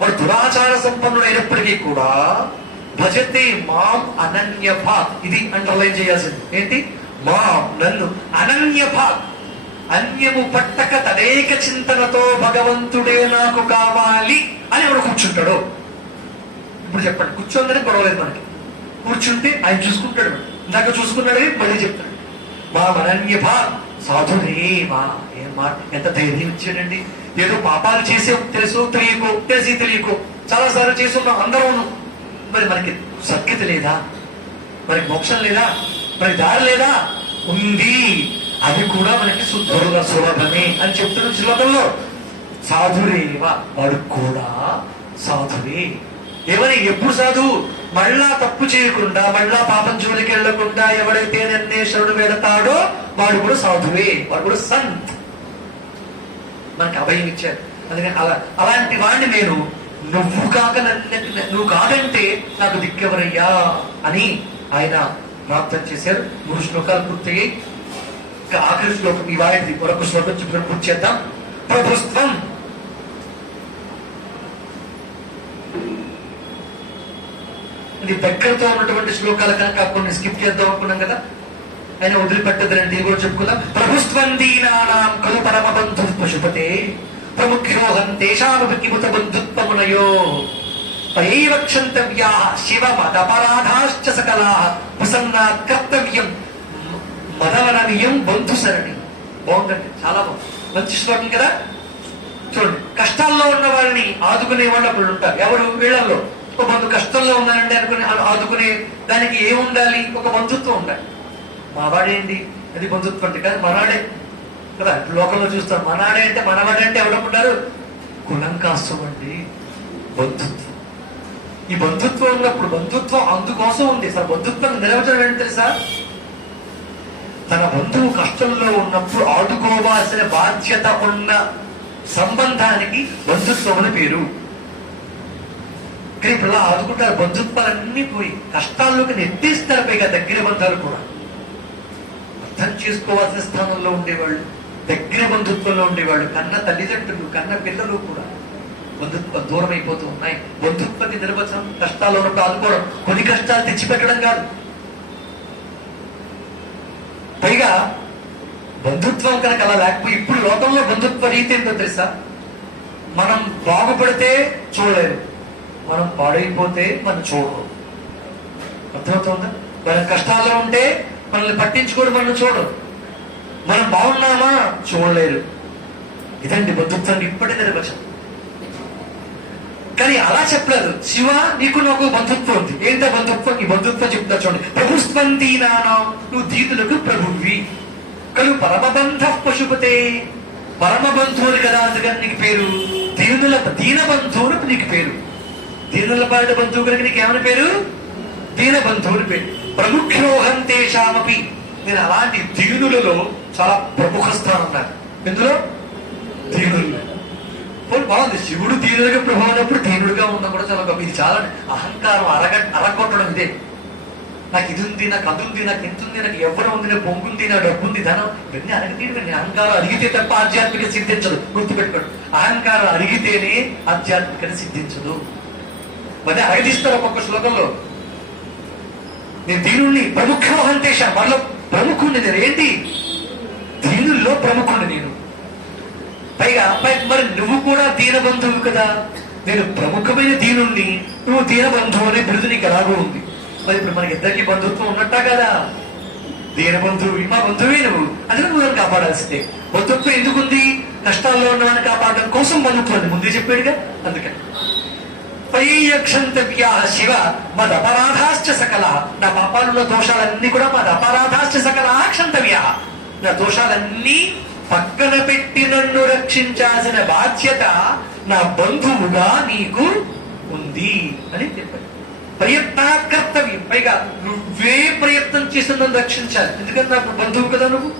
వాడు దురాచార సంపన్నుడు అయినప్పటికీ కూడా భజతే మాం అనన్య భాగ్. ఇది అండర్లైన్ చేయాల్సింది. ఏంటి? మాం, నన్ను, అనన్య భాగ్, అన్యము పట్టక తదేక చింతనతో భగవంతుడే నాకు కావాలి అని ఎవడు కూర్చుంటాడు. ఇప్పుడు చెప్పండి, కూర్చోందని గొడవలేదు మనకి. కూర్చుంటే ఆయన చూసుకుంటాడు. ఇందాక చూసుకున్నాడే మళ్ళీ చెప్తాడు. మా అనన్య భాగ్ సాధురేవా. ఏం మాట, ఎంత ధైర్యం ఇచ్చాడండి. ఏదో పాపాలు చేసే తెలుసు తెలియకో, తెలియకో చాలా సార్లు చేసుకున్నాం అందరూ. మరి మనకి సఖ్యత లేదా? మనకి మోక్షం లేదా? మనకి దారి లేదా? ఉంది. అది కూడా మనకి శుద్ధుడుగా సులభమే అని చెప్తున్న శ్లోకంలో. సాధురేవా, వాడు కూడా సాధువే. ఏమని? ఎప్పుడు సాధువు? మళ్ళా తప్పు చేయకుండా, మళ్ళా పాపం జోలికి వెళ్లకుండా ఎవడైతే నిర్ణేశ్వరుడు వెళతాడో వాడు కూడా సాధువే, వాడు కూడా సంత్. మనకి అభయం ఇచ్చారు. అందుకని అలాంటి వాడిని నేను నువ్వు కాదంటే నాకు దిక్కెవరయ్యా అని ఆయన ప్రార్థన చేశారు. 3 శ్లోకాలు పూర్తయ్యాయి. ఆఖరి శ్లోకం ఈ వాడిది మరొక శ్లోకం చెప్పుకొని పూర్తి చేద్దాం. ప్రభుత్వం ఇది దగ్గరతో ఉన్నటువంటి శ్లోకాల కనుక కొన్ని స్కిప్ చేద్దాం అనుకున్నాం కదా, ఆయన వదిలిపెట్టదని దీన్ని కూడా చెప్పుకుందాం. ప్రభుత్వం దీనానాం కలు పరమ బంధు పశుపతే ప్రముఖ్యోహం దేశానుకిముత బంధుత్వమునయో తయైవ క్షంతవ్యా శివ మదపరాధాశ్చ సకలా ప్రసన్నాత్ కర్తవ్యం మదవననీయం బంధు సరణి. బాగుందండి, చాలా బాగుంది, మంచి శ్లోకం కదా. చూడండి, కష్టాల్లో ఉన్న వారిని ఆదుకునే వాళ్ళు అప్పుడు ఉంటారు. ఎవరు? వీళ్ళల్లో ఒక బంధు కష్టంలో ఉన్నానండి అనుకుని ఆదుకునే దానికి ఏముండాలి? ఒక బంధుత్వం ఉండాలి. మావాడేంటి అది బంధుత్వం అంటే కాదు, మనాడే కదా. లోకంలో చూస్తాం, మనాడే అంటే మనవాడే అంటే ఎవడనుకుంటారు? కులం కాస్తం అండి బంధుత్వం. ఈ బంధుత్వం ఉన్నప్పుడు బంధుత్వం అందుకోసం ఉంది. అసలు బంధుత్వం నిర్వచనం ఏంటి తెలుసా? తన బంధువు కష్టంలో ఉన్నప్పుడు ఆదుకోవాల్సిన బాధ్యత ఉన్న సంబంధానికి బంధుత్వం అని పేరు. కానీ ఇప్పుడు అలా ఆదుకుంటారు, బంధుత్వాలన్నీ పోయి కష్టాల్లోకి నెట్టేస్తారు. పైగా దగ్గర బంధాలు కూడా అర్థం చేసుకోవాల్సిన స్థానంలో ఉండేవాళ్ళు, దగ్గర బంధుత్వంలో ఉండేవాళ్ళు, కన్న తల్లిదండ్రులు, కన్న పిల్లలు కూడా బంధుత్వం దూరం అయిపోతూ ఉన్నాయి. బంధుత్వకి నిర్వచనం కష్టాల్లో ఉన్నప్పుడు ఆదుకోవడం, కొన్ని కష్టాలు తెచ్చిపెట్టడం కాదు. పైగా బంధుత్వం కనుక అలా లేకపోయి ఇప్పుడు లోకంలో బంధుత్వ రీతి ఏంటో తెలుసా? మనం బాగుపడితే చూడలేరు, మనం పాడైపోతే మనం చూడరు. అర్థమవుతుందా? మనం కష్టాల్లో ఉంటే మనల్ని పట్టించుకోరు, మనం చూడరు. మనం బాగున్నామా చూడలేరు. ఇదండి బంధుత్వానికి ఇప్పటి నిర్వచనం. కానీ అలా చెప్పలేదు. శివ నీకు నాకు బంధుత్వం ఉంది. ఏంటో బంధుత్వం? ఈ బంధుత్వం చెప్తా చూడండి. ప్రభుత్వం దీనానం, నువ్వు దీతులకు ప్రభువి. కలు పరమబంధ పశుపతే, పరమ బంధువులు కదా, అందుకని నీకు పేరు దీన బంధువులకు నీకు పేరు. దీనుల పాట బంధువు కనుక నీకు ఏమని పేరు? దీన బంధువుని పేరు. ప్రముఖోహం తేషామపి, నేను అలాంటి దీనులలో చాలా ప్రముఖ స్థానం నాకు. ఎందులో? దీనులు. బాగుంది, శివుడు దీనులుగా ప్రభావం ఉన్నప్పుడు దీనుడుగా ఉండడం కూడా చాలా గొప్ప. ఇది చాలా అహంకారం అరగొట్టడం ఇదే. నాకు ఇది ఉంది, నాకు అది ఉంది, నాకు ఎంత ఉంది, నాకు ఎవరు ఉంది, నాకు పొంగుంది, నా డబ్బు ఉంది, ధనం, ఇవన్నీ అరగతీయడం. అహంకారం అరిగితే తప్ప ఆధ్యాత్మిక సిద్ధించదు. గుర్తుపెట్టుకోండి, అహంకారం అరిగితేనే ఆధ్యాత్మికత సిద్ధించదు. మరి అరగదీస్తారు ఒక్కొక్క శ్లోకంలో. నేను దీనుణ్ణి ప్రముఖోహం తేషాం, వాళ్ళలో ప్రముఖుణ్ణి నేను. ఏంటి? దీనుల్లో ప్రముఖుణ్ణి నేను. పైగా మరి నువ్వు కూడా దీనబంధువు కదా. నేను ప్రముఖమైన దీనుణ్ణి, నువ్వు దీనబంధువు అనే బిరుదు నీకు ఎలాగో ఉంది. మరి ఇప్పుడు మనకి ఇద్దరికి బంధుత్వం ఉన్నట్టా కదా. దీనబంధువు మా బంధువే నువ్వు, అందుకే నువ్వు నన్ను కాపాడాల్సిందే. బంధుత్వం ఎందుకుంది? కష్టాల్లో ఉన్నవాడిని కాపాడడం కోసం బంధుత్వాన్ని ముందే చెప్పాడుగా. అందుకని పైయక్షంతవ్యా శివ మదపరాధాశ్చ సకల, నా పాపాలున్న దోషాలన్నీ కూడా మదపరాధాశ్చ సకల క్షంతవ్యా, నా దోషాలన్నీ పక్కన పెట్టి నన్ను రక్షించాల్సిన బాధ్యత నా బంధువుగా నీకు ఉంది అని చెప్పారు. ప్రయత్న కర్తవ్యం. పైగా నువ్వే ప్రయత్నం చేసి నన్ను రక్షించాలి. ఎందుకంటే నాకు బంధువు కదా నువ్వు.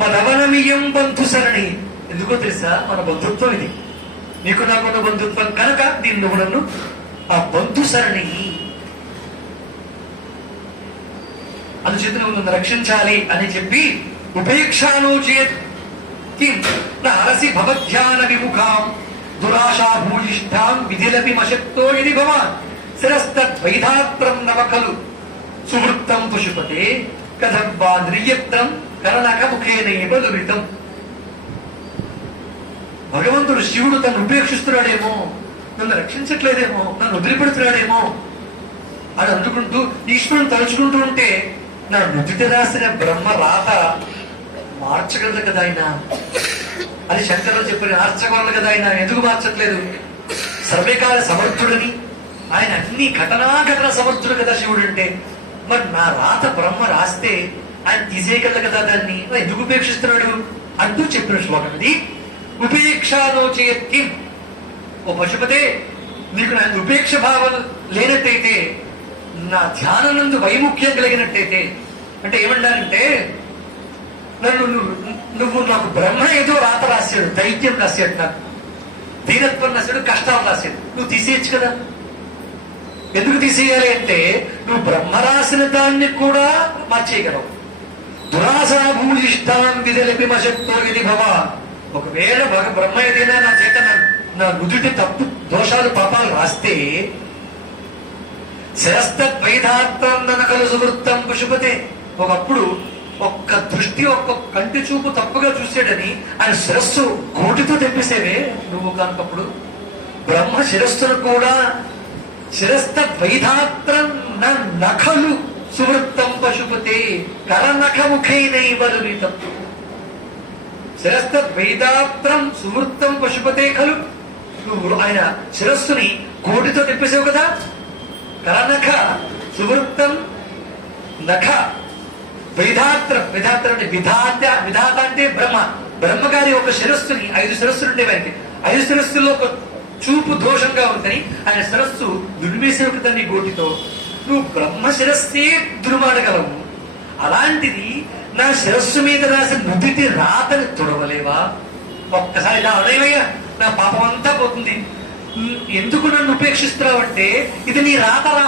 మదవనమీయం బంధు సరణి. ఎందుకో తెలుసా? మన బంధుత్వం ఇది. నీకు నాకున్న బంధుత్వం కనుక దీన్ని నువ్వు నన్ను ఆ బంధు సరణి అందుచేత నువ్వు నన్ను రక్షించాలి అని చెప్పి ఉపేక్షానోచేతి హరసి భవధ్యాన విముఖాం దురాశా భూయిష్ఠాం విధిలపి మశక్తో ఇది భవాన్ శిరస్తద్వైధాత్రం నవకలు సువృత్తం పుషుపతే కథవ్వా నిర్యత్నం కరణక ముఖేనైవ దురితం. భగవంతుడు శివుడు తను ఉపేక్షిస్తున్నాడేమో, నన్ను రక్షించట్లేదేమో, నన్ను వదిలిపెడుతున్నాడేమో అని అందుకుంటూ ఈశ్వరుని తలుచుకుంటూ ఉంటే నా నుదిట రాసిన బ్రహ్మ రాత మార్చగలదు కదా ఆయన. అది శంకరులు చెప్పిన మార్చగలరు కదా ఆయన. ఎందుకు మార్చట్లేదు? సర్వకాల సమర్థుడని, ఆయన అన్ని ఘటనా సమర్థుడు కదా శివుడు అంటే. మరి నా రాత బ్రహ్మ రాస్తే ఆయన తీసేయగలరు కదా దాన్ని, ఎందుకు ఉపేక్షిస్తున్నాడు అంటూ చెప్పిన శ్లోకం ఇది. ఉపేక్షాలోచేత్కి, ఓ పశుపతే నీకు నా ఉపేక్ష భావన లేనట్టయితే, నా ధ్యానందు వైముఖ్యం కలిగినట్టయితే, అంటే ఏమంటారంటే నువ్వు నాకు బ్రహ్మ ఏదో రాత రాశాడు, దైత్యం రాశాడు నాకు, దీనత్వం రాశాడు, కష్టాలు రాశాడు. నువ్వు తీసేయచ్చు కదా. ఎందుకు తీసేయాలి అంటే నువ్వు బ్రహ్మ రాసిన దాన్ని కూడా మార్చేయగలవు. దురాశాభూయిష్టాం విదలిపిమశక్తో విధి భవ. ఒకవేళ బ్రహ్మ ఏదైనా నా చేత నా నుదుటి తప్పు దోషాలు పాపాలు రాస్తే శిరస్తద్వైధాత్రం ననకలు సువృత్తం పశుపతే. ఒకప్పుడు ఒక్క దృష్టి, ఒక్క కంటి చూపు తప్పుగా చూసాడని ఆయన శిరస్సు కోటితో తెప్పిసేవే నువ్వు కనుకప్పుడు. బ్రహ్మ శిరస్సును కూడా శిరస్తద్వైధాత్రం నఖలు సువృత్తం పశుపతే కరనఖముఖైనైవలుమితం. శిరస్తద్వైధాత్రం సువృత్తం పశుపతే ఖలు. నువ్వు ఆయన శిరస్సుని కోటితో తెప్పేసావు కదా. కరనఖ సువృత్తం నఖ వైధాత్రం. విధాత్రం అంటే విధాత అంటే బ్రహ్మ. బ్రహ్మగారి ఒక శిరస్సుని 5 శిరస్సులు ఉండేవారికి. 5 శిరస్సుల్లో ఒక చూపు దోషంగా ఉందని ఆయన శిరస్సు దుర్వేసేవు కదా నీ గోటితో. నువ్వు బ్రహ్మ శిరస్సే దుర్మాడగలవు. అలాంటిది నా శిరస్సు మీద రాసిన నుదిటి రాతని తుడవలేవా? ఒక్కసారి నా అడేవయ్యా, నా పాపం అంతా పోతుంది, ఎందుకు నన్ను ఉపేక్షిస్తున్నావంటే ఇది నీ రాతరా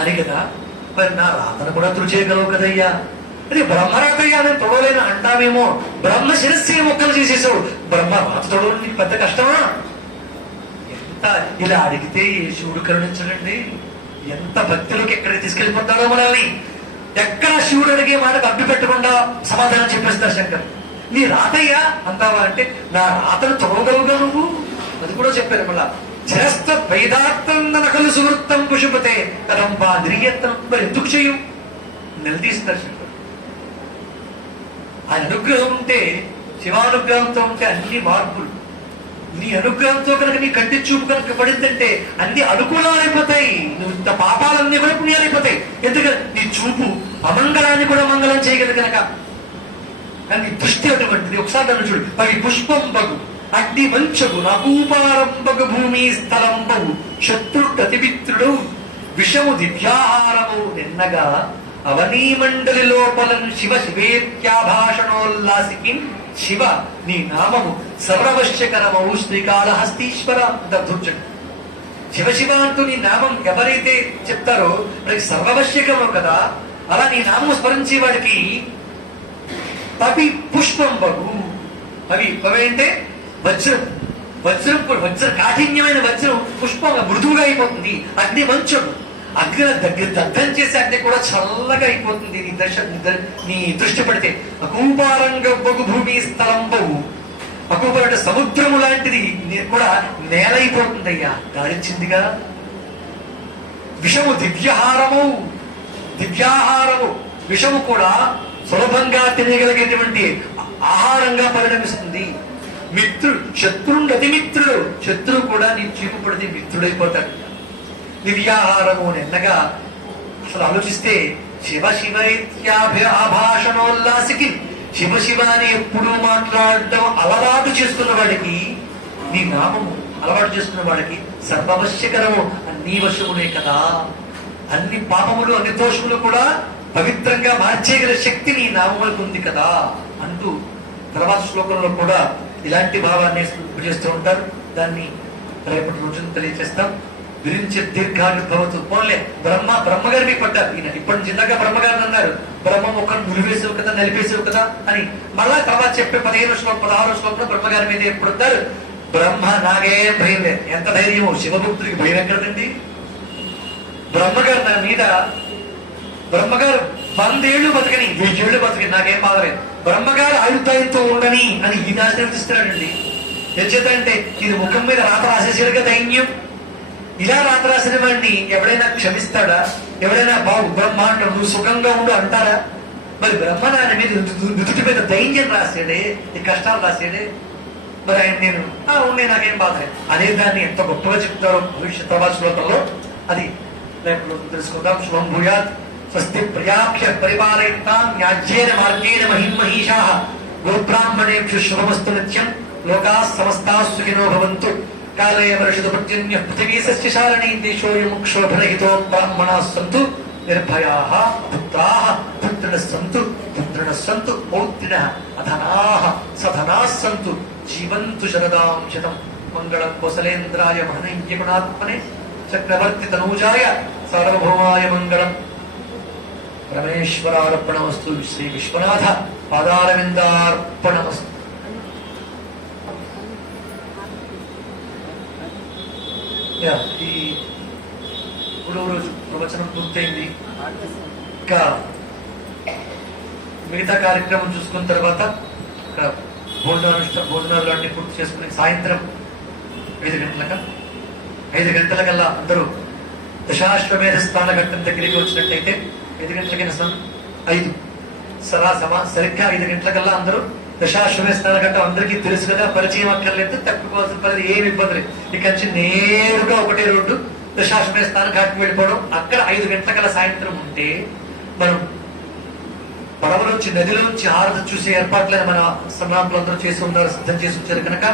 అని కదా. మరి నా రాతను కూడా తుడిచేయగలవు కదయ్యా. అది బ్రహ్మరాతయ్యా నేను తొడవలేను అంటావేమో. బ్రహ్మ శిరస్సే మొక్కలు చేసేసావు, బ్రహ్మ రాత తొడవడం నీకు పెద్ద కష్టమా? ఎంత ఇలా అడిగితే ఏ శివుడు కరుణించడండి. ఎంత భక్తులకు ఎక్కడికి తీసుకెళ్ళిపోతాడో మనల్ని. ఎక్కడ శివుడు అడిగే మాటకు అడ్డు పెట్టకుండా సమాధానం చెప్పేస్తారు శంకర్. నీ రాతయ్యా అంటావా అంటే నా రాతను తొడవగలుగుగా నువ్వు. అది కూడా చెప్పారు మళ్ళా. చేస్త వైదార్థం నకలు సువృత్తం పుషుపతే కదంబా నిర్యత్నం. మరి ఎందుకు చెయ్యం? నిలదీస్తారు శంకర్. ఆయన అనుగ్రహం ఉంటే, శివానుగ్రహంతో ఉంటే అన్ని మార్పులు. నీ అనుగ్రహంతో కనుక నీ కంటి చూపు కనుక పడిందంటే అన్ని అనుకూలమైపోతాయి. నువ్వు ఇంత పాపాలన్నీ కూడా పుణ్యాలైపోతాయి. ఎందుకంటే నీ చూపు అమంగళాన్ని కూడా మంగళం చేయగలదు కనుక. కానీ దృష్టి అటువంటిది. ఒకసారి నన్ను చూడు. పవి పుష్పం బగు అగ్ని మంచగు నకూపారంబగు భూమి స్థలంబగు శత్రు ప్రతిమిత్రుడు విషము దివ్యాహారము నిన్నగా అవనీ మండలి లోపలను శివ శివేత్యాభాషణోల్లాసికి. శివ నీ నామము సర్వవశ్యకరమవు శ్రీకాళహస్తీశ్వర దర్శుడు. శివ శివ అంటూ నీ నామం ఎవరైతే చెప్తారో వాడికి సర్వవశ్యకము కదా. అలా నీ నామం స్మరించే వాడికి పవి పుష్పం బగు. పవి అంటే వజ్రం. వజ్ర కాఠిన్యమైన వజ్రం పుష్పంగా మృదువుగా అయిపోతుంది. అగ్ని మంచం, అగ్ని దగ్గర దగ్ధం చేసే అగ్ని కూడా చల్లగా అయిపోతుంది నీ దృష్టి పడితే. అకూపారంగబ్బగు భూమి స్థలంబవు. అకూపం అంటే సముద్రము లాంటిది కూడా నేలైపోతుంది అయ్యా, గాలించిందిగా. విషము దివ్యహారము. విషము కూడా సులభంగా తినగలిగేటువంటి ఆహారంగా పరిణమిస్తుంది. శత్రువుడు అతిమిత్రుడు. శత్రువు కూడా నీ చూపు పడితే మిత్రుడైపోతాడు. దివ్యాహారము నిన్నగా. అసలు ఆలోచిస్తే శివ శివైత్యాభాషణోల్లాసికి. శివ శివ అని ఎప్పుడూ మాట్లాడటం అలవాటు చేస్తున్న వాడికి, నీ నామము అలవాటు చేస్తున్న వాడికి సర్వవశ్యకరము. అన్ని వశములే కదా. అన్ని పాపములు అన్ని దోషములు కూడా పవిత్రంగా మార్చేయగల శక్తి నీ నామములకు ఉంది కదా అంటూ తర్వాత శ్లోకంలో కూడా ఇలాంటి భావాన్ని చేస్తూ ఉంటారు. దాన్ని రేపటి రోజున తెలియజేస్తాం. విరించి దీర్ఘాన్ని భవతు. పోన్లే బ్రహ్మగారి మీకు పడ్డారు. ఈయన ఇప్పటి నుంచి ఇందాక బ్రహ్మగారిని అన్నారు. బ్రహ్మ మొక్కను నులివేసావు కదా, నలిపేసావు కదా అని. మళ్ళా తర్వాత చెప్పే 15వ శ్లోకం 16వ శ్లోకంలో బ్రహ్మగారి మీద ఎప్పుడు వస్తారు? బ్రహ్మ నాకేం భయం లేదు. ఎంత ధైర్యమో శివభక్తుడికి భయం ఎక్కడదండి. బ్రహ్మగారు నా మీద, బ్రహ్మగారు 100 ఏళ్ళు బతకని 1000 ఏళ్ళు బతకని నాకేం బాధలేదు. బ్రహ్మగారు ఆయుర్దాయంతో ఉండని అని ఈయన ఆశీర్వదిస్తున్నాడండి. ఎంచేతంటే ఇది ముఖం మీద రాత రాసేసాడుగా దైన్యం. ఇలా రాత రాసిన వాడిని ఎవడైనా క్షమిస్తాడా? ఎవడైనా బాగు బ్రహ్మ అంటాడు, నువ్వు సుఖంగా ఉండు అంటారా? మరి బ్రహ్మ నాయన మీద నుదుటి మీద దైన్యం రాసాడే, ఈ కష్టాలు రాసాడే. మరి ఆయన నేను ఉండే నాకేం బాధ అనే దాన్ని ఎంత గొప్పగా చెప్తారో భవిష్యత్ తర్వాత శ్లోకంలో. అది రేపు తెలుసుకుందాం. శుభం భూయాత్. స్వస్తి ప్రయాభ్య పరిపాలయంతాం న్యాజ్యేన మార్గేణ మహిమహీషాః. గోబ్రాహ్మణేభ్యో శుభమస్తు నిత్యం. లోకాః సమస్తాః సుఖినో భవంతు. కాలే వర్షతు పర్జన్యః పృథివీ సస్యశాలినీ దేశోऽయం క్షోభరహితో బ్రాహ్మణాః సంతు నిర్భయాః పుత్రాః పుత్రిణః సంతు పౌత్రిణః అధనాః సధనాః సంతు జీవంతు శరదాం శతం. మంగళం కోసలేంద్రాయ మహనీయగుణాత్మనే చక్రవర్తి తనూజాయ సార్వభౌమాయ మంగళం. పరమేశ్వరార్పణమస్తు. శ్రీ విశ్వనాథ పాదారవిందార్పణమస్తు. ఈ మూడవ రోజు ప్రవచనం పూర్తయింది. ఇంకా మిగతా కార్యక్రమం చూసుకున్న తర్వాత ఇక్కడ భోజనాలు అన్ని పూర్తి చేసుకుని సాయంత్రం 5 గంటలకల్లా అందరూ దశాశ్వమేధ స్థాన ఘట్టం దగ్గరికి వచ్చినట్టయితే 5 గంటలకైనా 5 సరిగ్గా 5 గంటలకల్లా అందరూ దశాశ్వమేధ స్థాన ఘట్టం అందరికీ తెలుసు కదా, పరిచయం అక్కర్లేదు, తప్పుకోవాల్సిన పని ఏమి ఇబ్బంది లేదు. ఇక నుంచి నేరుగా ఒకటే రోడ్డు దశాశ్వమేధ స్థాన ఘాట్కి వెళ్ళిపోవడం. అక్కడ 5 గంటలకల్లా సాయంత్రం ఉంటే మనం పడవలోంచి నదిలోంచి హారతి చూసే ఏర్పాట్లను మన సన్నాహకులు అందరూ చేసి ఉన్నారు, సిద్ధం చేసి వచ్చారు కనుక